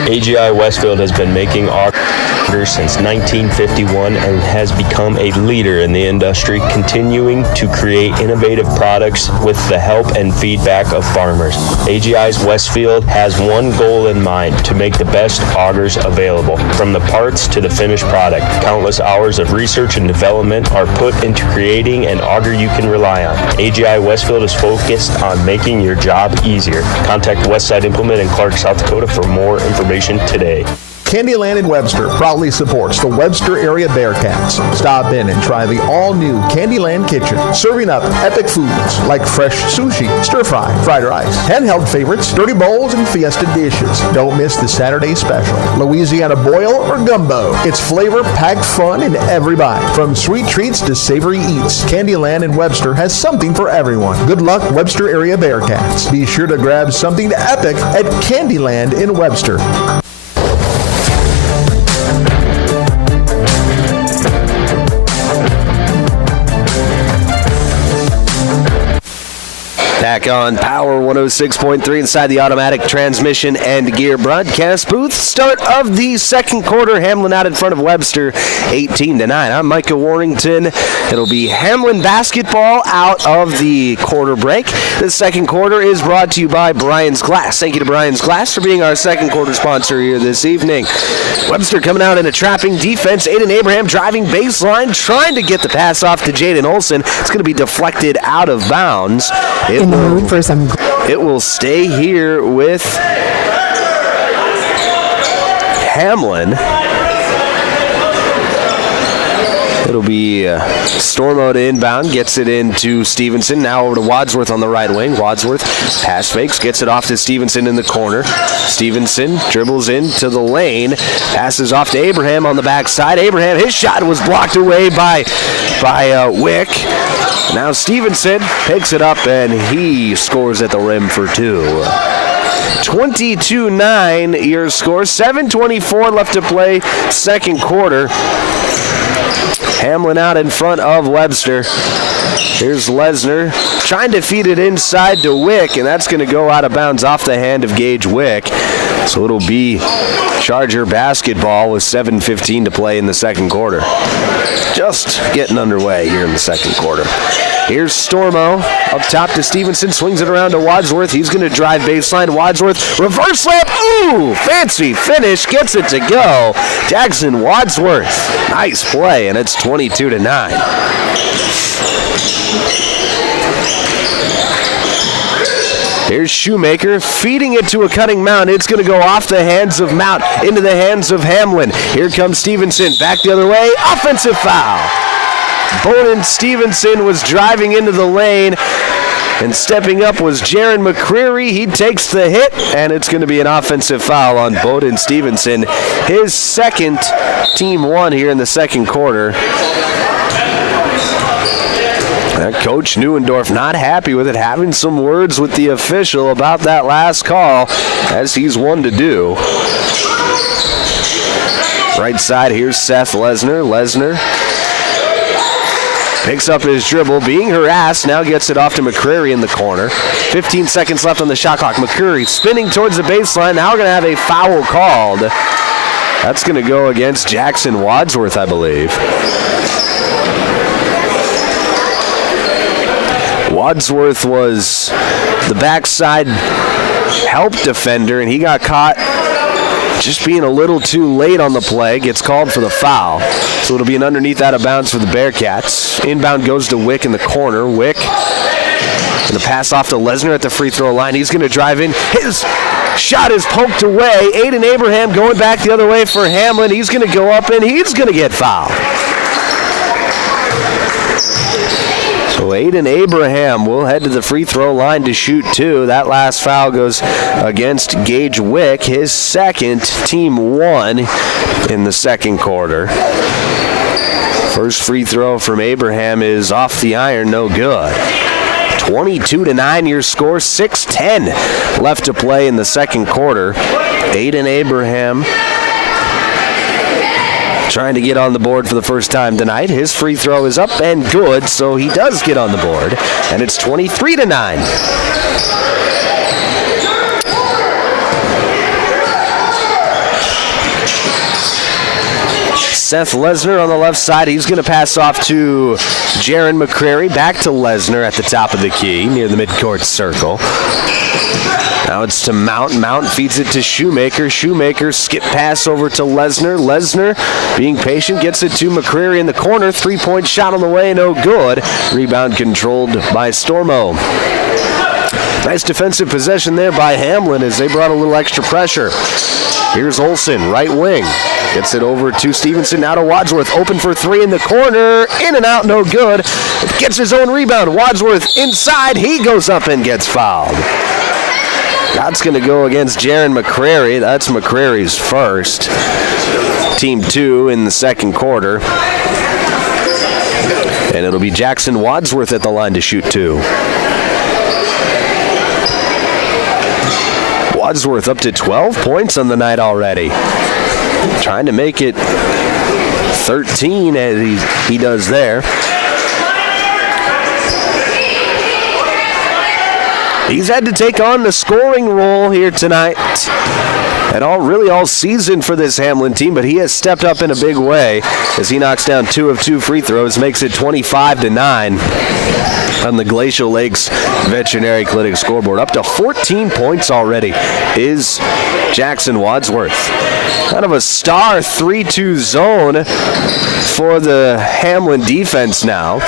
AGI Westfield has been making augers since 1951 and has become a leader in the industry, continuing to create innovative products with the help and feedback of farmers. AGI's Westfield has one goal in mind: to make the best augers available. From the parts to the finished product, countless hours of research and development are put into creating an auger you can rely on. AGI Westfield is focused on making your job easier. Contact Westside Implement in Clark, South Dakota for more information today. Candyland in Webster proudly supports the Webster area Bearcats. Stop in and try the all-new Candyland Kitchen, serving up epic foods like fresh sushi, stir-fry, fried rice, handheld favorites, dirty bowls, and fiesta dishes. Don't miss the Saturday special, Louisiana boil or gumbo. It's flavor-packed fun in every bite. From sweet treats to savory eats, Candyland in Webster has something for everyone. Good luck, Webster area Bearcats. Be sure to grab something epic at Candyland in Webster. Back on Power 106.3 inside the automatic transmission and gear broadcast booth. Start of the second quarter. Hamlin out in front of Webster, 18-9. I'm Micah Warrington. It'll be Hamlin basketball out of the quarter break. The second quarter is brought to you by Brian's Glass. Thank you to Brian's Glass for being our second quarter sponsor here this evening. Webster coming out in a trapping defense. Aiden Abraham driving baseline, trying to get the pass off to Jaden Olson. It's going to be deflected out of bounds. It will stay here with Hamlin. It'll be Stormo to inbound, gets it into Stevenson. Now over to Wadsworth on the right wing. Wadsworth pass fakes, gets it off to Stevenson in the corner. Stevenson dribbles into the lane, passes off to Abraham on the backside. Abraham, his shot was blocked away by Wick. Now Stevenson picks it up and he scores at the rim for 2. 22-9 your score. 7:24 left to play second quarter. Hamlin out in front of Webster. Here's Lesnar trying to feed it inside to Wick, and that's going to go out of bounds off the hand of Gage Wick. So it'll be Charger basketball with 7:15 to play in the second quarter. Just getting underway here in the second quarter. Here's Stormo up top to Stevenson, swings it around to Wadsworth. He's going to drive baseline. Wadsworth, reverse layup. Ooh, fancy finish, gets it to go. Jackson Wadsworth, nice play, and it's 22-9. Here's Shoemaker feeding it to a cutting Mount. It's going to go off the hands of Mount into the hands of Hamlin. Here comes Stevenson back the other way. Offensive foul. Bowden Stevenson was driving into the lane, and stepping up was Jaron McCreary. He takes the hit, and it's going to be an offensive foul on Bowden Stevenson. His second, team 1 here in the second quarter. Coach Neuendorf not happy with it, having some words with the official about that last call, as he's one to do. Right side, here's Seth Lesnar. Lesnar picks up his dribble, being harassed, now gets it off to McCrary in the corner. 15 seconds left on the shot clock. McCrary spinning towards the baseline, now going to have a foul called. That's going to go against Jackson Wadsworth, I believe. Wadsworth was the backside help defender, and he got caught just being a little too late on the play. Gets called for the foul. So it'll be an underneath out of bounds for the Bearcats. Inbound goes to Wick in the corner. Wick going to pass off to Lesnar at the free throw line. He's going to drive in. His shot is poked away. Aiden Abraham going back the other way for Hamlin. He's going to go up and he's going to get fouled. So Aiden Abraham will head to the free throw line to shoot two. That last foul goes against Gage Wick, his second, team one in the second quarter. First free throw from Abraham is off the iron, no good. 22-9 your score, 6:10 left to play in the second quarter. Aiden Abraham trying to get on the board for the first time tonight. His free throw is up and good, so he does get on the board, and it's 23-9. Seth Lesnar on the left side. He's going to pass off to Jaron McCrary. Back to Lesnar at the top of the key near the midcourt circle. Now it's to Mount. Mount feeds it to Shoemaker. Shoemaker skip pass over to Lesnar. Lesnar, being patient, gets it to McCreary in the corner. Three-point shot on the way, no good. Rebound controlled by Stormo. Nice defensive possession there by Hamlin as they brought a little extra pressure. Here's Olsen, right wing. Gets it over to Stevenson, now to Wadsworth. Open for three in the corner. In and out, no good. Gets his own rebound. Wadsworth inside. He goes up and gets fouled. That's going to go against Jaron McCrary. That's McCrary's first. Team two in the second quarter. And it'll be Jackson Wadsworth at the line to shoot two. Wadsworth up to 12 points on the night already. Trying to make it 13 as he does there. He's had to take on the scoring role here tonight and all season for this Hamlin team, but he has stepped up in a big way as he knocks down 2 of 2 free throws, makes it 25-9 on the Glacial Lakes Veterinary Clinic scoreboard. Up to 14 points already is Jackson Wadsworth. Kind of a star 3-2 zone for the Hamlin defense now.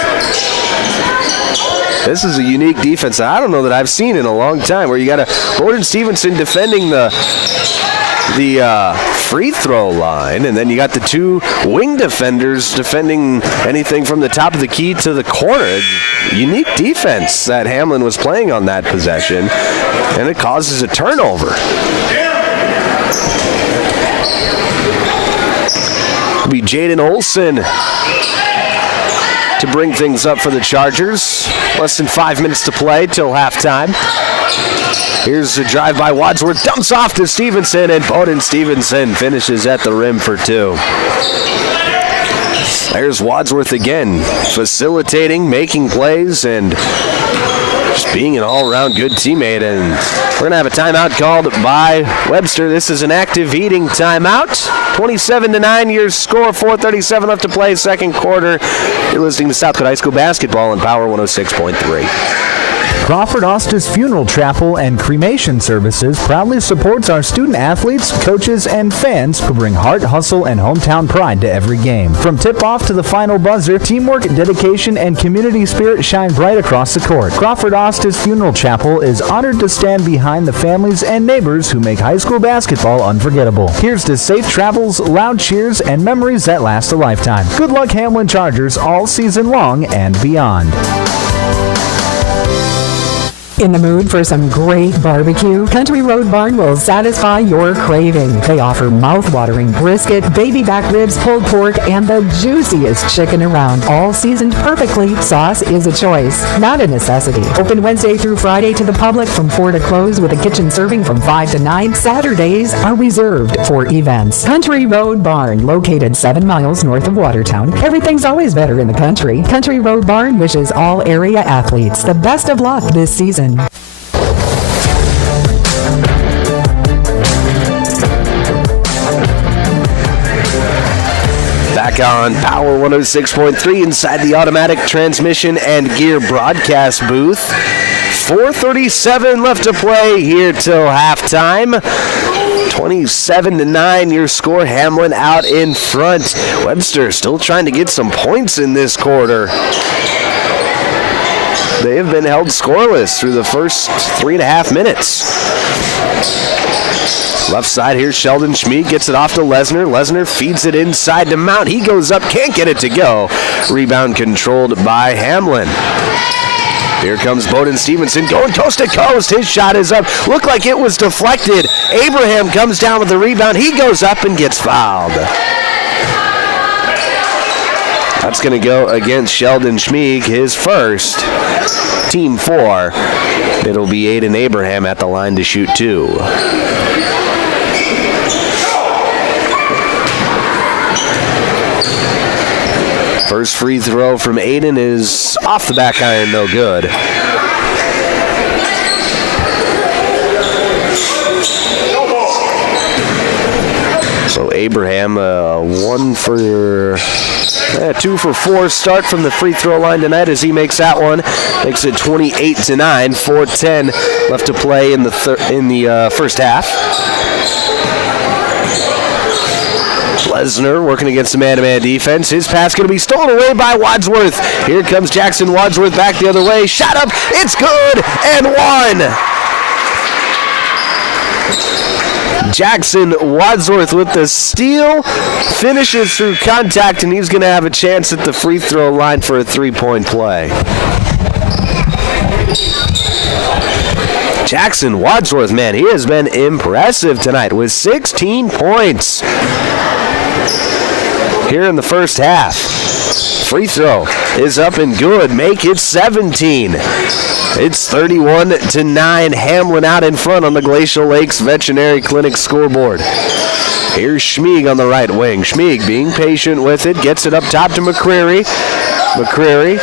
This is a unique defense I don't know that I've seen in a long time, where you got a Gordon Stevenson defending the free throw line, and then you got the two wing defenders defending anything from the top of the key to the corner. Unique defense that Hamlin was playing on that possession, and it causes a turnover. It'll be Jaden Olsen to bring things up for the Chargers. Less than 5 minutes to play till halftime. Here's a drive by Wadsworth, dumps off to Stevenson, and Bowden Stevenson finishes at the rim for two. There's Wadsworth again, facilitating, making plays, and just being an all-around good teammate. And we're going to have a timeout called by Webster. This is an active heating timeout. 27-9 your score, 4:37 left to play, second quarter. You're listening to Southwood High School basketball on Power 106.3. Crawford Ostis Funeral Chapel and Cremation Services proudly supports our student athletes, coaches, and fans who bring heart, hustle, and hometown pride to every game. From tip-off to the final buzzer, teamwork, dedication, and community spirit shine bright across the court. Crawford Ostis Funeral Chapel is honored to stand behind the families and neighbors who make high school basketball unforgettable. Here's to safe travels, loud cheers, and memories that last a lifetime. Good luck, Hamlin Chargers, all season long and beyond. In the mood for some great barbecue? Country Road Barn will satisfy your craving. They offer mouth-watering brisket, baby back ribs, pulled pork, and the juiciest chicken around. All seasoned perfectly. Sauce is a choice, not a necessity. Open Wednesday through Friday to the public from 4 to close with a kitchen serving from 5 to 9. Saturdays are reserved for events. Country Road Barn, located 7 miles north of Watertown. Everything's always better in the country. Country Road Barn wishes all area athletes the best of luck this season. Back on Power 106.3 inside the automatic transmission and gear broadcast booth. 4:37 left to play here till halftime. 27-9 your score. Hamlin out in front. Webster still trying to get some points in this quarter. They have been held scoreless through the first 3.5 minutes. Left side here, Sheldon Schmid gets it off to Lesnar. Lesnar feeds it inside to Mount. He goes up, can't get it to go. Rebound controlled by Hamlin. Here comes Bowden Stevenson going coast to coast. His shot is up. Looked like it was deflected. Abraham comes down with the rebound. He goes up and gets fouled. That's going to go against Sheldon Schmid, his first. Team 4. It'll be Aiden Abraham at the line to shoot 2. First free throw from Aiden is off the back iron, no good. So Abraham, 2 for 4 start from the free throw line tonight as he makes that one. Makes it 28-9, 4:10 left to play in the first half. Lesnar working against the man-to-man defense. His pass going to be stolen away by Wadsworth. Here comes Jackson Wadsworth back the other way. Shot up. It's good. And one. Jackson Wadsworth with the steal. Finishes through contact, and he's going to have a chance at the free throw line for a 3-point play. Jackson Wadsworth, man, he has been impressive tonight with 16 points. Here in the first half. Free throw is up and good. Make it 17. It's 31-9. Hamlin out in front on the Glacial Lakes Veterinary Clinic scoreboard. Here's Schmid on the right wing. Schmid being patient with it. Gets it up top to McCreary. McCreary.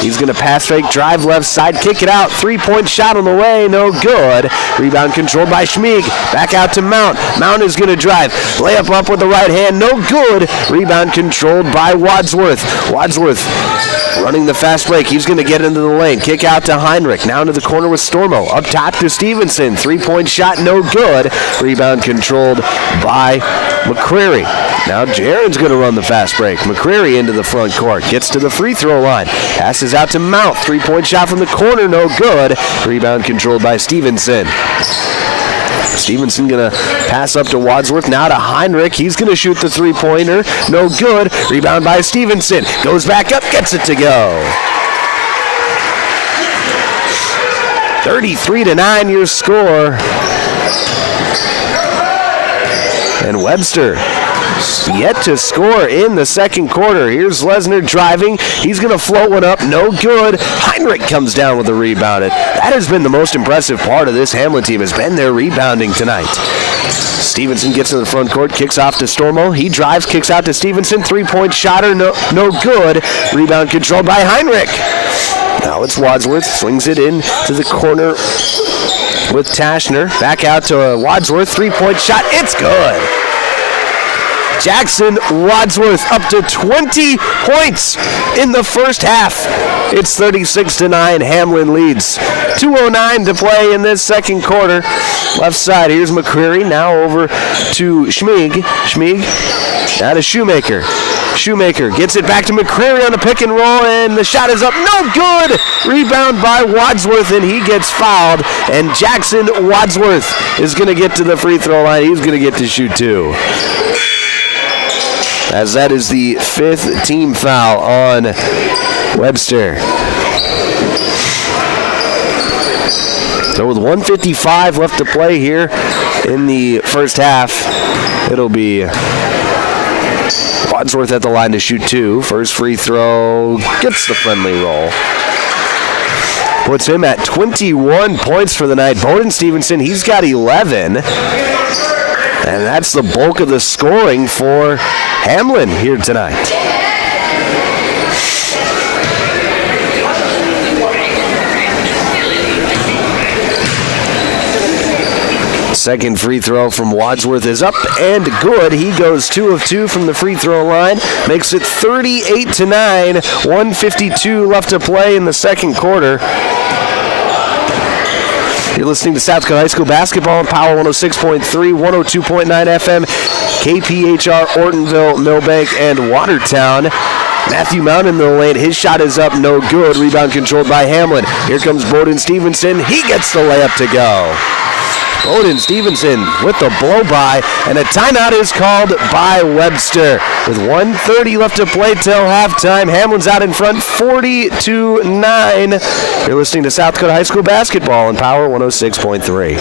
He's going to pass fake, drive left side, kick it out. 3-point shot on the way, no good. Rebound controlled by Schmid. Back out to Mount. Mount is going to drive. Layup up with the right hand, no good. Rebound controlled by Wadsworth. Wadsworth running the fast break. He's going to get into the lane. Kick out to Heinrich. Now into the corner with Stormo. Up top to Stevenson. 3-point shot, no good. Rebound controlled by McCreary. Now Jaron's going to run the fast break. McCreary into the front court. Gets to the free throw line. Passes out to Mount. 3-point shot from the corner, no good. Rebound controlled by Stevenson. Stevenson going to pass up to Wadsworth. Now to Heinrich. He's going to shoot the 3-pointer. No good. Rebound by Stevenson. Goes back up. Gets it to go. 33-9 your score. And Webster yet to score in the second quarter. Here's Lesnar driving. He's going to float one up. No good. Heinrich comes down with the rebound. That has been the most impressive part of this Hamlin team, has been their rebounding tonight. Stevenson gets in the front court, kicks off to Stormo. He drives, kicks out to Stevenson. 3-point shotter, no good. Rebound controlled by Heinrich. Now it's Wadsworth. Swings it in to the corner with Tashner. Back out to Wadsworth. 3-point shot. It's good. Jackson Wadsworth up to 20 points in the first half. It's 36-9. Hamlin leads. 2:09 to play in this second quarter. Left side, here's McCreary. Now over to Schmid. Schmid, now to Shoemaker. Shoemaker gets it back to McCreary on the pick and roll, and the shot is up. No good! Rebound by Wadsworth, and he gets fouled. And Jackson Wadsworth is going to get to the free throw line. He's going to get to shoot 2. As that is the 5th team foul on Webster. So with 1:55 left to play here in the first half, it'll be Wadsworth at the line to shoot 2. First free throw gets the friendly roll. Puts him at 21 points for the night. Bowden Stevenson, he's got 11. And that's the bulk of the scoring for Hamlin here tonight. Second free throw from Wadsworth is up and good. He goes 2 of 2 from the free throw line. Makes it 38-9. 1:52 left to play in the second quarter. You're listening to South Dakota High School basketball on Power 106.3, 102.9 FM, KPHR, Ortonville, Millbank, and Watertown. Matthew Mount in the lane. His shot is up, no good. Rebound controlled by Hamlin. Here comes Bowden Stevenson. He gets the layup to go. Bowden Stevenson with the blow-by, and a timeout is called by Webster. With 1:30 left to play till halftime, Hamlin's out in front 40-9. You're listening to South Dakota High School basketball on Power 106.3.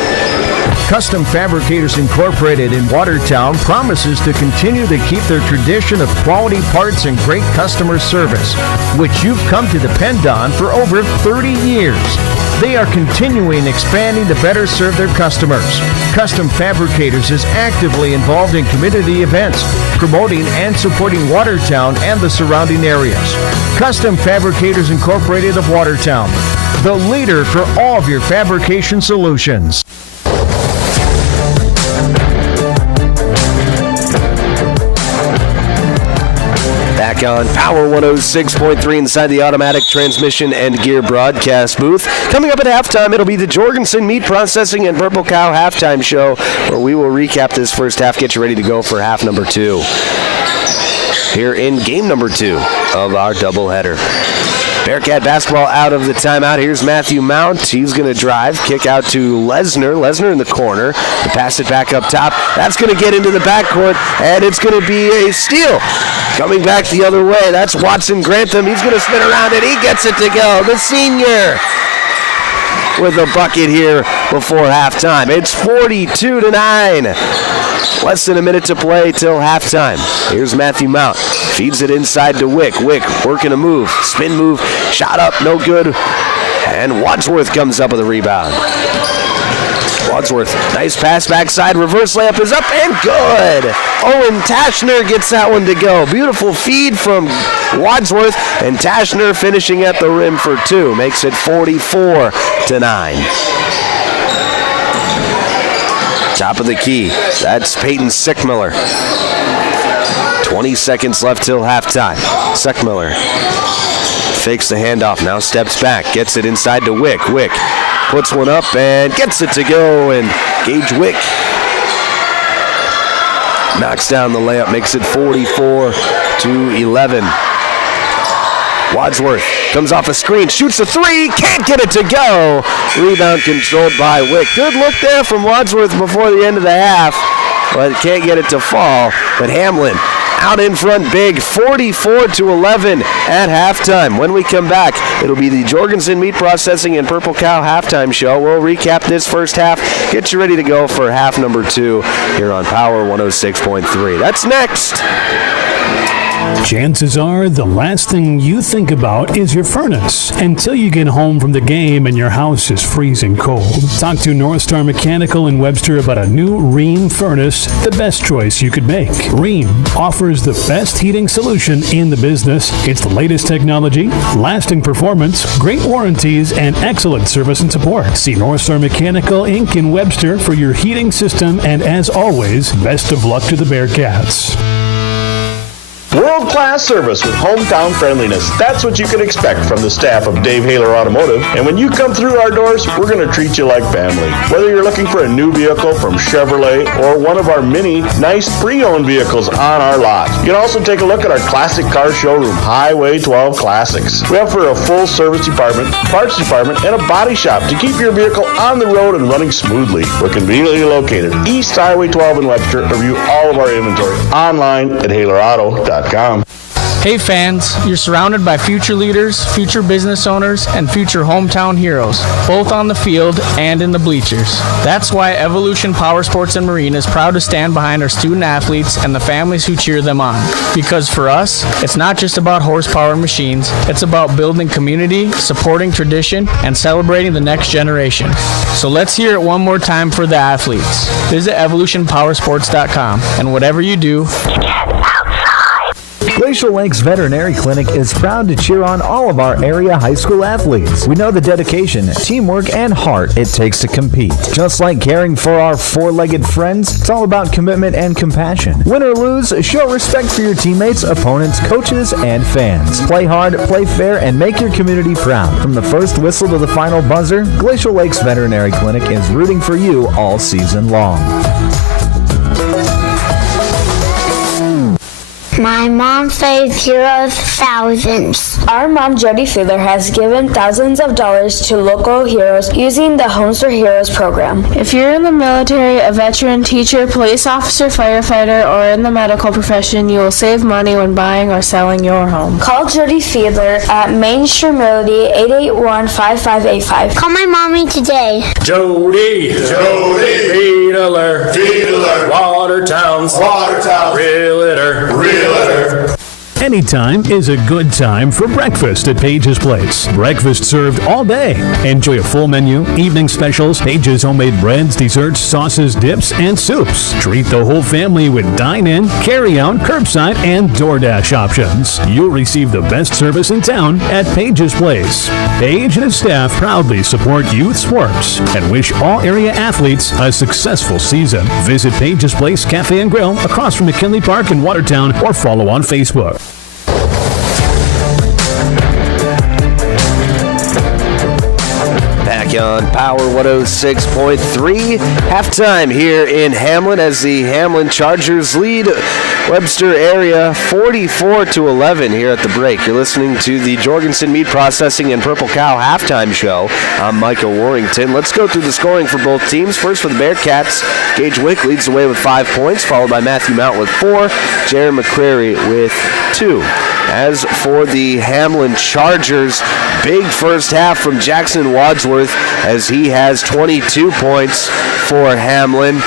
Custom Fabricators Incorporated in Watertown promises to continue to keep their tradition of quality parts and great customer service, which you've come to depend on for over 30 years. They are continuing expanding to better serve their customers. Custom Fabricators is actively involved in community events, promoting and supporting Watertown and the surrounding areas. Custom Fabricators Incorporated of Watertown, the leader for all of your fabrication solutions. Back on Power 106.3 inside the automatic transmission and gear broadcast booth. Coming up at halftime, it'll be the Jorgensen Meat Processing and Purple Cow halftime show, where we will recap this first half, get you ready to go for half number 2. Here in game number 2 of our doubleheader. Bearcat basketball out of the timeout. Here's Matthew Mount. He's going to drive. Kick out to Lesnar. Lesnar in the corner. Pass it back up top. That's going to get into the backcourt, and it's going to be a steal. Coming back the other way, that's Watson Grantham. He's going to spin around it. He gets it to go. The senior with a bucket here before halftime. It's 42-9. Less than a minute to play till halftime. Here's Matthew Mount. Feeds it inside to Wick. Wick working a move. Spin move. Shot up. No good. And Wadsworth comes up with a rebound. Wadsworth. Nice pass backside. Reverse layup is up and good. Owen Tashner gets that one to go. Beautiful feed from Wadsworth. And Tashner finishing at the rim for 2. Makes it 44-9. Top of the key. That's Peyton Sickmiller. 20 seconds left till halftime. Sickmiller fakes the handoff. Now steps back. Gets it inside to Wick. Wick puts one up and gets it to go. And Gage Wick knocks down the layup. Makes it 44-11. Wadsworth comes off a screen, shoots a 3, can't get it to go. Rebound controlled by Wick. Good look there from Wadsworth before the end of the half, but can't get it to fall. But Hamlin out in front big, 44-11 at halftime. When we come back, it'll be the Jorgensen Meat Processing and Purple Cow halftime show. We'll recap this first half, get you ready to go for half number 2 here on Power 106.3. That's next. Chances are the last thing you think about is your furnace until you get home from the game and your house is freezing cold. Talk to North Star Mechanical in Webster about a new Rheem furnace, the best choice you could make. Rheem offers the best heating solution in the business. It's the latest technology, lasting performance, great warranties, and excellent service and support. See North Star Mechanical Inc. in Webster for your heating system, and as always, best of luck to the Bearcats. World-class service with hometown friendliness. That's what you can expect from the staff of Dave Haler Automotive. And when you come through our doors, we're going to treat you like family. Whether you're looking for a new vehicle from Chevrolet or one of our many nice pre-owned vehicles on our lot. You can also take a look at our classic car showroom, Highway 12 Classics. We offer a full service department, parts department, and a body shop to keep your vehicle on the road and running smoothly. We're conveniently located East Highway 12 in Webster. Review all of our inventory online at HalerAuto.com. Hey fans, you're surrounded by future leaders, future business owners, and future hometown heroes, both on the field and in the bleachers. That's why Evolution Power Sports and Marine is proud to stand behind our student athletes and the families who cheer them on. Because for us, it's not just about horsepower and machines, it's about building community, supporting tradition, and celebrating the next generation. So let's hear it one more time for the athletes. Visit evolutionpowersports.com, and whatever you do, Glacial Lakes Veterinary Clinic is proud to cheer on all of our area high school athletes. We know the dedication, teamwork, and heart it takes to compete. Just like caring for our four-legged friends, it's all about commitment and compassion. Win or lose, show respect for your teammates, opponents, coaches, and fans. Play hard, play fair, and make your community proud. From the first whistle to the final buzzer, Glacial Lakes Veterinary Clinic is rooting for you all season long. My mom saved heroes thousands. Our mom, Jody Fiedler, has given thousands of dollars to local heroes using the Homes for Heroes program. If you're in the military, a veteran, teacher, police officer, firefighter, or in the medical profession, you will save money when buying or selling your home. Call Jody Fiedler at Main Street Melody 881-5585. Call my mommy today. Jody, Fiedler, Watertown's, Realtor. Anytime is a good time for breakfast at Page's Place. Breakfast served all day. Enjoy a full menu, evening specials, Page's homemade breads, desserts, sauces, dips, and soups. Treat the whole family with dine-in, carry-out, curbside, and DoorDash options. You'll receive the best service in town at Page's Place. Page and his staff proudly support youth sports and wish all area athletes a successful season. Visit Page's Place Cafe and Grill across from McKinley Park in Watertown or follow on Facebook. On Power 106.3. Halftime here in Hamlin as the Hamlin Chargers lead Webster area 44-11 here at the break. You're listening to the Jorgensen Meat Processing and Purple Cow halftime show. I'm Michael Warrington. Let's go through the scoring for both teams. First for the Bearcats, Gage Wick leads the way with 5 points, followed by Matthew Mount with 4, Jared McCrary with 2. As for the Hamlin Chargers, big first half from Jackson Wadsworth as he has 22 points for Hamlin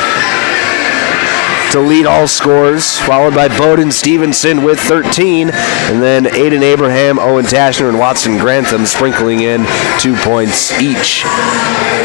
to lead all scores, followed by Bowden Stevenson with 13, and then Aiden Abraham, Owen Tashner, and Watson Grantham sprinkling in 2 points each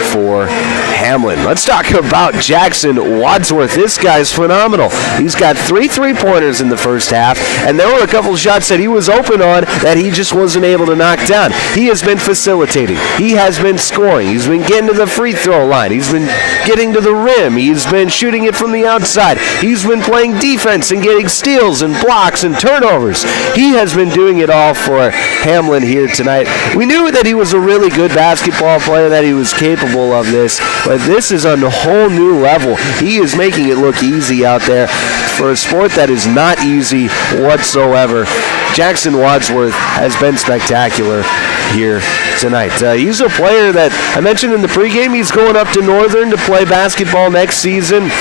for Hamlin. Let's talk about Jackson Wadsworth. This guy's phenomenal. He's got 3 3-pointers in the first half, and there were a couple of shots that he was open on that he just wasn't able to knock down. He has been facilitating. He has been scoring. He's been getting to the free throw line. He's been getting to the rim. He's been shooting it from the outside. He's been playing defense and getting steals and blocks and turnovers. He has been doing it all for Hamlin here tonight. We knew that he was a really good basketball player, that he was capable of this, but this is on a whole new level. He is making it look easy out there for a sport that is not easy whatsoever. Jackson Wadsworth has been spectacular here tonight. He's a player that I mentioned in the pregame. He's going up to Northern to play basketball next season.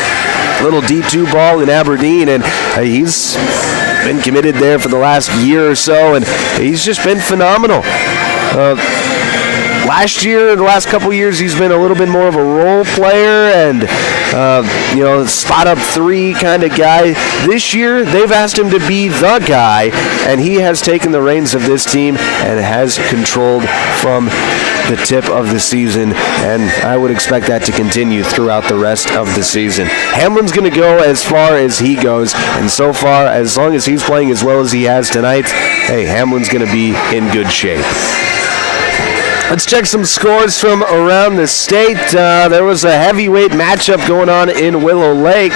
Little D2 ball in Aberdeen, and he's been committed there for the last year or so, and he's just been phenomenal. Last year, the last couple years, he's been a little bit more of a role player and, spot up 3 kind of guy. This year, they've asked him to be the guy, and he has taken the reins of this team and has controlled from the tip of the season, and I would expect that to continue throughout the rest of the season. Hamlin's going to go as far as he goes, and so far, as long as he's playing as well as he has tonight, hey, Hamlin's going to be in good shape. Let's check some scores from around the state. There was a heavyweight matchup going on in Willow Lake,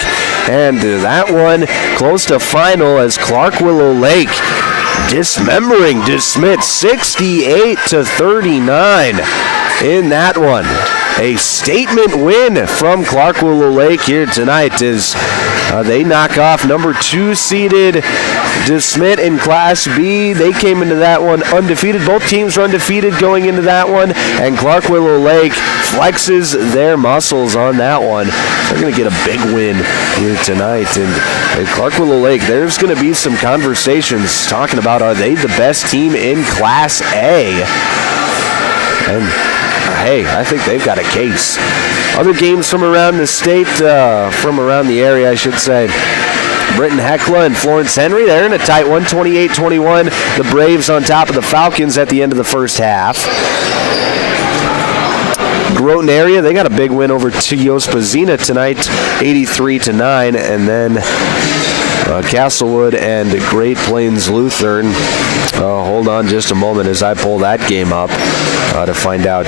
and that one close to final as Clark Willow Lake dismembering DeSmit 68-39 in that one. A statement win from Clark Willow Lake here tonight as they knock off number 2 seeded DeSmet in Class B. They came into that one undefeated. Both teams were undefeated going into that one, and Clark Willow Lake flexes their muscles on that one. They're going to get a big win here tonight. And Clark Willow Lake, there's going to be some conversations talking about, are they the best team in Class A? And hey, I think they've got a case. Other games from around the state, from around the area, I should say. Britton Hecla and Florence Henry, they're in a tight one, 28-21. The Braves on top of the Falcons at the end of the first half. Groton area, they got a big win over Teospa-Zena tonight, 83-9. And then Castlewood and Great Plains Lutheran. Hold on just a moment as I pull that game up to find out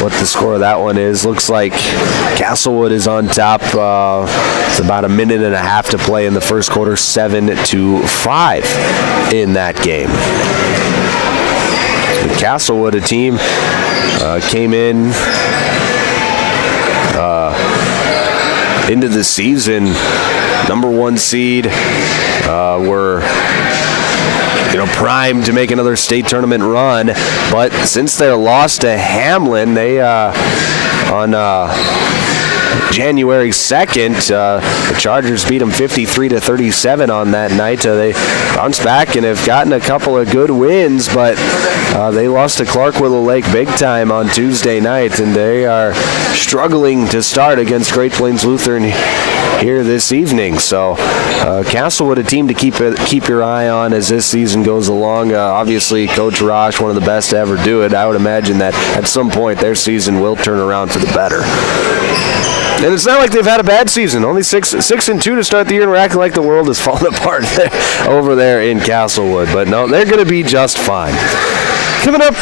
what the score of that one is. Looks like Castlewood is on top. It's about a minute and a half to play in the first quarter, 7-5 in that game. Castlewood, a team, came in into the season number 1 seed, were primed to make another state tournament run, but since their loss to Hamlin, they on January 2nd, the Chargers beat them 53-37 on that night. They bounced back and have gotten a couple of good wins, but they lost to Clark Willow Lake big time on Tuesday night, and they are struggling to start against Great Plains Lutheran here this evening. So Castlewood, a team to keep your eye on as this season goes along. Obviously, Coach Rosh, one of the best to ever do it. I would imagine that at some point their season will turn around for the better. And it's not like they've had a bad season. Only 6-2 to start the year, and we're acting like the world is falling apart over there in Castlewood. But no, they're going to be just fine. Coming up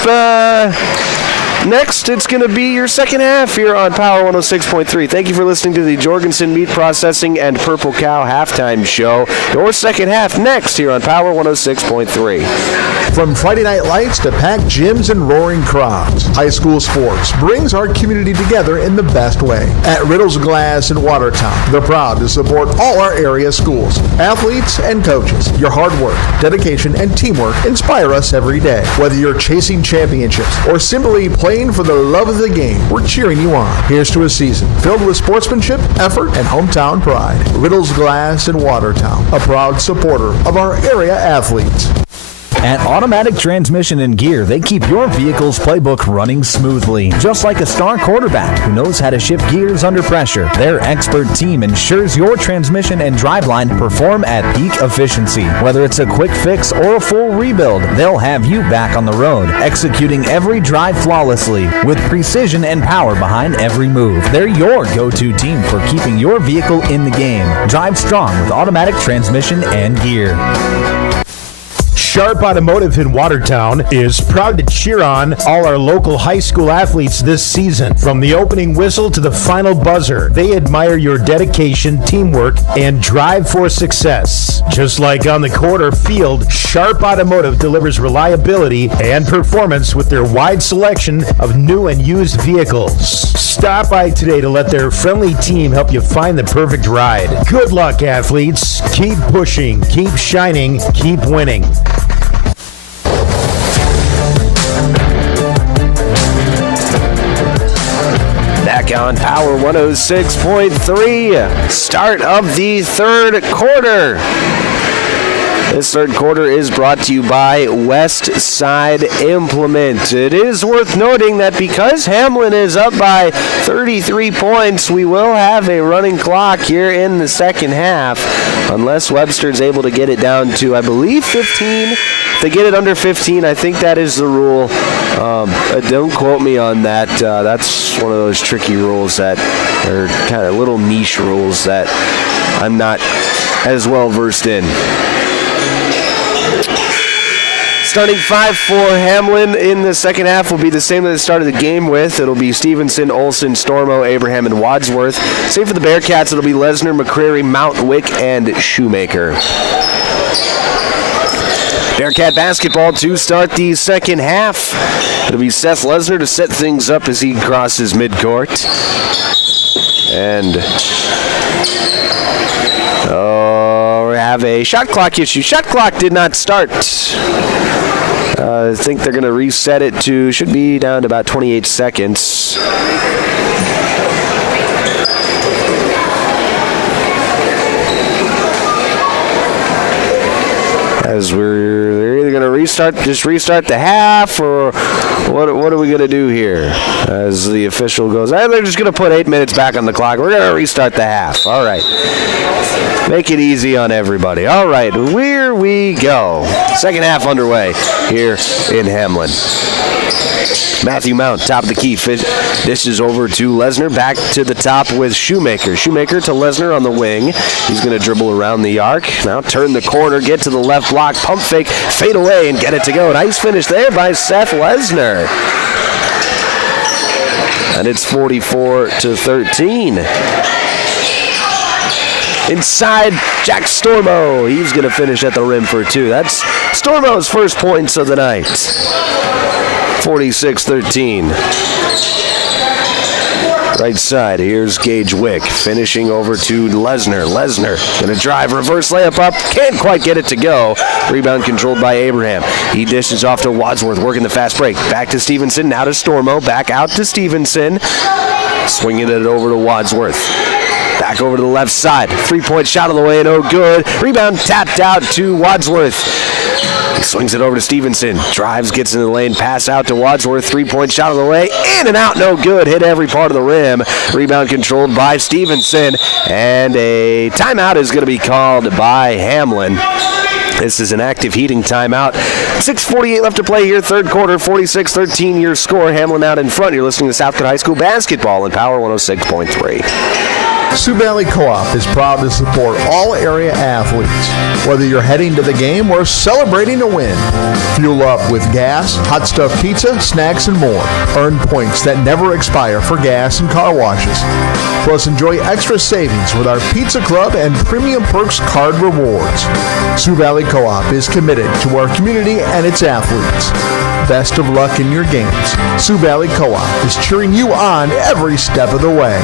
next, it's going to be your second half here on Power 106.3. Thank you for listening to the Jorgensen Meat Processing and Purple Cow Halftime Show. Your second half next here on Power 106.3. From Friday Night Lights to packed gyms and roaring crowds, high school sports brings our community together in the best way. At Riddle's Glass in Watertown, they're proud to support all our area schools, athletes, and coaches. Your hard work, dedication, and teamwork inspire us every day. Whether you're chasing championships or simply playing for the love of the game, we're cheering you on. Here's to a season filled with sportsmanship, effort, and hometown pride. Riddle's Glass in Watertown, a proud supporter of our area athletes. At Automatic Transmission and Gear, they keep your vehicle's playbook running smoothly. Just like a star quarterback who knows how to shift gears under pressure, their expert team ensures your transmission and driveline perform at peak efficiency. Whether it's a quick fix or a full rebuild, they'll have you back on the road, executing every drive flawlessly with precision and power behind every move. They're your go-to team for keeping your vehicle in the game. Drive strong with Automatic Transmission and Gear. Sharp Automotive in Watertown is proud to cheer on all our local high school athletes this season. From the opening whistle to the final buzzer, they admire your dedication, teamwork, and drive for success. Just like on the court or field, Sharp Automotive delivers reliability and performance with their wide selection of new and used vehicles. Stop by today to let their friendly team help you find the perfect ride. Good luck, athletes. Keep pushing, keep shining, keep winning. Back on Power 106.3, start of the third quarter. This third quarter is brought to you by West Side Implement. It is worth noting that because Hamlin is up by 33 points, we will have a running clock here in the second half, unless Webster is able to get it down to, I believe, 15. If they get it under 15, I think that is the rule. Don't quote me on that. That's one of those tricky rules that are kind of little niche rules that I'm not as well versed in. Starting five for Hamlin in the second half will be the same that they started the game with. It'll be Stevenson, Olson, Stormo, Abraham, and Wadsworth. Same for the Bearcats. It'll be Lesnar, McCreary, Mountwick, and Shoemaker. Bearcat basketball to start the second half. It'll be Seth Lesnar to set things up as he crosses midcourt. And we're have a shot clock issue. Shot clock did not start. I think they're going to reset it to, should be down to about 28 seconds. As they're either going to restart the half, or what are we going to do here? As the official goes, they're just going to put 8 minutes back on the clock. We're going to restart the half. All right. Make it easy on everybody. All right, here we go. Second half underway here in Hamlin. Matthew Mount, top of the key, dishes over to Lesnar, back to the top with Shoemaker. Shoemaker to Lesnar on the wing. He's going to dribble around the arc. Now turn the corner, get to the left block, pump fake, fade away, and get it to go. Nice finish there by Seth Lesnar. And it's 44-13. Inside, Jack Stormo. He's going to finish at the rim for 2. That's Stormo's first points of the night. 46-13. Right side, here's Gage Wick, finishing over to Lesnar. Lesnar going to drive, reverse layup up, can't quite get it to go. Rebound controlled by Abraham. He dishes off to Wadsworth, working the fast break. Back to Stevenson, now to Stormo, back out to Stevenson. Swinging it over to Wadsworth. Back over to the left side. 3-point shot of the way, no good. Rebound tapped out to Wadsworth. He swings it over to Stevenson. Drives, gets into the lane, pass out to Wadsworth. 3-point shot of the way, in and out, no good. Hit every part of the rim. Rebound controlled by Stevenson. And a timeout is going to be called by Hamlin. This is an active heating timeout. 6:48 left to play here, third quarter, 46-13 your score. Hamlin out in front. You're listening to Southcote High School basketball in Power 106.3. Sioux Valley Co-op is proud to support all area athletes. Whether you're heading to the game or celebrating a win, fuel up with gas, hot stuff pizza, snacks, and more. Earn points that never expire for gas and car washes. Plus, enjoy extra savings with our Pizza Club and Premium Perks card rewards. Sioux Valley Co-op is committed to our community and its athletes. Best of luck in your games. Sioux Valley Co-op is cheering you on every step of the way.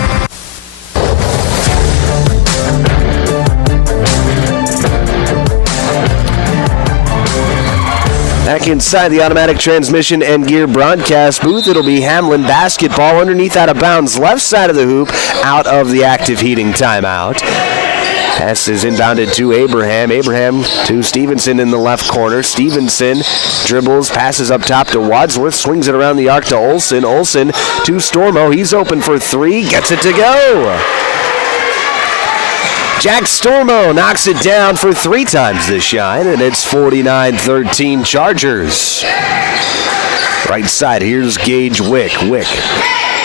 Back inside the automatic transmission and gear broadcast booth, it'll be Hamlin basketball underneath out of bounds, left side of the hoop, out of the active heating timeout. Pass is inbounded to Abraham. Abraham to Stevenson in the left corner. Stevenson dribbles, passes up top to Wadsworth, swings it around the arc to Olsen. Olsen to Stormo. He's open for 3, gets it to go. Jack Stormo knocks it down for 3 times this shine, and it's 49-13 Chargers. Right side, here's Gage Wick. Wick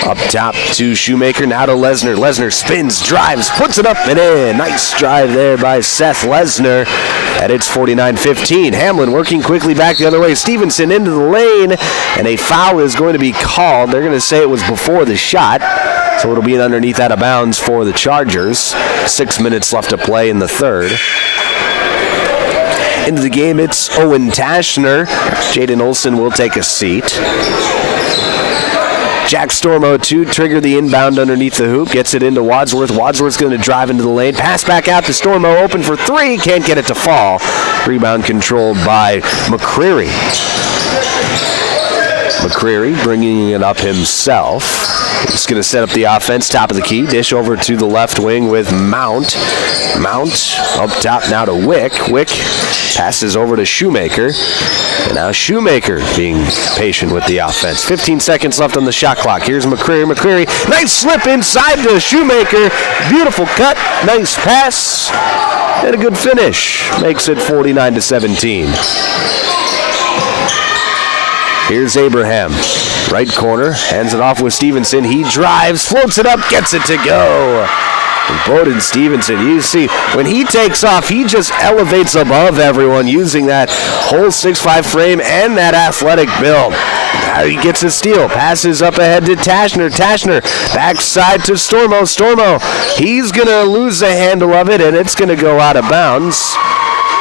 up top to Shoemaker, now to Lesnar. Lesnar spins, drives, puts it up and in. Nice drive there by Seth Lesnar, and it's 49-15. Hamlin working quickly back the other way. Stevenson into the lane, and a foul is going to be called. They're going to say it was before the shot. So it'll be an underneath out of bounds for the Chargers. 6 minutes left to play in the third. Into the game, it's Owen Tashner. Jaden Olsen will take a seat. Jack Stormo to trigger the inbound underneath the hoop. Gets it into Wadsworth. Wadsworth's going to drive into the lane. Pass back out to Stormo. Open for 3. Can't get it to fall. Rebound controlled by McCreary. McCreary bringing it up himself. He's going to set up the offense, top of the key. Dish over to the left wing with Mount. Mount up top now to Wick. Wick passes over to Shoemaker. And now Shoemaker being patient with the offense. 15 seconds left on the shot clock. Here's McCreary. McCreary, nice slip inside to Shoemaker. Beautiful cut, nice pass, and a good finish. Makes it 49-17. Here's Abraham. Right corner, hands it off with Stevenson. He drives, floats it up, gets it to go. And Bowden Stevenson, you see, when he takes off, he just elevates above everyone using that whole 6'5" frame and that athletic build. Now he gets a steal, passes up ahead to Tashner. Tashner, backside to Stormo. Stormo, he's going to lose the handle of it, and it's going to go out of bounds.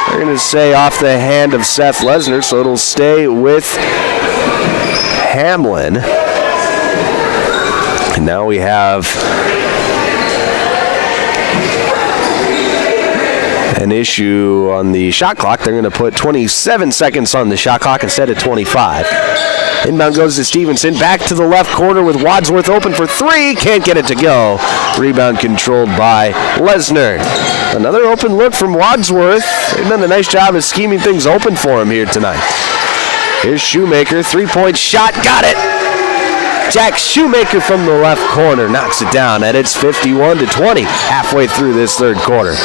They're going to say off the hand of Seth Lesnar, so it'll stay with Hamlin. And now we have an issue on the shot clock. They're going to put 27 seconds on the shot clock instead of 25. Inbound goes to Stevenson. Back to the left corner with Wadsworth open for three. Can't get it to go. Rebound controlled by Lesnar. Another open look from Wadsworth. They've done a nice job of scheming things open for him here tonight. Here's Shoemaker. Three-point shot. Got it. Jack Shoemaker from the left corner knocks it down, and it's 51-20 halfway through this third quarter.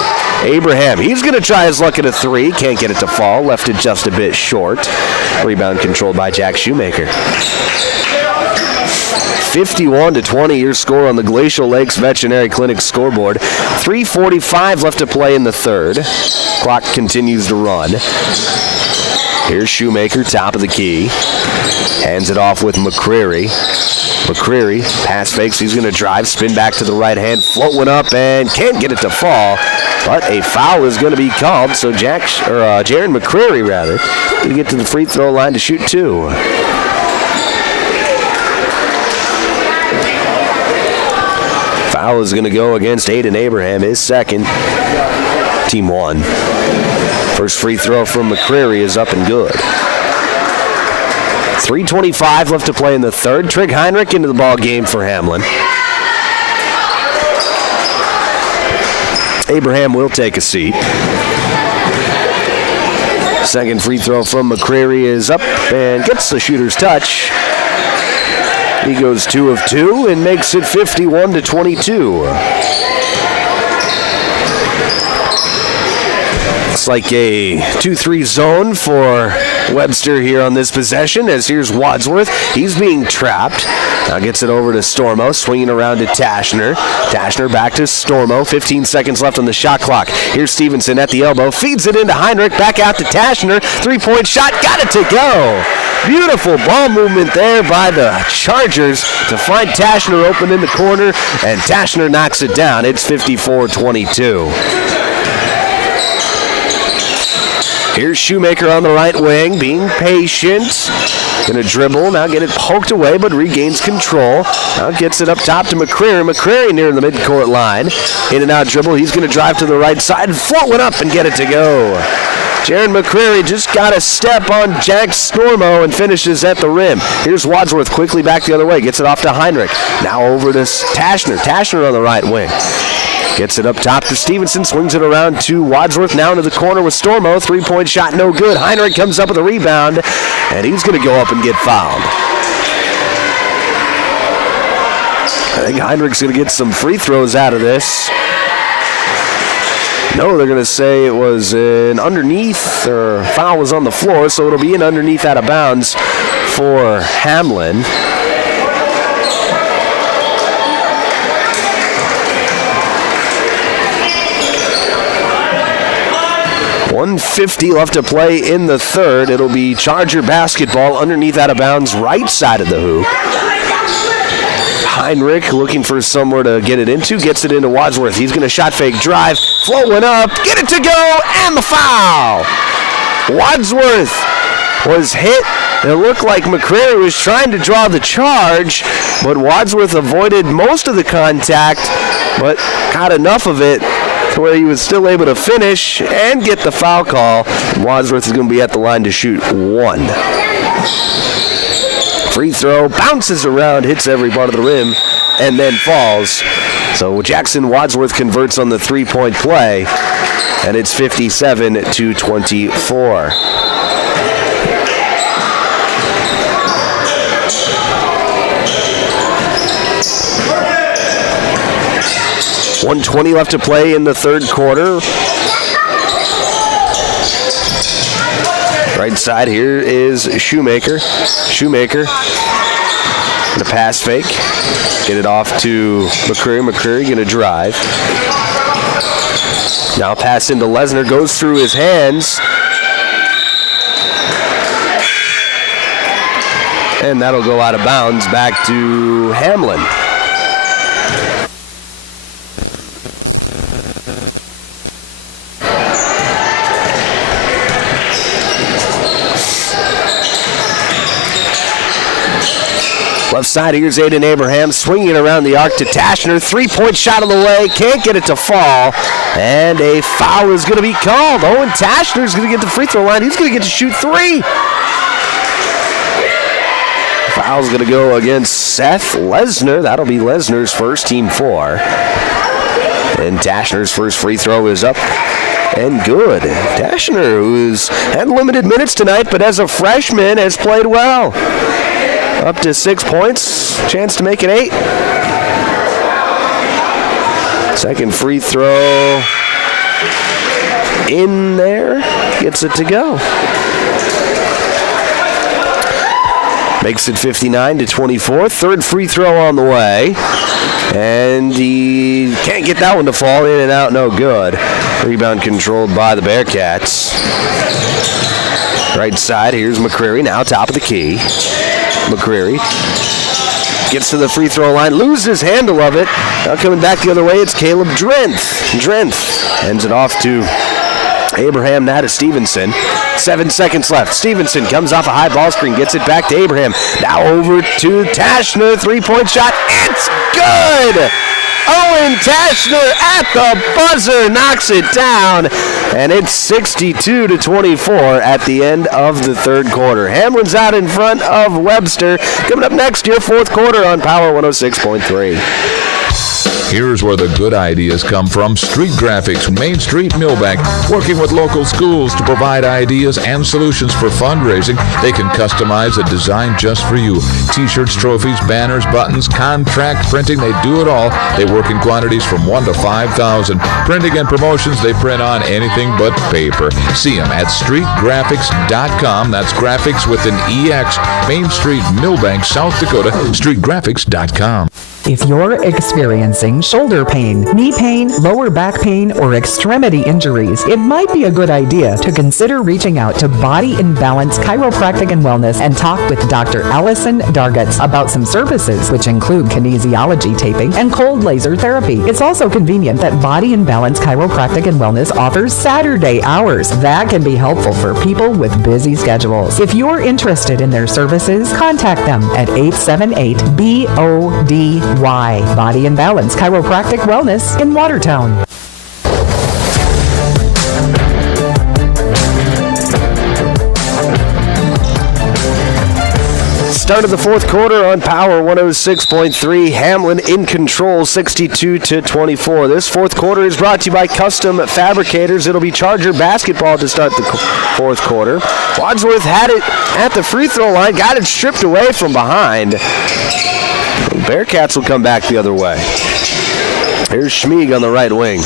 Abraham, he's going to try his luck at a three. Can't get it to fall. Left it just a bit short. Rebound controlled by Jack Shoemaker. 51-20 your score on the Glacial Lakes Veterinary Clinic scoreboard. 3:45 left to play in the third. Clock continues to run. Here's Shoemaker, top of the key. Hands it off with McCreary. McCreary, pass fakes. He's going to drive, spin back to the right hand, float one up, and can't get it to fall. But a foul is going to be called, so Jaron McCreary, going to get to the free throw line to shoot two. Foul is going to go against Aiden Abraham, his second. Team one. First free throw from McCreary is up and good. 3:25 left to play in the third. Trig Heinrich into the ball game for Hamlin. Abraham will take a seat. Second free throw from McCreary is up and gets the shooter's touch. He goes 2 of 2 and makes it 51-22. Looks like a 2-3 zone for Webster here on this possession, as here's Wadsworth. He's being trapped. Now gets it over to Stormo, swinging around to Tashner. Tashner back to Stormo. 15 seconds left on the shot clock. Here's Stevenson at the elbow. Feeds it into Heinrich. Back out to Tashner. Three-point shot. Got it to go. Beautiful ball movement there by the Chargers to find Tashner open in the corner, and Tashner knocks it down. It's 54-22. Here's Shoemaker on the right wing, being patient. Gonna dribble, now get it poked away, but regains control. Now gets it up top to McCreary. McCreary near the midcourt line. In and out dribble, he's gonna drive to the right side, float one up and get it to go. Jaron McCreary just got a step on Jack Stormo and finishes at the rim. Here's Wadsworth quickly back the other way, gets it off to Heinrich. Now over to Tashner. Tashner on the right wing. Gets it up top to Stevenson, swings it around to Wadsworth, now into the corner with Stormo. Three-point shot, no good. Heinrich comes up with a rebound, and he's going to go up and get fouled. I think Heinrich's going to get some free throws out of this. No, they're going to say it was an underneath, or foul was on the floor, so it'll be an underneath out of bounds for Hamlin. .150 left to play in the third. It'll be Charger basketball underneath out of bounds, right side of the hoop. Heinrich looking for somewhere to get it into, gets it into Wadsworth. He's going to shot fake drive, float one up, get it to go, and the foul. Wadsworth was hit. It looked like McCreary was trying to draw the charge, but Wadsworth avoided most of the contact, but got enough of it to where he was still able to finish and get the foul call. Wadsworth is going to be at the line to shoot one. Free throw, bounces around, hits every part of the rim, and then falls. So Jackson Wadsworth converts on the three-point play, and it's 57-24. 1:20 left to play in the third quarter. Right side here is Shoemaker. Shoemaker, gonna pass fake. Get it off to McCreary. McCreary gonna drive. Now pass into Lesnar, goes through his hands. And that'll go out of bounds back to Hamlin. Left side, here's Aiden Abraham swinging around the arc to Tashner. Three-point shot on the way, can't get it to fall. And a foul is going to be called. Owen Tashner is going to get the free throw line. He's going to get to shoot three. Foul's going to go against Seth Lesnar. That'll be Lesnar's first, team 4. And Tashner's first free throw is up and good. Tashner, who's had limited minutes tonight, but as a freshman has played well. Up to 6 points, chance to make it 8. Second free throw in there, gets it to go. Makes it 59-24. Third free throw on the way. And he can't get that one to fall. In and out, no good. Rebound controlled by the Bearcats. Right side, here's McCreary, now top of the key. McCreary gets to the free throw line, loses handle of it. Now coming back the other way, it's Caleb Drenth. Drenth ends it off to Abraham, now to Stevenson. 7 seconds left. Stevenson comes off a high ball screen, gets it back to Abraham. Now over to Tashner, three-point shot. It's good! Owen Tashner at the buzzer knocks it down, and it's 62-24 at the end of the third quarter. Hamlin's out in front of Webster. Coming up next, your fourth quarter on Power 106.3. Here's where the good ideas come from. Street Graphics, Main Street, Millbank, working with local schools to provide ideas and solutions for fundraising. They can customize a design just for you. T-shirts, trophies, banners, buttons, contract printing, they do it all. They work in quantities from 1 to 5,000. Printing and promotions, they print on anything but paper. See them at streetgraphics.com. That's graphics with an EX. Main Street, Millbank, South Dakota, streetgraphics.com. If you're experiencing shoulder pain, knee pain, lower back pain, or extremity injuries, it might be a good idea to consider reaching out to Body and Balance Chiropractic and Wellness and talk with Dr. Allison Dargutz about some services, which include kinesiology taping and cold laser therapy. It's also convenient that Body and Balance Chiropractic and Wellness offers Saturday hours. That can be helpful for people with busy schedules. If you're interested in their services, contact them at 878-BODY. Body and Balance Chiropractic Wellness in Watertown. Start of the fourth quarter on Power 106.3. Hamlin in control, 62-24. This fourth quarter is brought to you by Custom Fabricators. It'll be Charger basketball to start the fourth quarter. Wadsworth had it at the free throw line, got it stripped away from behind. Bearcats will come back the other way. Here's Schmieg on the right wing.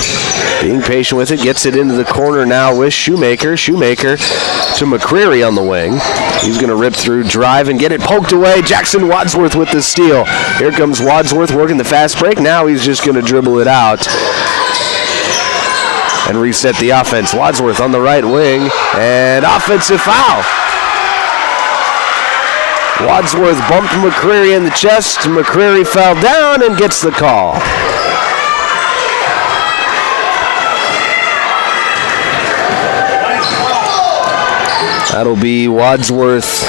Being patient with it, gets it into the corner now with Shoemaker. Shoemaker to McCreary on the wing. He's going to rip through, drive, and get it poked away. Jackson Wadsworth with the steal. Here comes Wadsworth working the fast break. Now he's just going to dribble it out and reset the offense. Wadsworth on the right wing, and offensive foul. Wadsworth bumped McCreary in the chest. McCreary fell down and gets the call. That'll be Wadsworth's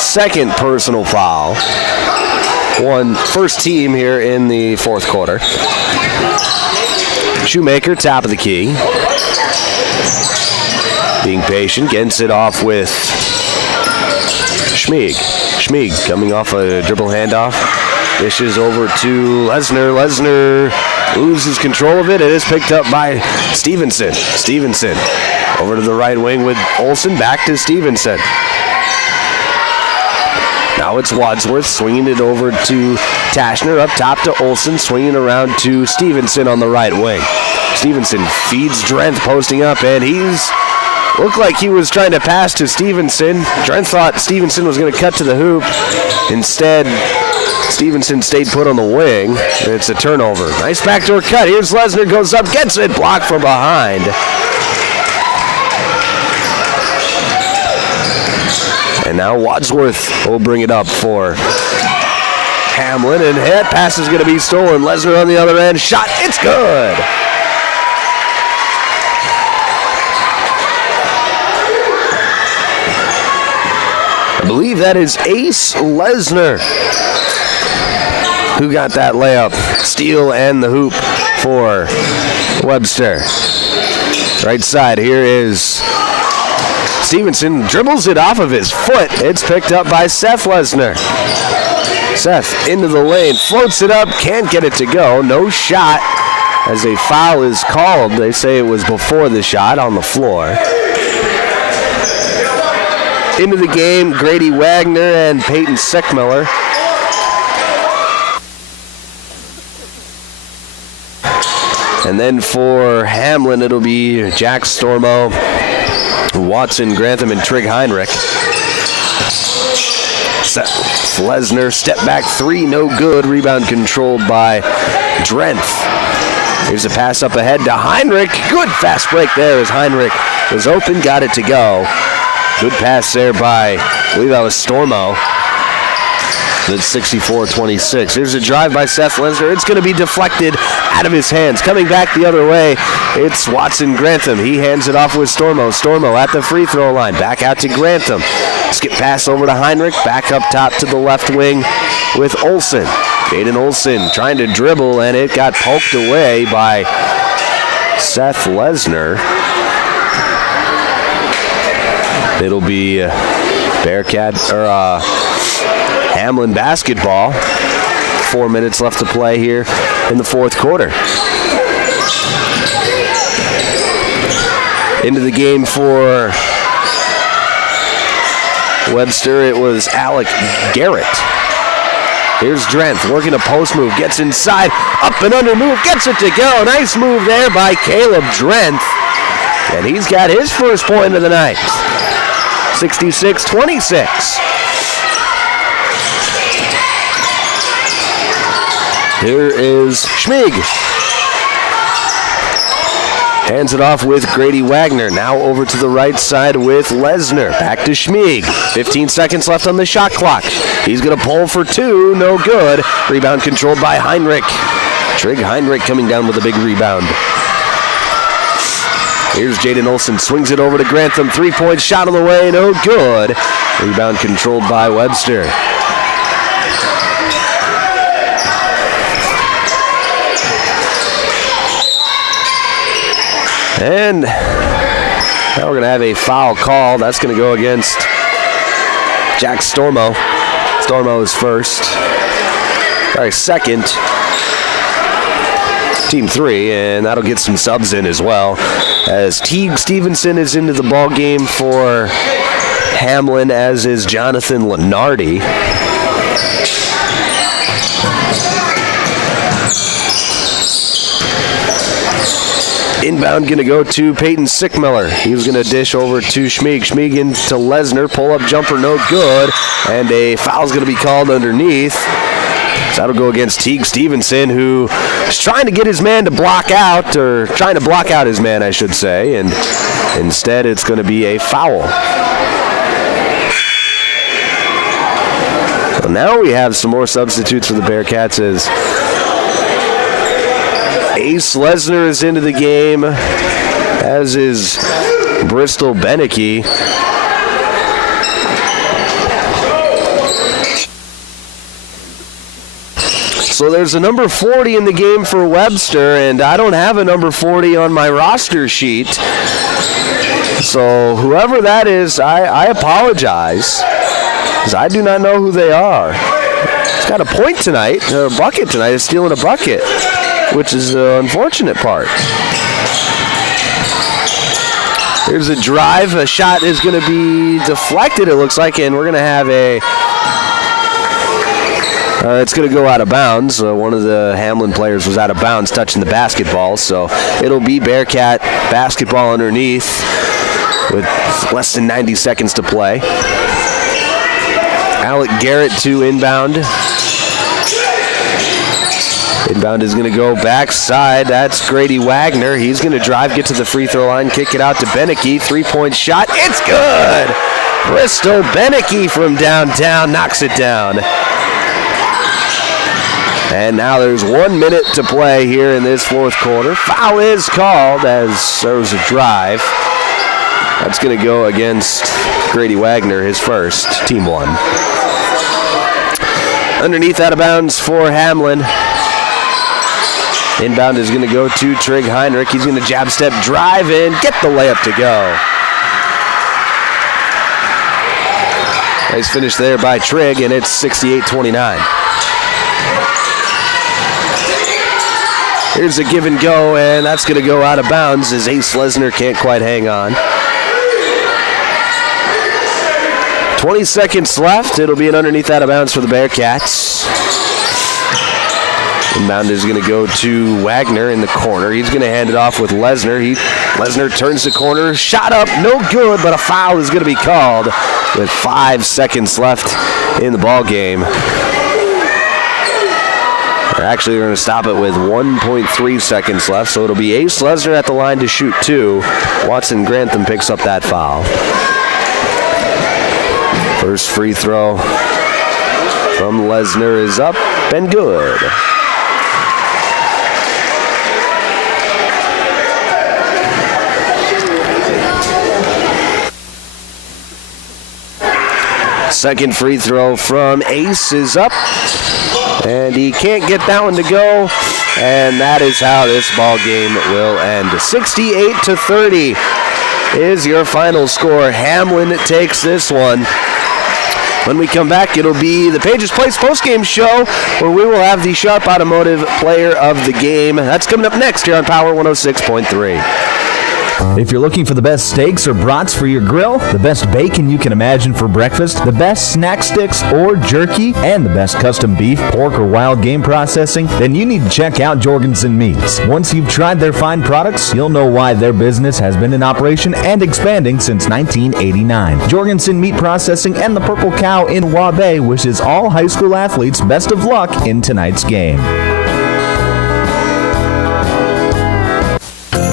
second personal foul. First team here in the fourth quarter. Shoemaker, top of the key. Being patient, gets it off with Schmieg. Schmieg coming off a dribble handoff. Dishes over to Lesnar. Lesnar loses control of it. It is picked up by Stevenson. Stevenson over to the right wing with Olsen. Back to Stevenson. Now it's Wadsworth swinging it over to Tashner. Up top to Olsen. Swinging around to Stevenson on the right wing. Stevenson feeds Drenth posting up, and he's looked like he was trying to pass to Stevenson. Drenth thought Stevenson was going to cut to the hoop. Instead, Stevenson stayed put on the wing. And it's a turnover. Nice backdoor cut. Here's Lesnar, goes up, gets it, blocked from behind. And now Wadsworth will bring it up for Hamlin, and head pass is going to be stolen. Lesnar on the other end, shot, it's good. believe that is Ace Lesnar who got that layup. Steal and the hoop for Webster. Right side, here is Stevenson. Dribbles it off of his foot. It's picked up by Seth Lesnar. Seth into the lane, floats it up, can't get it to go. No shot as a foul is called. They say it was before the shot on the floor. Into the game, Grady Wagner and Peyton Sickmiller. And then for Hamlin, it'll be Jack Stormo, Watson, Grantham, and Trig Heinrich. Lesnar, step back three, no good. Rebound controlled by Drenth. Here's a pass up ahead to Heinrich. Good fast break there as Heinrich was open, got it to go. Good pass there by, I believe that was Stormo. That's 64-26. Here's a drive by Seth Lesnar. It's going to be deflected out of his hands. Coming back the other way, it's Watson Grantham. He hands it off with Stormo. Stormo at the free throw line. Back out to Grantham. Skip pass over to Heinrich. Back up top to the left wing with Olsen. Jaden Olsen trying to dribble, and it got poked away by Seth Lesnar. It'll be Hamlin basketball. 4 minutes left to play here in the fourth quarter. Into the game for Webster, it was Alec Garrett. Here's Drenth working a post move, gets inside, up and under move, gets it to go. Nice move there by Caleb Drenth. And he's got his first point of the night. 66-26. Here is Schmig. Hands it off with Grady Wagner. Now over to the right side with Lesnar. Back to Schmig. 15 seconds left on the shot clock. He's going to pull for two. No good. Rebound controlled by Heinrich. Trig Heinrich coming down with a big rebound. Here's Jaden Olsen. Swings it over to Grantham. Three-point shot of the way. No good. Rebound controlled by Webster. And now we're going to have a foul call. That's going to go against Jack Stormo. Stormo is second. Team 3, and that'll get some subs in as well. As Teague Stevenson is into the ball game for Hamlin, as is Jonathan Lenardi. Inbound going to go to Peyton Sickmiller. He was going to dish over to Schmig. Schmig into Lesnar. Pull-up jumper, no good. And a foul's going to be called underneath. So that'll go against Teague Stevenson, who is trying to get his man to block out, or trying to block out his man, I should say. And instead, it's going to be a foul. So now we have some more substitutes for the Bearcats as Ace Lesnar is into the game, as is Bristol Beneke. So there's a number 40 in the game for Webster, and I don't have a number 40 on my roster sheet. So whoever that is, I apologize, because I do not know who they are. He's got a point tonight, or a bucket tonight. He's stealing a bucket, which is the unfortunate part. Here's a drive. A shot is going to be deflected, it looks like, and we're going to have it's going to go out of bounds. One of the Hamlin players was out of bounds touching the basketball, so it'll be Bearcat basketball underneath with less than 90 seconds to play. Alec Garrett to inbound. Inbound is going to go backside. That's Grady Wagner. He's going to drive, get to the free throw line, kick it out to Beneke. Three-point shot. It's good! Bristol Beneke from downtown knocks it down. And now there's 1 minute to play here in this fourth quarter. Foul is called as there was a drive. That's going to go against Grady Wagner his first, team 1. Underneath, out of bounds for Hamlin. Inbound is going to go to Trig Heinrich. He's going to jab step, drive in, get the layup to go. Nice finish there by Trig, and it's 68-29. Here's a give and go, and that's going to go out of bounds as Ace Lesnar can't quite hang on. 20 seconds left. It'll be an underneath out of bounds for the Bearcats. Inbound is going to go to Wagner in the corner. He's going to hand it off with Lesnar. Lesnar turns the corner, shot up, no good, but a foul is going to be called with 5 seconds left in the ball game. They're actually going to stop it with 1.3 seconds left, so it'll be Ace Lesnar at the line to shoot 2. Watson Grantham picks up that foul. First free throw from Lesnar is up and good. Second free throw from Ace is up, and he can't get that one to go, and that is how this ball game will end. 68-30 is your final score. Hamlin takes this one. When we come back, it'll be the Pages Place postgame show where we will have the Sharp Automotive Player of the Game. That's coming up next here on Power 106.3. If you're looking for the best steaks or brats for your grill, the best bacon you can imagine for breakfast, the best snack sticks or jerky, and the best custom beef, pork, or wild game processing, then you need to check out Jorgensen Meats. Once you've tried their fine products, you'll know why their business has been in operation and expanding since 1989. Jorgensen Meat Processing and the Purple Cow in Waubay wishes all high school athletes best of luck in tonight's game.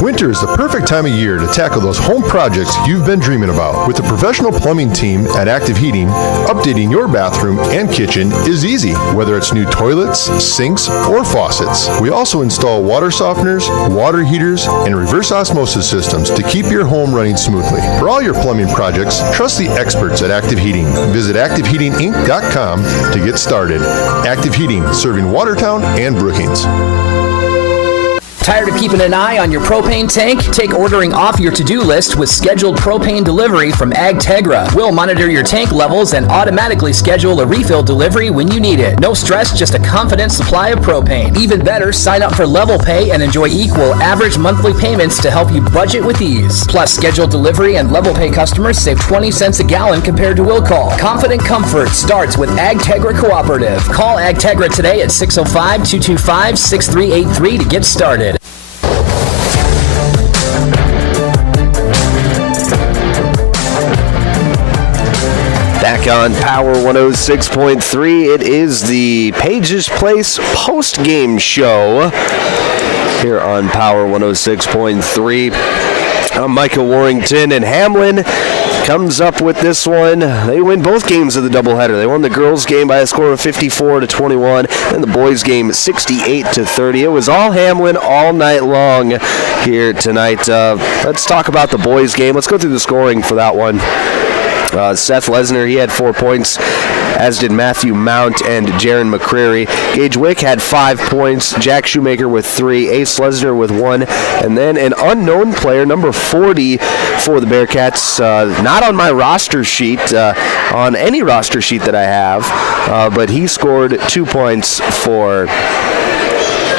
Winter is the perfect time of year to tackle those home projects you've been dreaming about. With the professional plumbing team at Active Heating, updating your bathroom and kitchen is easy, whether it's new toilets, sinks, or faucets. We also install water softeners, water heaters, and reverse osmosis systems to keep your home running smoothly. For all your plumbing projects, trust the experts at Active Heating. Visit ActiveHeatingInc.com to get started. Active Heating, serving Watertown and Brookings. Tired of keeping an eye on your propane tank? Take ordering off your to-do list with scheduled propane delivery from AgTegra. We'll monitor your tank levels and automatically schedule a refill delivery when you need it. No stress, just a confident supply of propane. Even better, sign up for Level Pay and enjoy equal average monthly payments to help you budget with ease. Plus, scheduled delivery and Level Pay customers save 20 cents a gallon compared to will call. Confident comfort starts with AgTegra Cooperative. Call AgTegra today at 605-225-6383 to get started. Back on Power 106.3, it is the Pages Place post-game show here on Power 106.3. I'm Micah Warrington, and Hamlin comes up with this one. They win both games of the doubleheader. They won the girls' game by a score of 54-21, and the boys' game 68-30. It was all Hamlin all night long here tonight. Let's talk about the boys' game. Let's go through the scoring for that one. Seth Lesnar, he had 4 points, as did Matthew Mount and Jaron McCreary. Gage Wick had 5 points, Jack Shoemaker with 3, Ace Lesnar with 1, and then an unknown player, number 40 for the Bearcats, not on my roster sheet, on any roster sheet that I have, but he scored 2 points for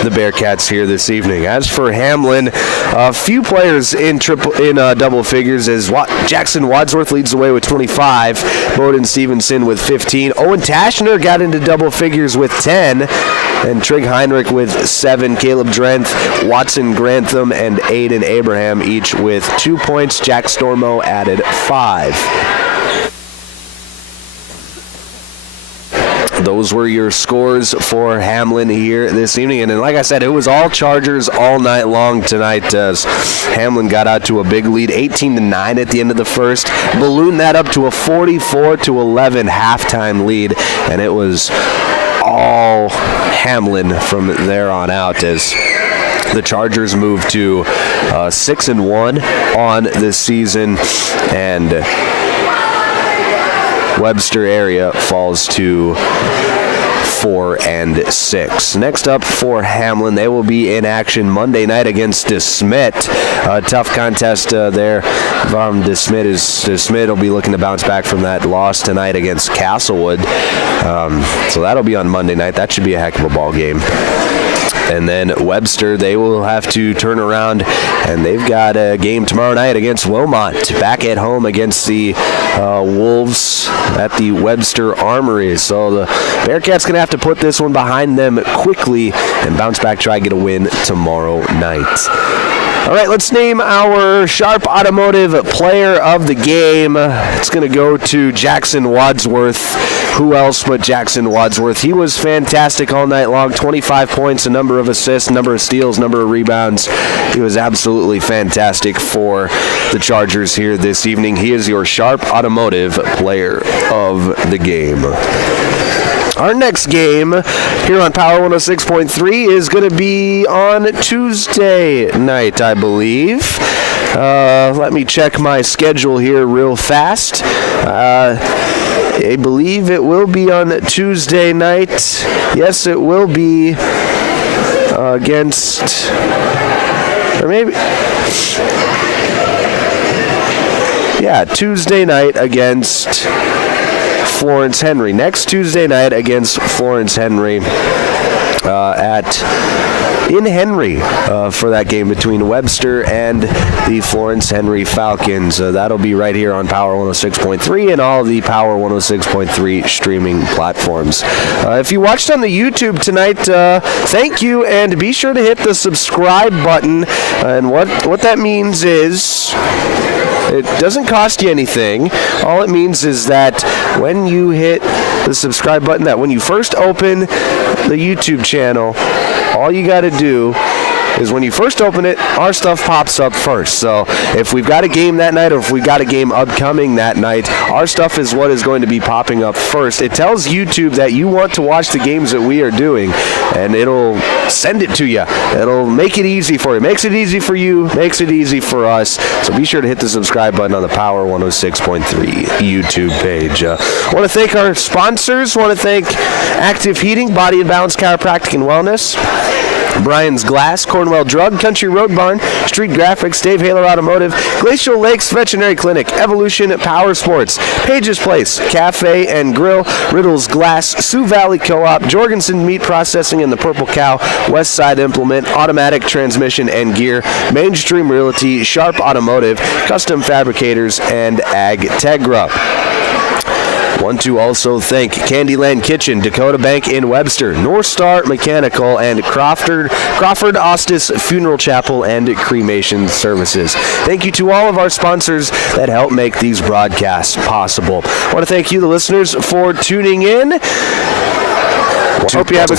the Bearcats here this evening. As for Hamlin, a few players in double figures as Jackson Wadsworth leads the way with 25, Bowden Stevenson with 15, Owen Tashner got into double figures with 10, and Trig Heinrich with 7, Caleb Drenth, Watson Grantham, and Aiden Abraham each with 2 points. Jack Stormo added 5. Those were your scores for Hamlin here this evening. And like I said, it was all Chargers all night long tonight as Hamlin got out to a big lead, 18-9 at the end of the first. Ballooned that up to a 44-11 halftime lead. And it was all Hamlin from there on out as the Chargers moved to 6-1 on this season. And Webster area falls to 4-6. Next up for Hamlin, they will be in action Monday night against DeSmet. A tough contest there from DeSmet. DeSmet will be looking to bounce back from that loss tonight against Castlewood. So that'll be on Monday night. That should be a heck of a ball game. And then Webster, they will have to turn around, and they've got a game tomorrow night against Wilmot, back at home against the Wolves at the Webster Armory. So the Bearcats going to have to put this one behind them quickly and bounce back, try to get a win tomorrow night. All right, let's name our Sharp Automotive Player of the Game. It's going to go to Jackson Wadsworth. Who else but Jackson Wadsworth? He was fantastic all night long. 25 points, a number of assists, number of steals, number of rebounds. He was absolutely fantastic for the Chargers here this evening. He is your Sharp Automotive Player of the Game. Our next game here on Power 106.3 is going to be on Tuesday night, I believe. Let me check my schedule here real fast. I believe it will be on Tuesday night. Yes, it will be against, or maybe, yeah, Tuesday night against Florence Henry. Next Tuesday night against Florence Henry in Henry for that game between Webster and the Florence Henry Falcons. That'll be right here on Power 106.3 and all of the Power 106.3 streaming platforms. If you watched on the YouTube tonight, thank you, and be sure to hit the subscribe button. And what that means is, it doesn't cost you anything. All it means is that when you hit the subscribe button, that when you first open the YouTube channel, all you got to do is when you first open it, our stuff pops up first. So if we've got a game that night or if we've got a game upcoming that night, our stuff is what is going to be popping up first. It tells YouTube that you want to watch the games that we are doing, and it'll send it to you. It'll make it easy for you. Makes it easy for you, makes it easy for us. So be sure to hit the subscribe button on the Power 106.3 YouTube page. Want to thank our sponsors. Want to thank Active Heating, Body and Balance Chiropractic and Wellness, Brian's Glass, Cornwell Drug, Country Road Barn, Street Graphics, Dave Haler Automotive, Glacial Lakes Veterinary Clinic, Evolution Power Sports, Page's Place, Cafe and Grill, Riddle's Glass, Sioux Valley Co-op, Jorgensen Meat Processing and the Purple Cow, West Side Implement, Automatic Transmission and Gear, Mainstream Realty, Sharp Automotive, Custom Fabricators, and Ag Tegra. Want to also thank Candyland Kitchen, Dakota Bank in Webster, North Star Mechanical, and Crawford Ostis Funeral Chapel and Cremation Services. Thank you to all of our sponsors that help make these broadcasts possible. I want to thank you, the listeners, for tuning in. Hope you have a